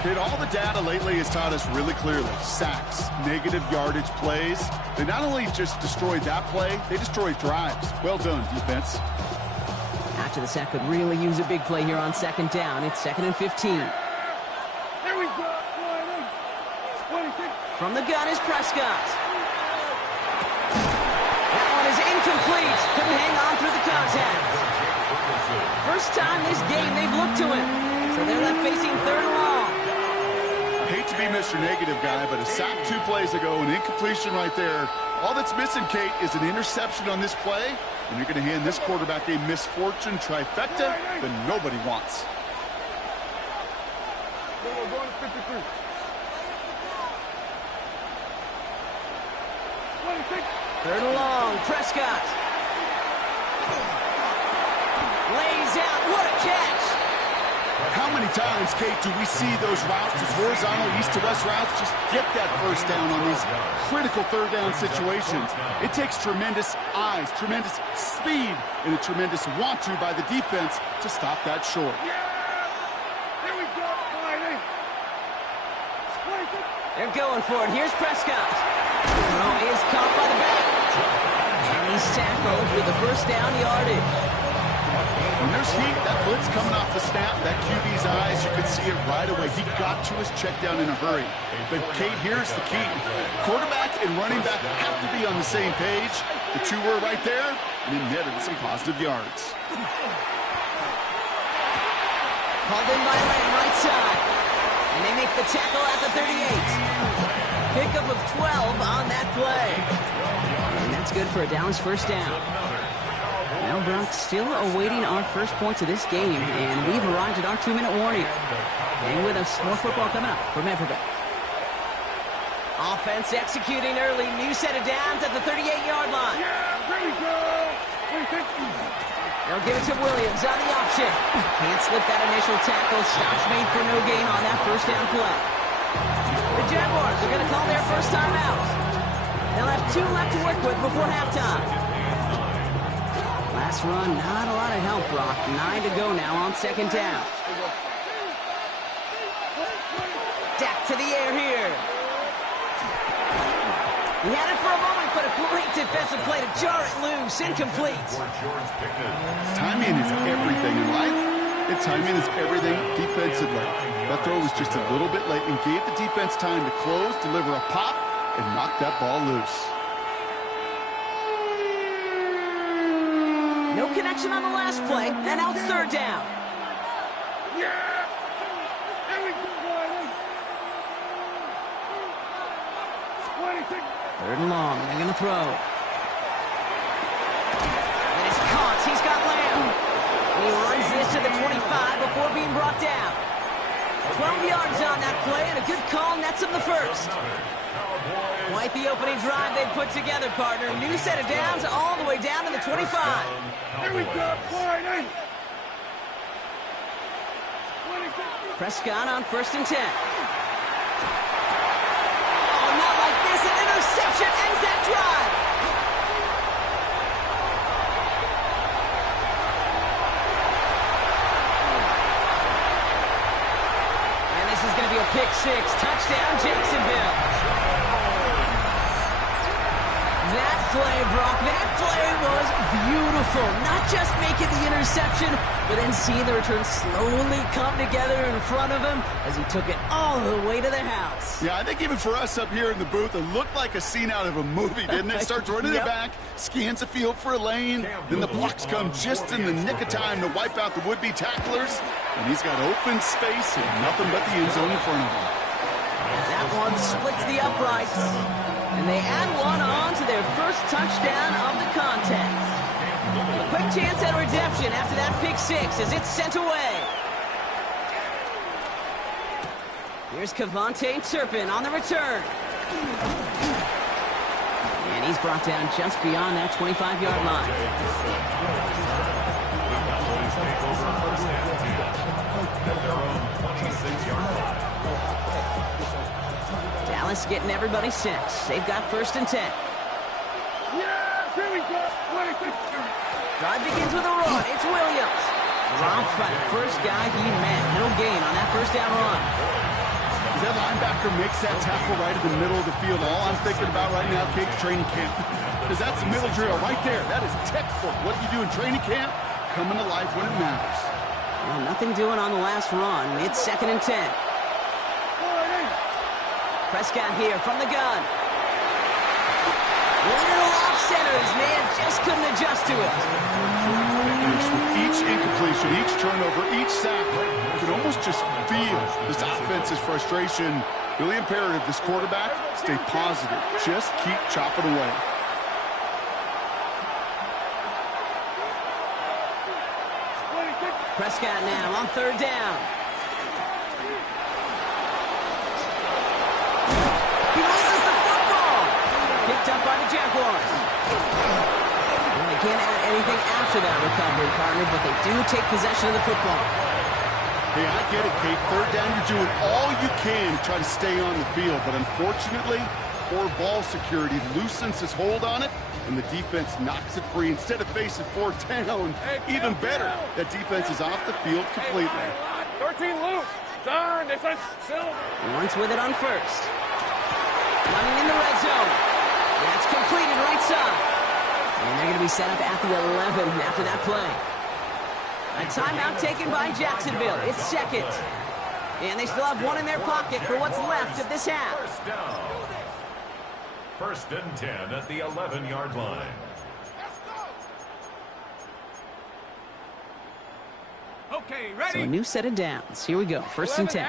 Kid, all the data lately has taught us really clearly. Sacks, negative yardage plays. They not only just destroyed that play, they destroyed drives. Well done, defense. After the sack could really use a big play here on 2nd down. It's 2nd and 15. Here we go. From the gun is Prescott. That one is incomplete. Couldn't hang on through the contact. First time this game they've looked to him. So they're left facing 3rd and long. I hate to be Mr. Negative guy, but a sack 2 plays ago, an incompletion right there. All that's missing, Kate, is an interception on this play, and you're going to hand this quarterback a misfortune trifecta that nobody wants. We're going to 53. 3rd and long, Prescott. Lays out. What a catch. How many times, Kate, do we see those routes, those horizontal east-to-west routes, just get that first down on these critical third-down situations? It takes tremendous eyes, tremendous speed, and a tremendous want-to by the defense to stop that short. Here we go, Friday. They're going for it. Here's Prescott. Throw is caught by the back. And he's tackled with the first down yardage. When there's heat, that blitz coming off the snap, that QB's eyes, you could see it right away. He got to his check down in a hurry. But, Kate, here's the key. Quarterback and running back have to be on the same page. The two were right there, and it netted some positive yards. Called in by Lamb, right side. And they make the tackle at the 38. Pickup of 12 on that play. And that's good for a Dallas first down. Now, Brock, still awaiting our first points of this game, and we've arrived at our 2-minute warning. Hang with us. More football coming up from Everett. Offense executing early. New set of downs at the 38-yard line. Yeah, there we go. They'll give it to Williams on the option. Can't slip that initial tackle. Stops made for no gain on that first down play. The Jaguars are going to call their first time out. They'll have 2 left to work with before halftime. Last run, not a lot of help, Brock. 9 to go now on second down. Dak to the air here. He had it for a moment, but a great defensive play to jar it loose. Incomplete. Timing is everything in life, and timing is everything defensively. That throw was just a little bit late and gave the defense time to close, deliver a pop, and knock that ball loose. No connection on the last play, and out third down. Yeah! Here we go, Friday. 26. Third and long. They're going to throw. And it's caught. He's got Lamb. He runs this to the 25 before being brought down. 12 yards on that play, and a good call nets him the first. Quite the opening drive they put together, partner. New set of downs all the way down to the 25. Here we go, Friday. 26. Prescott on 1st and 10. Oh, not like this. An interception ends that drive. And this is going to be a pick 6. Touchdown, Jacksonville. That play, Brock, that play was beautiful. Not just making the interception, but then seeing the return slowly come together in front of him as he took it all the way to the house. Yeah, I think even for us up here in the booth, it looked like a scene out of a movie, didn't it? Starts running it back, scans the field for a lane, then the blocks come just in the nick of time to wipe out the would-be tacklers, and he's got open space and nothing but the end zone in front of him. That one splits the uprights, and they add one on to their first touchdown of the contest. A quick chance at redemption after that pick 6 as it's sent away. Here's Kevontae Turpin on the return. And he's brought down just beyond that 25-yard line. Dallas getting everybody set. They've got 1st and 10. Yeah, here we go. 26. Drive begins with a run. It's Williams. Dropped by the first guy he met. No gain on that first down run. As that linebacker makes that tackle right in the middle of the field, all I'm thinking about right now, Kate, training camp. Because that's the middle drill right there. That is textbook. What you do in training camp, coming to life when it matters. Well, nothing doing on the last run. It's 2nd and 10. Prescott here from the gun. Little off center. His man just couldn't adjust to it. With each incompletion, each turnover, each sack, you can almost just feel this offense's frustration. Really imperative, this quarterback, stay positive. Just keep chopping away. Prescott now on 3rd down. He loses the football. Picked up by the Jaguars. Well, they can't add anything after that recovery, partner, but they do take possession of the football. Hey, I get it, Kate. Third down, you're doing all you can to try to stay on the field. But unfortunately, poor ball security loosens his hold on it, and the defense knocks it free. Instead of facing fourth down, even better, that defense is off the field completely. 13 loose. Turn. This is Silver. Lawrence with it on first. Running in the red zone. That's completed right side. And they're going to be set up at the 11 after that play. A timeout taken by Jacksonville. It's second. And they still have one in their pocket for what's left of this half. First down. First and 10 at the 11-yard line. Okay, ready? So a new set of downs. Here we go. First and 10.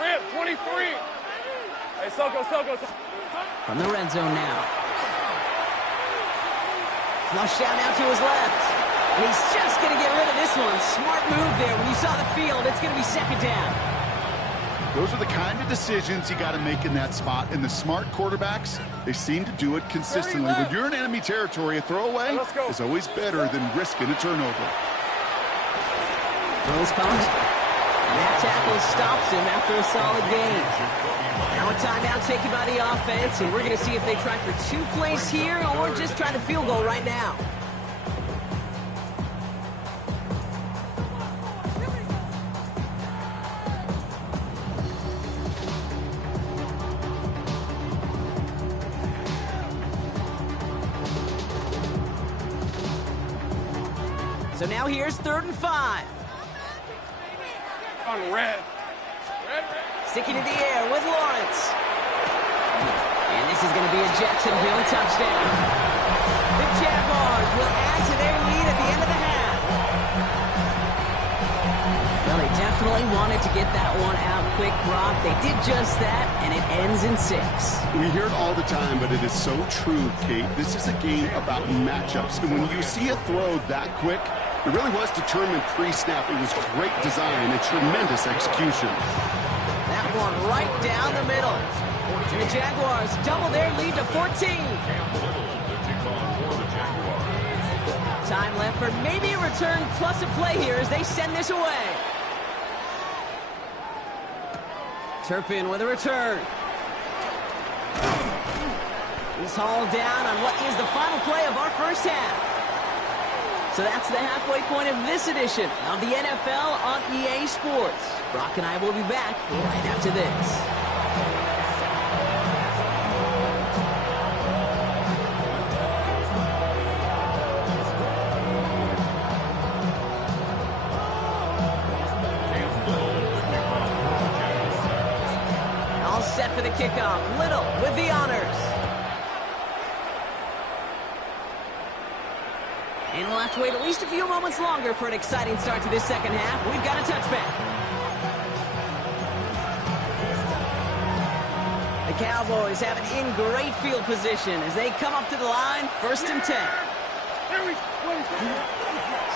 Rip, 23. Hey, Soko. From the red zone now. Flush down now to his left. And he's just going to get rid of this one. Smart move there. When you saw the field, it's going to be second down. Those are the kind of decisions you got to make in that spot. And the smart quarterbacks, they seem to do it consistently. When you're in enemy territory, a throwaway is always better than risking a turnover. Throws comes. And that tackle stops him after a solid gain. Now a timeout taken by the offense, and we're going to see if they try for 2 plays here or just try the field goal right now. So now here's 3rd and 5. On red. Sticking in the air with Lawrence. And this is going to be a Jacksonville touchdown. The Jaguars will add to their lead at the end of the half. Well, they definitely wanted to get that one out quick, Brock. They did just that, and it ends in 6. We hear it all the time, but it is so true, Kate. This is a game about matchups. And when you see a throw that quick, it really was determined pre-snap. It was great design and tremendous execution. That one right down the middle. And the Jaguars double their lead to 14. Time left for maybe a return plus a play here as they send this away. Turpin with a return. He's hauled down on what is the final play of our first half. So that's the halfway point of this edition of the NFL on EA Sports. Brock and I will be back right after this. All set for the kickoff. Little with the honors. And we'll have to wait at least a few moments longer for an exciting start to this second half. We've got a touchback. The Cowboys have it in great field position as they come up to the line, 1st and 10.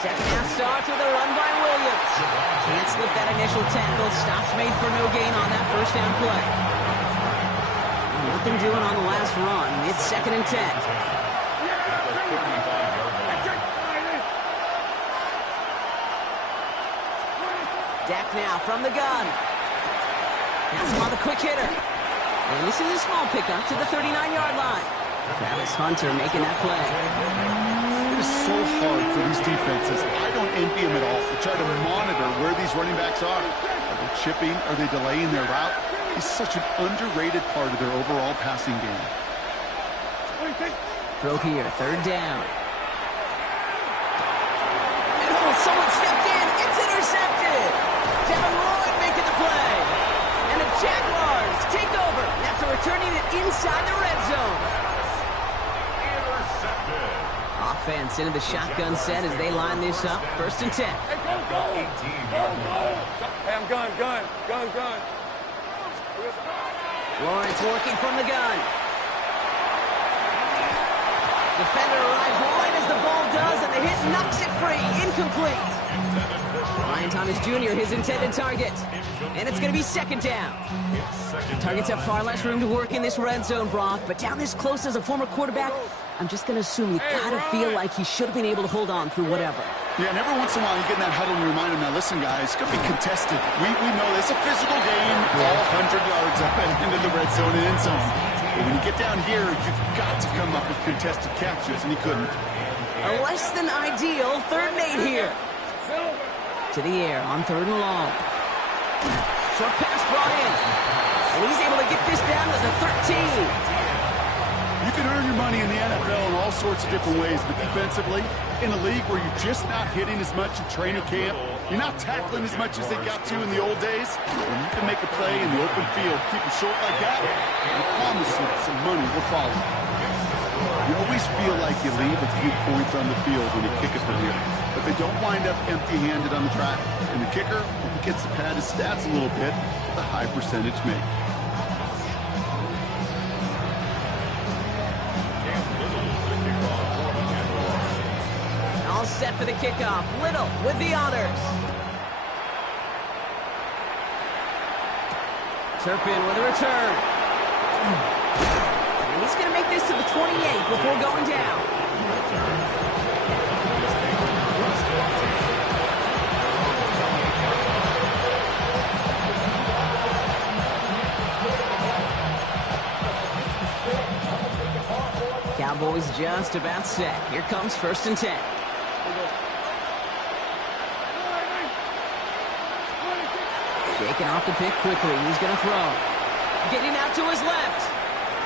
Second half starts with a run by Williams. Can't slip that initial tackle. Stops made for no gain on that first down play. Nothing doing on the last run. It's 2nd and 10. Dak now from the gun. Has him on the quick hitter. And this is a small pickup to the 39-yard line. Travis Hunter making that play. It is so hard for these defenses. I don't envy them at all to try to monitor where these running backs are. Are they chipping? Are they delaying their route? He's such an underrated part of their overall passing game. Throw here, 3rd down. And someone stepped in. It's intercepted. Devin Lloyd making the play. And the Jaguars take over after returning it inside the red zone. Intercepted. Offense into the shotgun set as they line this up. 1st and 10. Hey, go. Hey, I'm gun. Lawrence working from the gun. Defender arrives right as the ball does, and the hit knocks it free. Incomplete. Ryan Thomas Jr., his intended target. And it's going to be second down. Targets have far less room to work in this red zone, Brock, but down this close as a former quarterback, I'm just going to assume you got to feel like he should have been able to hold on through whatever. Yeah, and every once in a while you get in that huddle and remind him, now listen, guys, it's going to be contested. We know it's a physical game, all 100 yards up and into the red zone and end zone. But when you get down here, you've got to come up with contested catches, and he couldn't. A less than ideal 3rd and 8 here. To the air on 3rd and long. Short pass brought in. And he's able to get this down to the 13. You can earn your money in the NFL in all sorts of different ways, but defensively, in a league where you're just not hitting as much in training camp, you're not tackling as much as they got to in the old days, when you can make a play in the open field, keep it short like that, I promise you some money will follow. You always feel like you leave a few points on the field when you kick it from here, but they don't wind up empty-handed on the track. And the kicker, if he gets to pad his stats a little bit, the high percentage make. All set for the kickoff. Little with the honors. Turpin with a return. And he's going to make this to the 28 before going down. Cowboys just about set. Here comes 1st and 10. Shaking off the pick quickly. He's going to throw. Getting out to his left.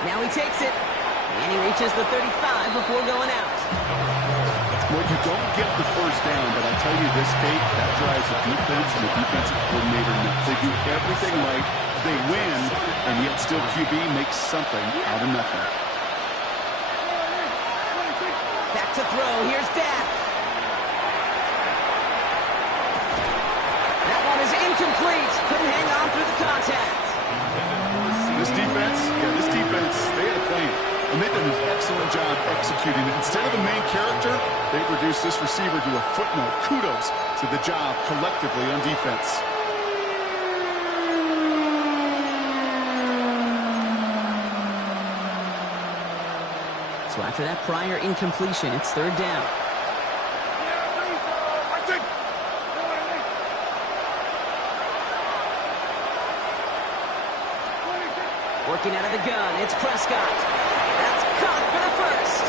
Now he takes it. And he reaches the 35 before going out. Well, you don't get the first down, but I'll tell you this, Kate, that drives the defense and the defensive coordinator nuts. They do everything right. They win, and yet still QB makes something out of nothing. Back to throw. Here's Dak. That one is incomplete. Couldn't hang on through the contact. This defense, they had a plan. And they've done an excellent job executing it. Instead of the main character, they've reduced this receiver to a footnote. Kudos to the job collectively on defense. So after that prior incompletion, it's 3rd down. Working out of the gun, it's Prescott. That's caught for the first.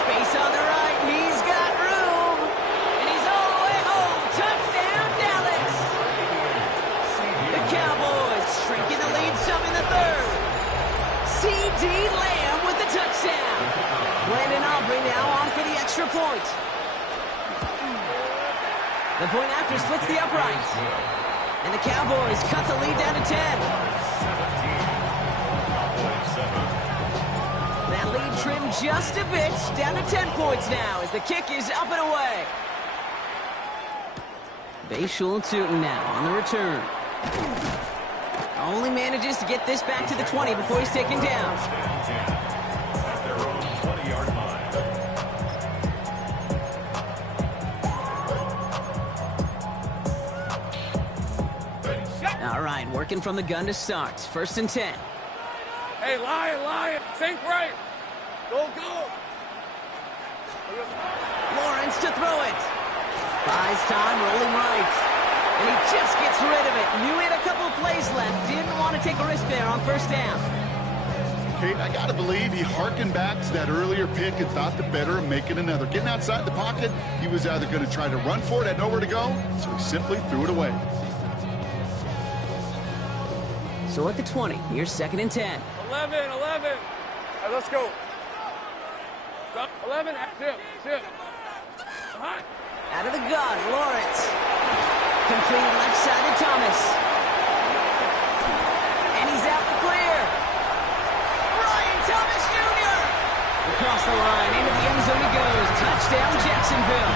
Space on the right, he's got room. And he's all the way home. Touchdown, Dallas. The Cowboys shrinking the lead some in the 3rd. C.D. Lamb with the touchdown. Landon Aubrey now on for the extra point. The point after splits the uprights. And the Cowboys cut the lead down to 10. That lead trimmed just a bit, down to 10 points now as the kick is up and away. Bayshul Tootin now on the return. Only manages to get this back to the 20 before he's taken down. At their own 20-yard line. All right, working from the gun to start. 1st and 10. Hey, Lion, think right. Go. Lawrence to throw it. Buys time, rolling right. And he just gets rid of it. Knew he had a couple of plays left. Didn't want to take a risk there on 1st down. Kate, I got to believe he harkened back to that earlier pick and thought the better of making another. Getting outside the pocket, he was either going to try to run for it, had nowhere to go, so he simply threw it away. So at the 20, here's 2nd and 10. 11. All right, let's go. 11, tip. Out of the gun, Lawrence. Complete left side to Thomas. And he's out the clear. Brian Thomas Jr. Across the line, into the end zone he goes. Touchdown, Jacksonville.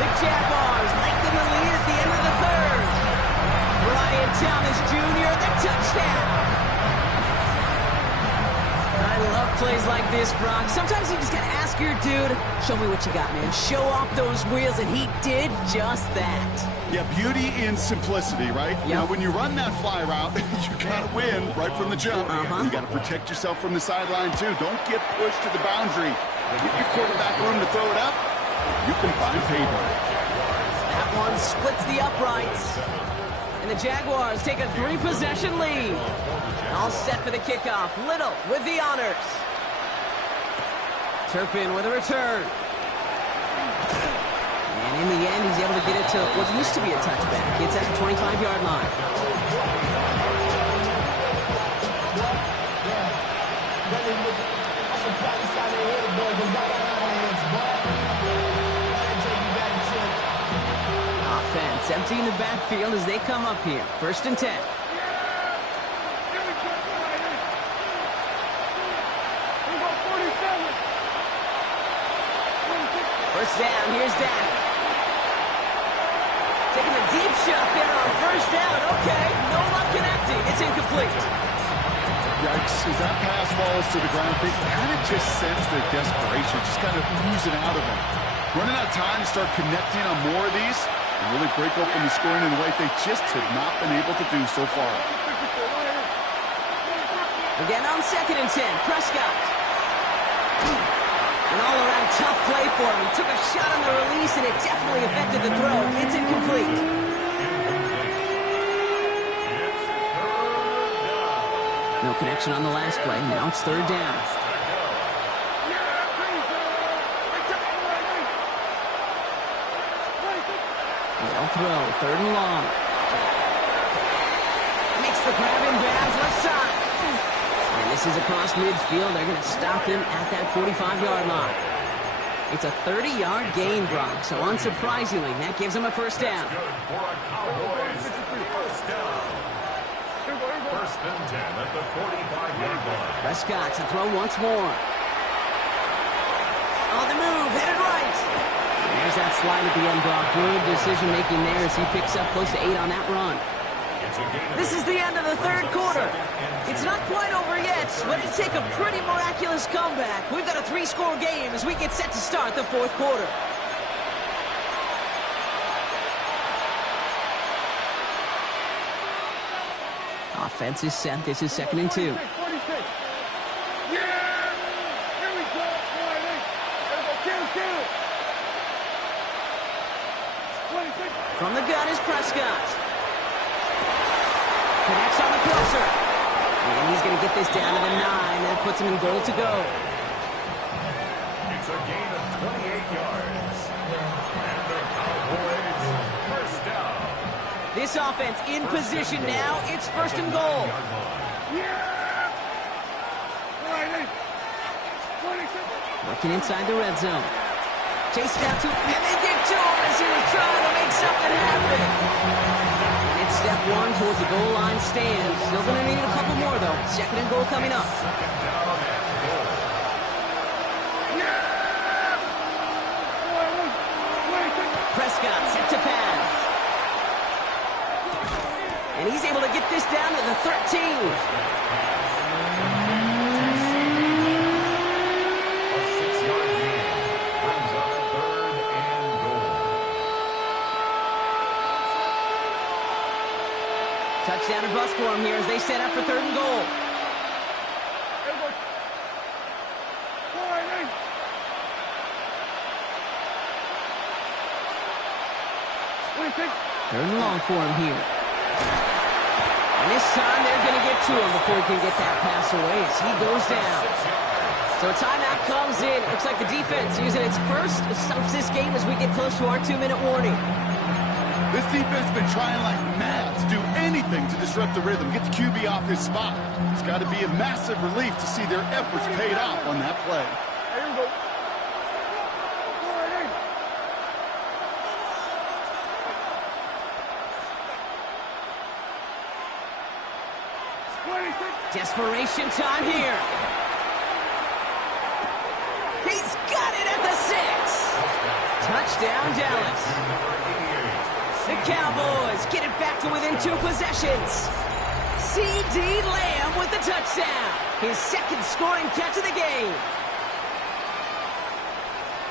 The Jaguars lengthen the lead at the end of the 3rd. Brian Thomas Jr., the touchdown. A I love plays like this, Brock. Sometimes you just gotta ask your dude, show me what you got, man. Show off those wheels, and he did just that. Yeah, beauty in simplicity, right? Yep. Now, when you run that fly route, you gotta win right from the jump. You gotta protect yourself from the sideline, too. Don't get pushed to the boundary. Give your quarterback room to throw it up. You can find pay dirt. That one splits the uprights. And the Jaguars take a 3-possession lead. All set for the kickoff. Little with the honors. Turpin with a return. And in the end, he's able to get it to what used to be a touchback. It's at the 25-yard line. Offense emptying the backfield as they come up here. 1st and 10. First down, here's Dak. Taking a deep shot there on 1st down. Okay, no luck connecting. It's incomplete. Yikes, as that pass falls to the ground, they kind of just sense the desperation, just kind of oozing out of them. Running out of time to start connecting on more of these and really break open the scoring in a way they just have not been able to do so far. Again on 2nd and 10, Prescott. An all-around tough play for him. He took a shot on the release, and it definitely affected the throw. It's incomplete. No connection on the last play. Now it's 3rd down. Well throw, 3rd and long. Makes the grab in bounds left side. And this is across midfield. They're going to stop him at that 45-yard line. It's a 30-yard gain, Brock. So unsurprisingly, that gives him a 1st down. For a Cowboys 1st down. 1st and 10 at the 45-yard line. Prescott to throw once more. On the move, headed right. There's that slide at the end, Brock. Good decision-making there as he picks up close to 8 on that run. This is the end of the 3rd quarter. It's not quite over yet, but it'll take a pretty miraculous comeback. We've got a 3-score game as we get set to start the 4th quarter. Offense is set. This is 2nd and 2. Yeah! Here we go. Kill. From the gun is Prescott. Connects on the crosser. And he's going to get this down to the 9. That puts him in goal to go. It's a gain of 28 yards. And the Cowboys 1st down. This offense in position now. It's 1st and goal. Working inside the red zone. Chased down to him, and they get to him as he was trying to make something happen. And it's step 1 towards the goal line stand. Still going to need a couple more, though. 2nd and goal coming up. 2nd down and goal. Prescott set to pass. And he's able to get this down to the 13. Touchdown and bust for him here as they set up for 3rd and goal. Third and long for him here. And this time they're going to get to him before he can get that pass away as he goes down. So a timeout comes in. Looks like the defense using its first stops this game as we get close to our 2-minute warning. This defense has been trying like mad to do anything to disrupt the rhythm, get the QB off his spot. It's got to be a massive relief to see their efforts paid off on that play. Here we go. Desperation time here. He's got it at the 6. Touchdown, Dallas. The Cowboys get it back to within 2 possessions. C.D. Lamb with the touchdown. His second scoring catch of the game.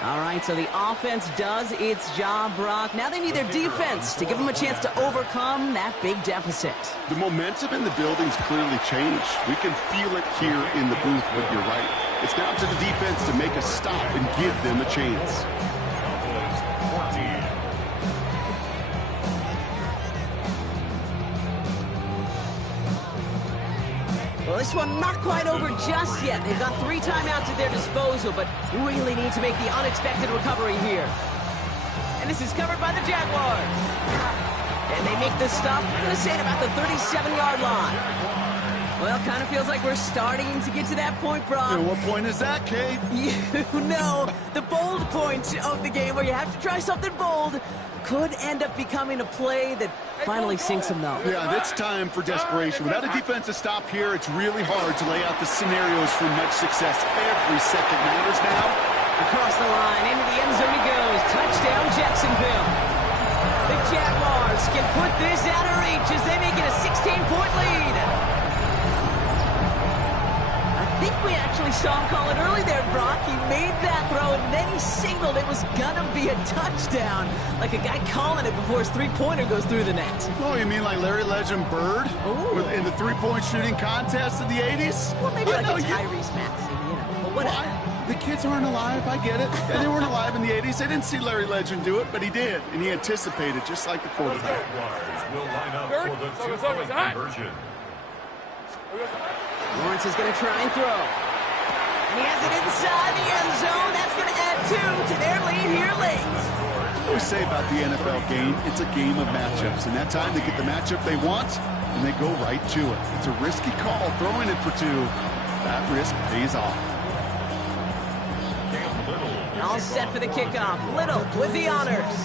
All right, so the offense does its job, Brock. Now they need their defense to give them a chance to overcome that big deficit. The momentum in the building's clearly changed. We can feel it here in the booth, but you're right. It's now to the defense to make a stop and give them a chance. Cowboys 14. Well, this one not quite over just yet. They've got 3 timeouts at their disposal, but really need to make the unexpected recovery here. And this is covered by the Jaguars. And they make the stop, I'm going to say, at about the 37-yard line. Well, kind of feels like we're starting to get to that point, Brock. And what point is that, Kate? You know, the bold point of the game where you have to try something bold could end up becoming a play that finally sinks them, though. Yeah, it's time for desperation. Without a defensive stop here, it's really hard to lay out the scenarios for much success. Every second matters now. Across the line, into the end zone he goes. Touchdown, Jacksonville. The Jaguars can put this out of reach as they make it a 16-point lead. I think we actually saw him call it early there, Brock. He made that throw, and then he signaled it was going to be a touchdown. Like a guy calling it before his three-pointer goes through the net. Oh, you mean like Larry Legend Bird in the three-point shooting contest in the 80s? Well, maybe like a Tyrese Maxey, you know. But whatever. The kids aren't alive, I get it. And they weren't alive in the 80s. They didn't see Larry Legend do it, but he did. And he anticipated, just like the quarterback. Jaguars will line up for the two-point conversion. Lawrence is going to try and throw. And he has it inside the end zone. That's going to add 2 to their lead here late. I always say about the NFL game, it's a game of matchups. And that time they get the matchup they want, and they go right to it. It's a risky call, throwing it for 2. That risk pays off. All set for the kickoff. Little with the honors.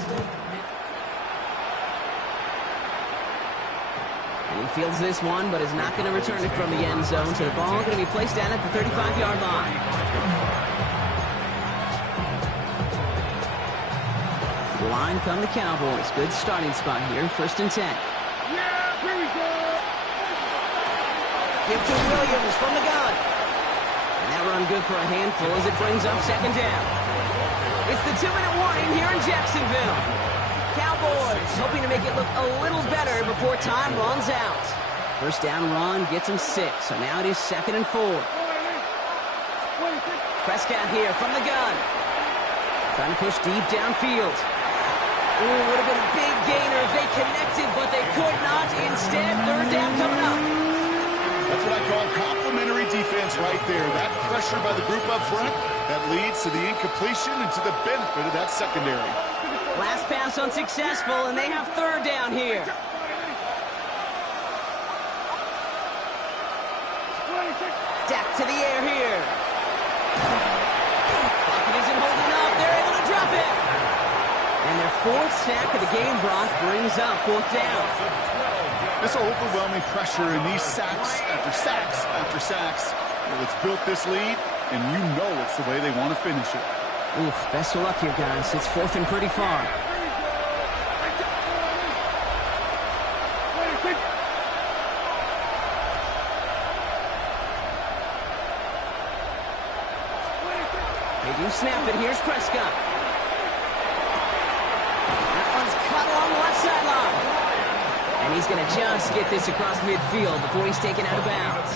And he fields this one, but is not going to return it from the end zone. So the ball going to be placed down at the 35-yard line. To the line come the Cowboys. Good starting spot here. 1st and 10. Yeah, here we go. Give to Williams from the gun. And that run good for a handful as it brings up 2nd down. It's the 2-minute warning here in Jacksonville. Cowboys hoping to make it look a little better before time runs out. 1st down run gets him 6, so now it is 2nd and 4. Prescott here from the gun. Trying to push deep downfield. Ooh, would have been a big gainer if they connected, but they could not. Instead, 3rd down coming up. That's what I call complimentary defense right there. That pressure by the group up front, that leads to the incompletion and to the benefit of that secondary. Last pass unsuccessful, and they have 3rd down here. Dak to the air here. Pocket isn't holding up. They're able to drop it. And their 4th sack of the game, Brock, brings up 4th down. This overwhelming pressure and these sacks after sacks after sacks. Well, it's built this lead, and you know it's the way they want to finish it. Oof, best of luck here, guys. It's 4th and pretty far. They do snap it. Here's Prescott. That one's cut along the left sideline. And he's going to just get this across midfield before he's taken out of bounds.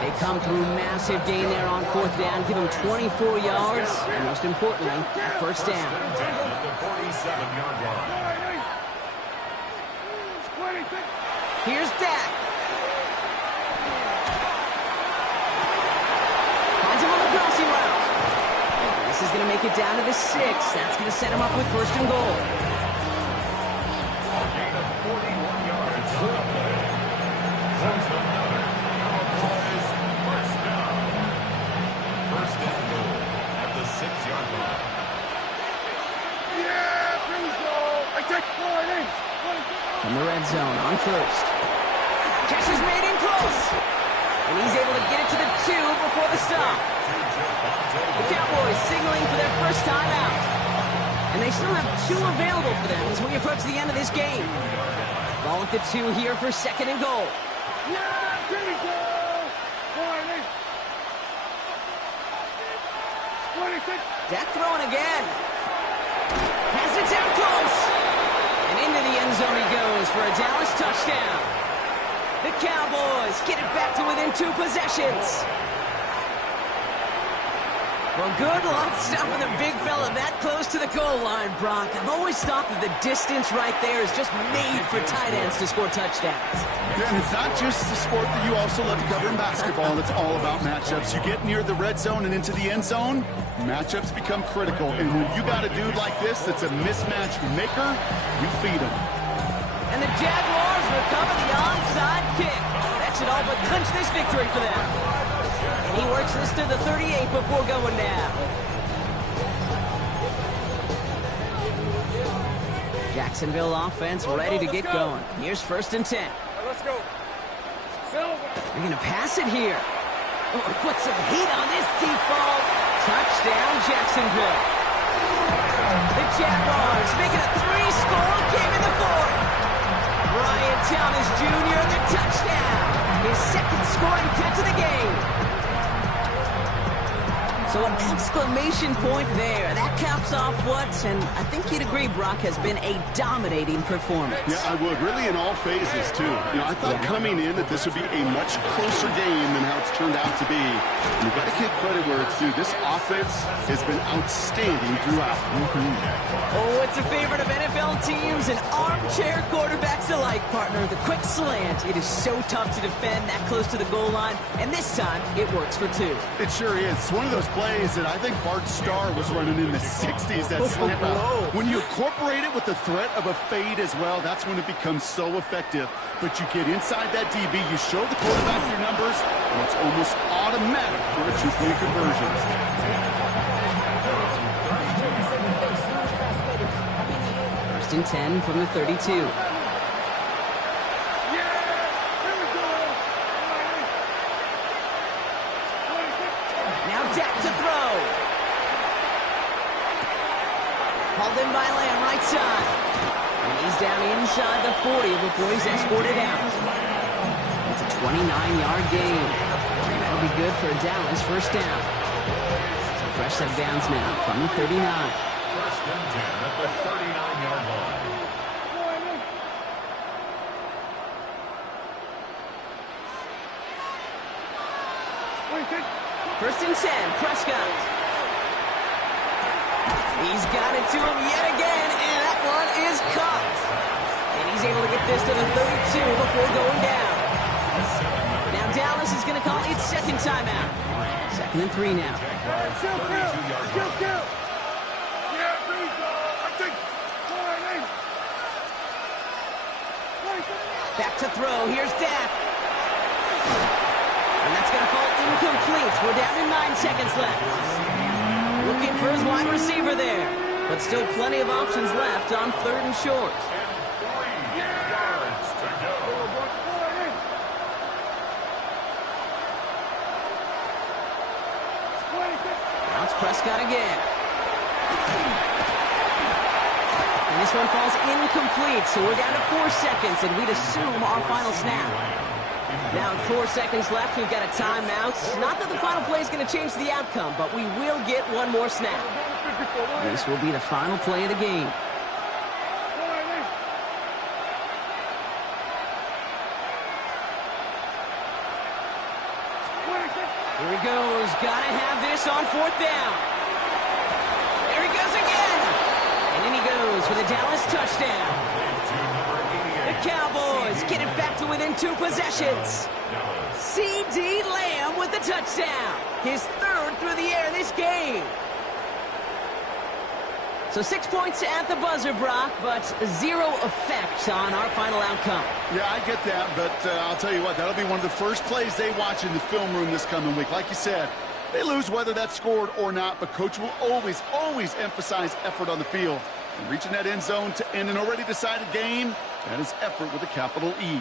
They come through massive gain there on 4th down, give him 24 yards, and most importantly, a 1st down. Here's Dak. Finds him on the crossing route. This is going to make it down to the 6. That's going to set him up with 1st and goal. Gain of 41 yards. That's another Cowboys 1st down. 1st and goal at the 6-yard line. Yeah, here we go. I take 4 From the red zone on 1st. Catch is made in close. And he's able to get it to the 2 before the stop. The Cowboys signaling for their 1st time out. And they still have 2 available for them as we approach the end of this game. Ball at the 2 here for 2nd and goal. Yeah, here we go. 26. Dak throwing again. Has it down close. And into the end zone he goes for a Dallas touchdown. The Cowboys get it back to within 2 possessions. Well, good luck stopping the big fella that close to the goal line, Brock. I've always thought that the distance right there is just made for tight ends to score touchdowns. Yeah, and it's not just the sport that you also love to cover in basketball. It's all about matchups. You get near the red zone and into the end zone, matchups become critical. And when you got a dude like this that's a mismatch maker, you feed him. And the Jaguars recover the onside kick. That should all but clinch this victory for them. And he works this to the 38 before going down. Jacksonville offense ready to get going. Here's 1st and 10. Let's go. Silver. They're going to pass it here. Oh, put some heat on this deep ball. Touchdown, Jacksonville. The Jaguars making a 3-score game in the 4th. Brian Thomas Jr., the touchdown. His 2nd scoring catch of the game. So an exclamation point there. That caps off what, and I think you'd agree, Brock, has been a dominating performance. Yeah, I would. Really in all phases, too. You know, I thought coming in that this would be a much closer game than how it's turned out to be. You've got to give credit where it's due. This offense has been outstanding throughout. Oh, it's a favorite of NFL teams and armchair quarterbacks alike, partner. The quick slant. It is so tough to defend that close to the goal line, and this time it works for 2. It sure is. It's one of those plays that I think Bart Starr was running in the 60s, that slant route. When you incorporate it with the threat of a fade as well, that's when it becomes so effective. But you get inside that DB, you show the quarterback your numbers, and it's almost automatic for a 2-point conversion. 1st and 10 from the 32. Dak to throw. Hauled in by Lamb, right side. And he's down inside the 40 before he's escorted out. It's a 29-yard gain. And that'll be good for a Dallas 1st down. So fresh set of downs now from the 39. 1st and 10 at the 39-yard line. First and 10, Prescott. He's got it to him yet again, and that one is caught. And he's able to get this to the 32 before going down. Now Dallas is going to call its 2nd timeout. 2nd and 3 now. Back to throw. Here's Dak. And that's going to fall incomplete. We're down to 9 seconds left. Looking for his wide receiver there. But still plenty of options left on 3rd and short. 3 yards to go. Now it's Prescott again. And this one falls incomplete. So we're down to 4 seconds, and we'd assume our final snap. Now 4 seconds left, we've got a timeout. Not that the final play is going to change the outcome, but we will get one more snap. This will be the final play of the game. Here he goes. Got to have this on 4th down. There he goes again. And in he goes for the Dallas touchdown. The Cowboys get it back to within 2 possessions. C.D. Lamb with the touchdown. His 3rd through the air this game. So 6 points at the buzzer, Brock, but 0 effect on our final outcome. Yeah, I get that, but I'll tell you what, that'll be one of the first plays they watch in the film room this coming week. Like you said, they lose whether that's scored or not, but Coach will always, always emphasize effort on the field. And reaching that end zone to end an already decided game, that is effort with a capital E.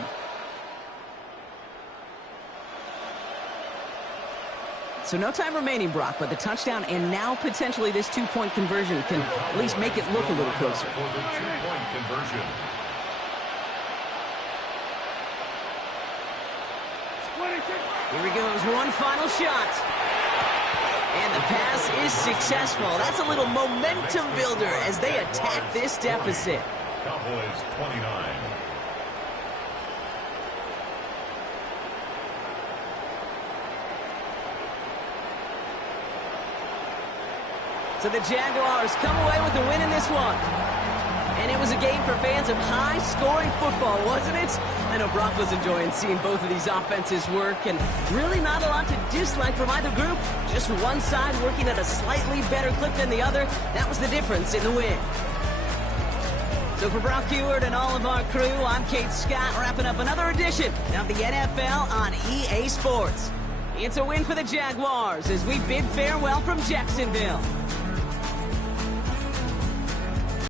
So no time remaining, Brock, but the touchdown and now potentially this 2-point conversion can at least make it look a little closer. For the 2-point conversion. Here he goes, one final shot. And the pass is successful. That's a little momentum builder as they attack this deficit. Cowboys 29. So the Jaguars come away with a win in this one. And it was a game for fans of high-scoring football, wasn't it? I know Brock was enjoying seeing both of these offenses work, and really not a lot to dislike from either group. Just one side working at a slightly better clip than the other. That was the difference in the win. So for Brock Heward and all of our crew, I'm Kate Scott, wrapping up another edition of the NFL on EA Sports. It's a win for the Jaguars as we bid farewell from Jacksonville.